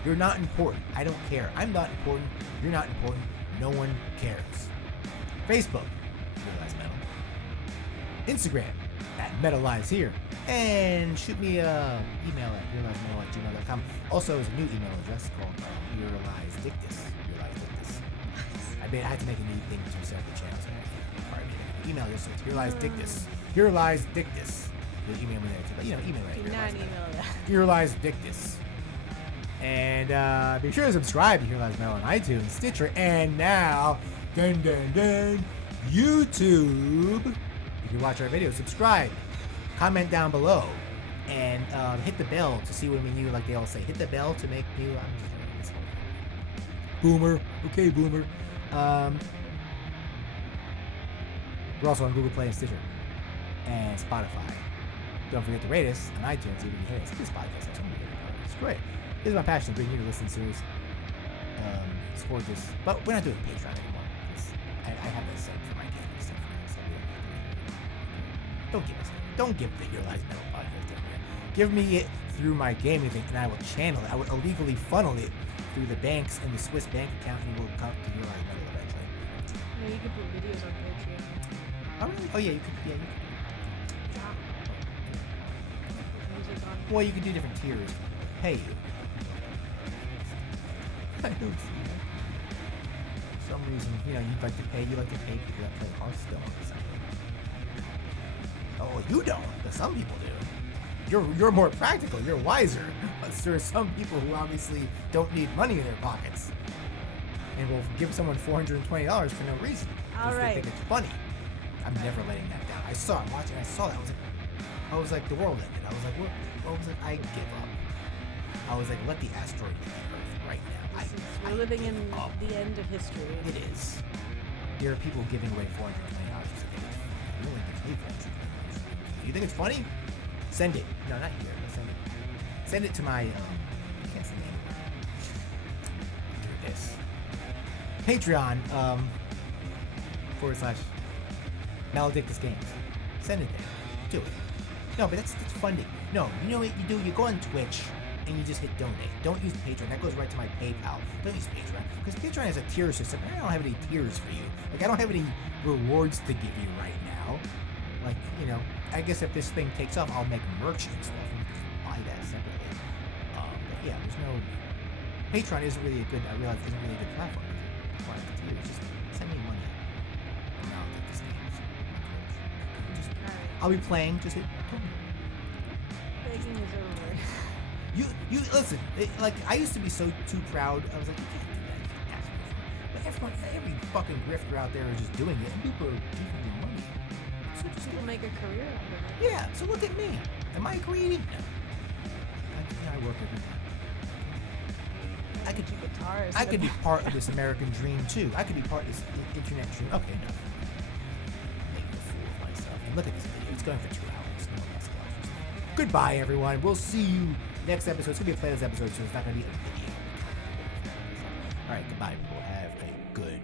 You're not important. I don't care. I'm not important. You're not important. No one cares. Facebook, Hereliesmetal. Instagram, at Metalize here. And shoot me a email at hereliesmetal@gmail.com. Also, there's a new email address called hereliesdictus. I had to make a new thing to set up the channel. So email address, hereliesdictus. Hereliesdictus. You'll email me there too. But, email me. Not email that. Hereliesdictus. And be sure to subscribe to Here Lies Metal on iTunes, Stitcher, and now, YouTube. If you watch our videos, subscribe, comment down below, and hit the bell to see when we new, like they all say, hit the bell to make new. Boomer. Okay, Boomer. We're also on Google Play and Stitcher and Spotify. Don't forget to rate us on iTunes. Even if you hate us, this podcast. It's great. This is my passion, bringing you to listen series. Support this, but we're not doing Patreon anymore. I have that set for my gaming stuff. Don't give the Here Lies Metal podcast to me. Give me it through my gaming thing, and I will channel it. I will illegally funnel it through the banks and the Swiss bank account, and it will come to Here Lies Metal eventually. Yeah, you can put videos on Patreon. Oh really? Oh yeah, you could. Yeah, you could. Well, you could do different tiers. Pay you. I don't see that. For some reason, you like to pay people that play Hearthstone or something. Oh, you don't, but some people do. You're more practical, you're wiser. But there are some people who obviously don't need money in their pockets. And will give someone $420 for no reason. Because they think it's funny. I'm never letting that down. I saw that. I was like, the world ended. I was like, what was it? I give up. I was like, let the asteroid hit the Earth right now. We're living in the end of history. It is. There are people giving away $420 to think it's funny. You only get paid $420. You think it's funny? Send it. No, not here. But send it. Send it to my, I can't say name. Do this. Patreon, / Maledictus Games. Send it there. Do it. No, but that's funding. No, you know what you do? You go on Twitch and you just hit donate. Don't use Patreon. That goes right to my PayPal. Don't use Patreon. Because Patreon has a tier system, and I don't have any tiers for you. Like, I don't have any rewards to give you right now. Like, I guess if this thing takes off, I'll make merch and stuff and just buy that separately. But yeah, there's no... Patreon isn't really a good... I realize isn't really a good platform. Why the tiers? Just send me money. And I'll take this game. I'll be playing. Just hit... Begging is over. You listen. I used to be too proud. I was like, you can't do that. You can't ask me for it. But every fucking grifter out there is just doing it, and people are giving them money. So just people make a career out of it. Yeah. So look at me. Am I greedy? No. I work every day. I could be part of this American dream too. I could be part of this internet dream. Okay, no. Making a fool of myself. And look at this video. It's going for 2 hours. No, that's goodbye, everyone. We'll see you next episode. It's going to be a playlist episode, so it's not going to be a video. All right, goodbye, people. Have a good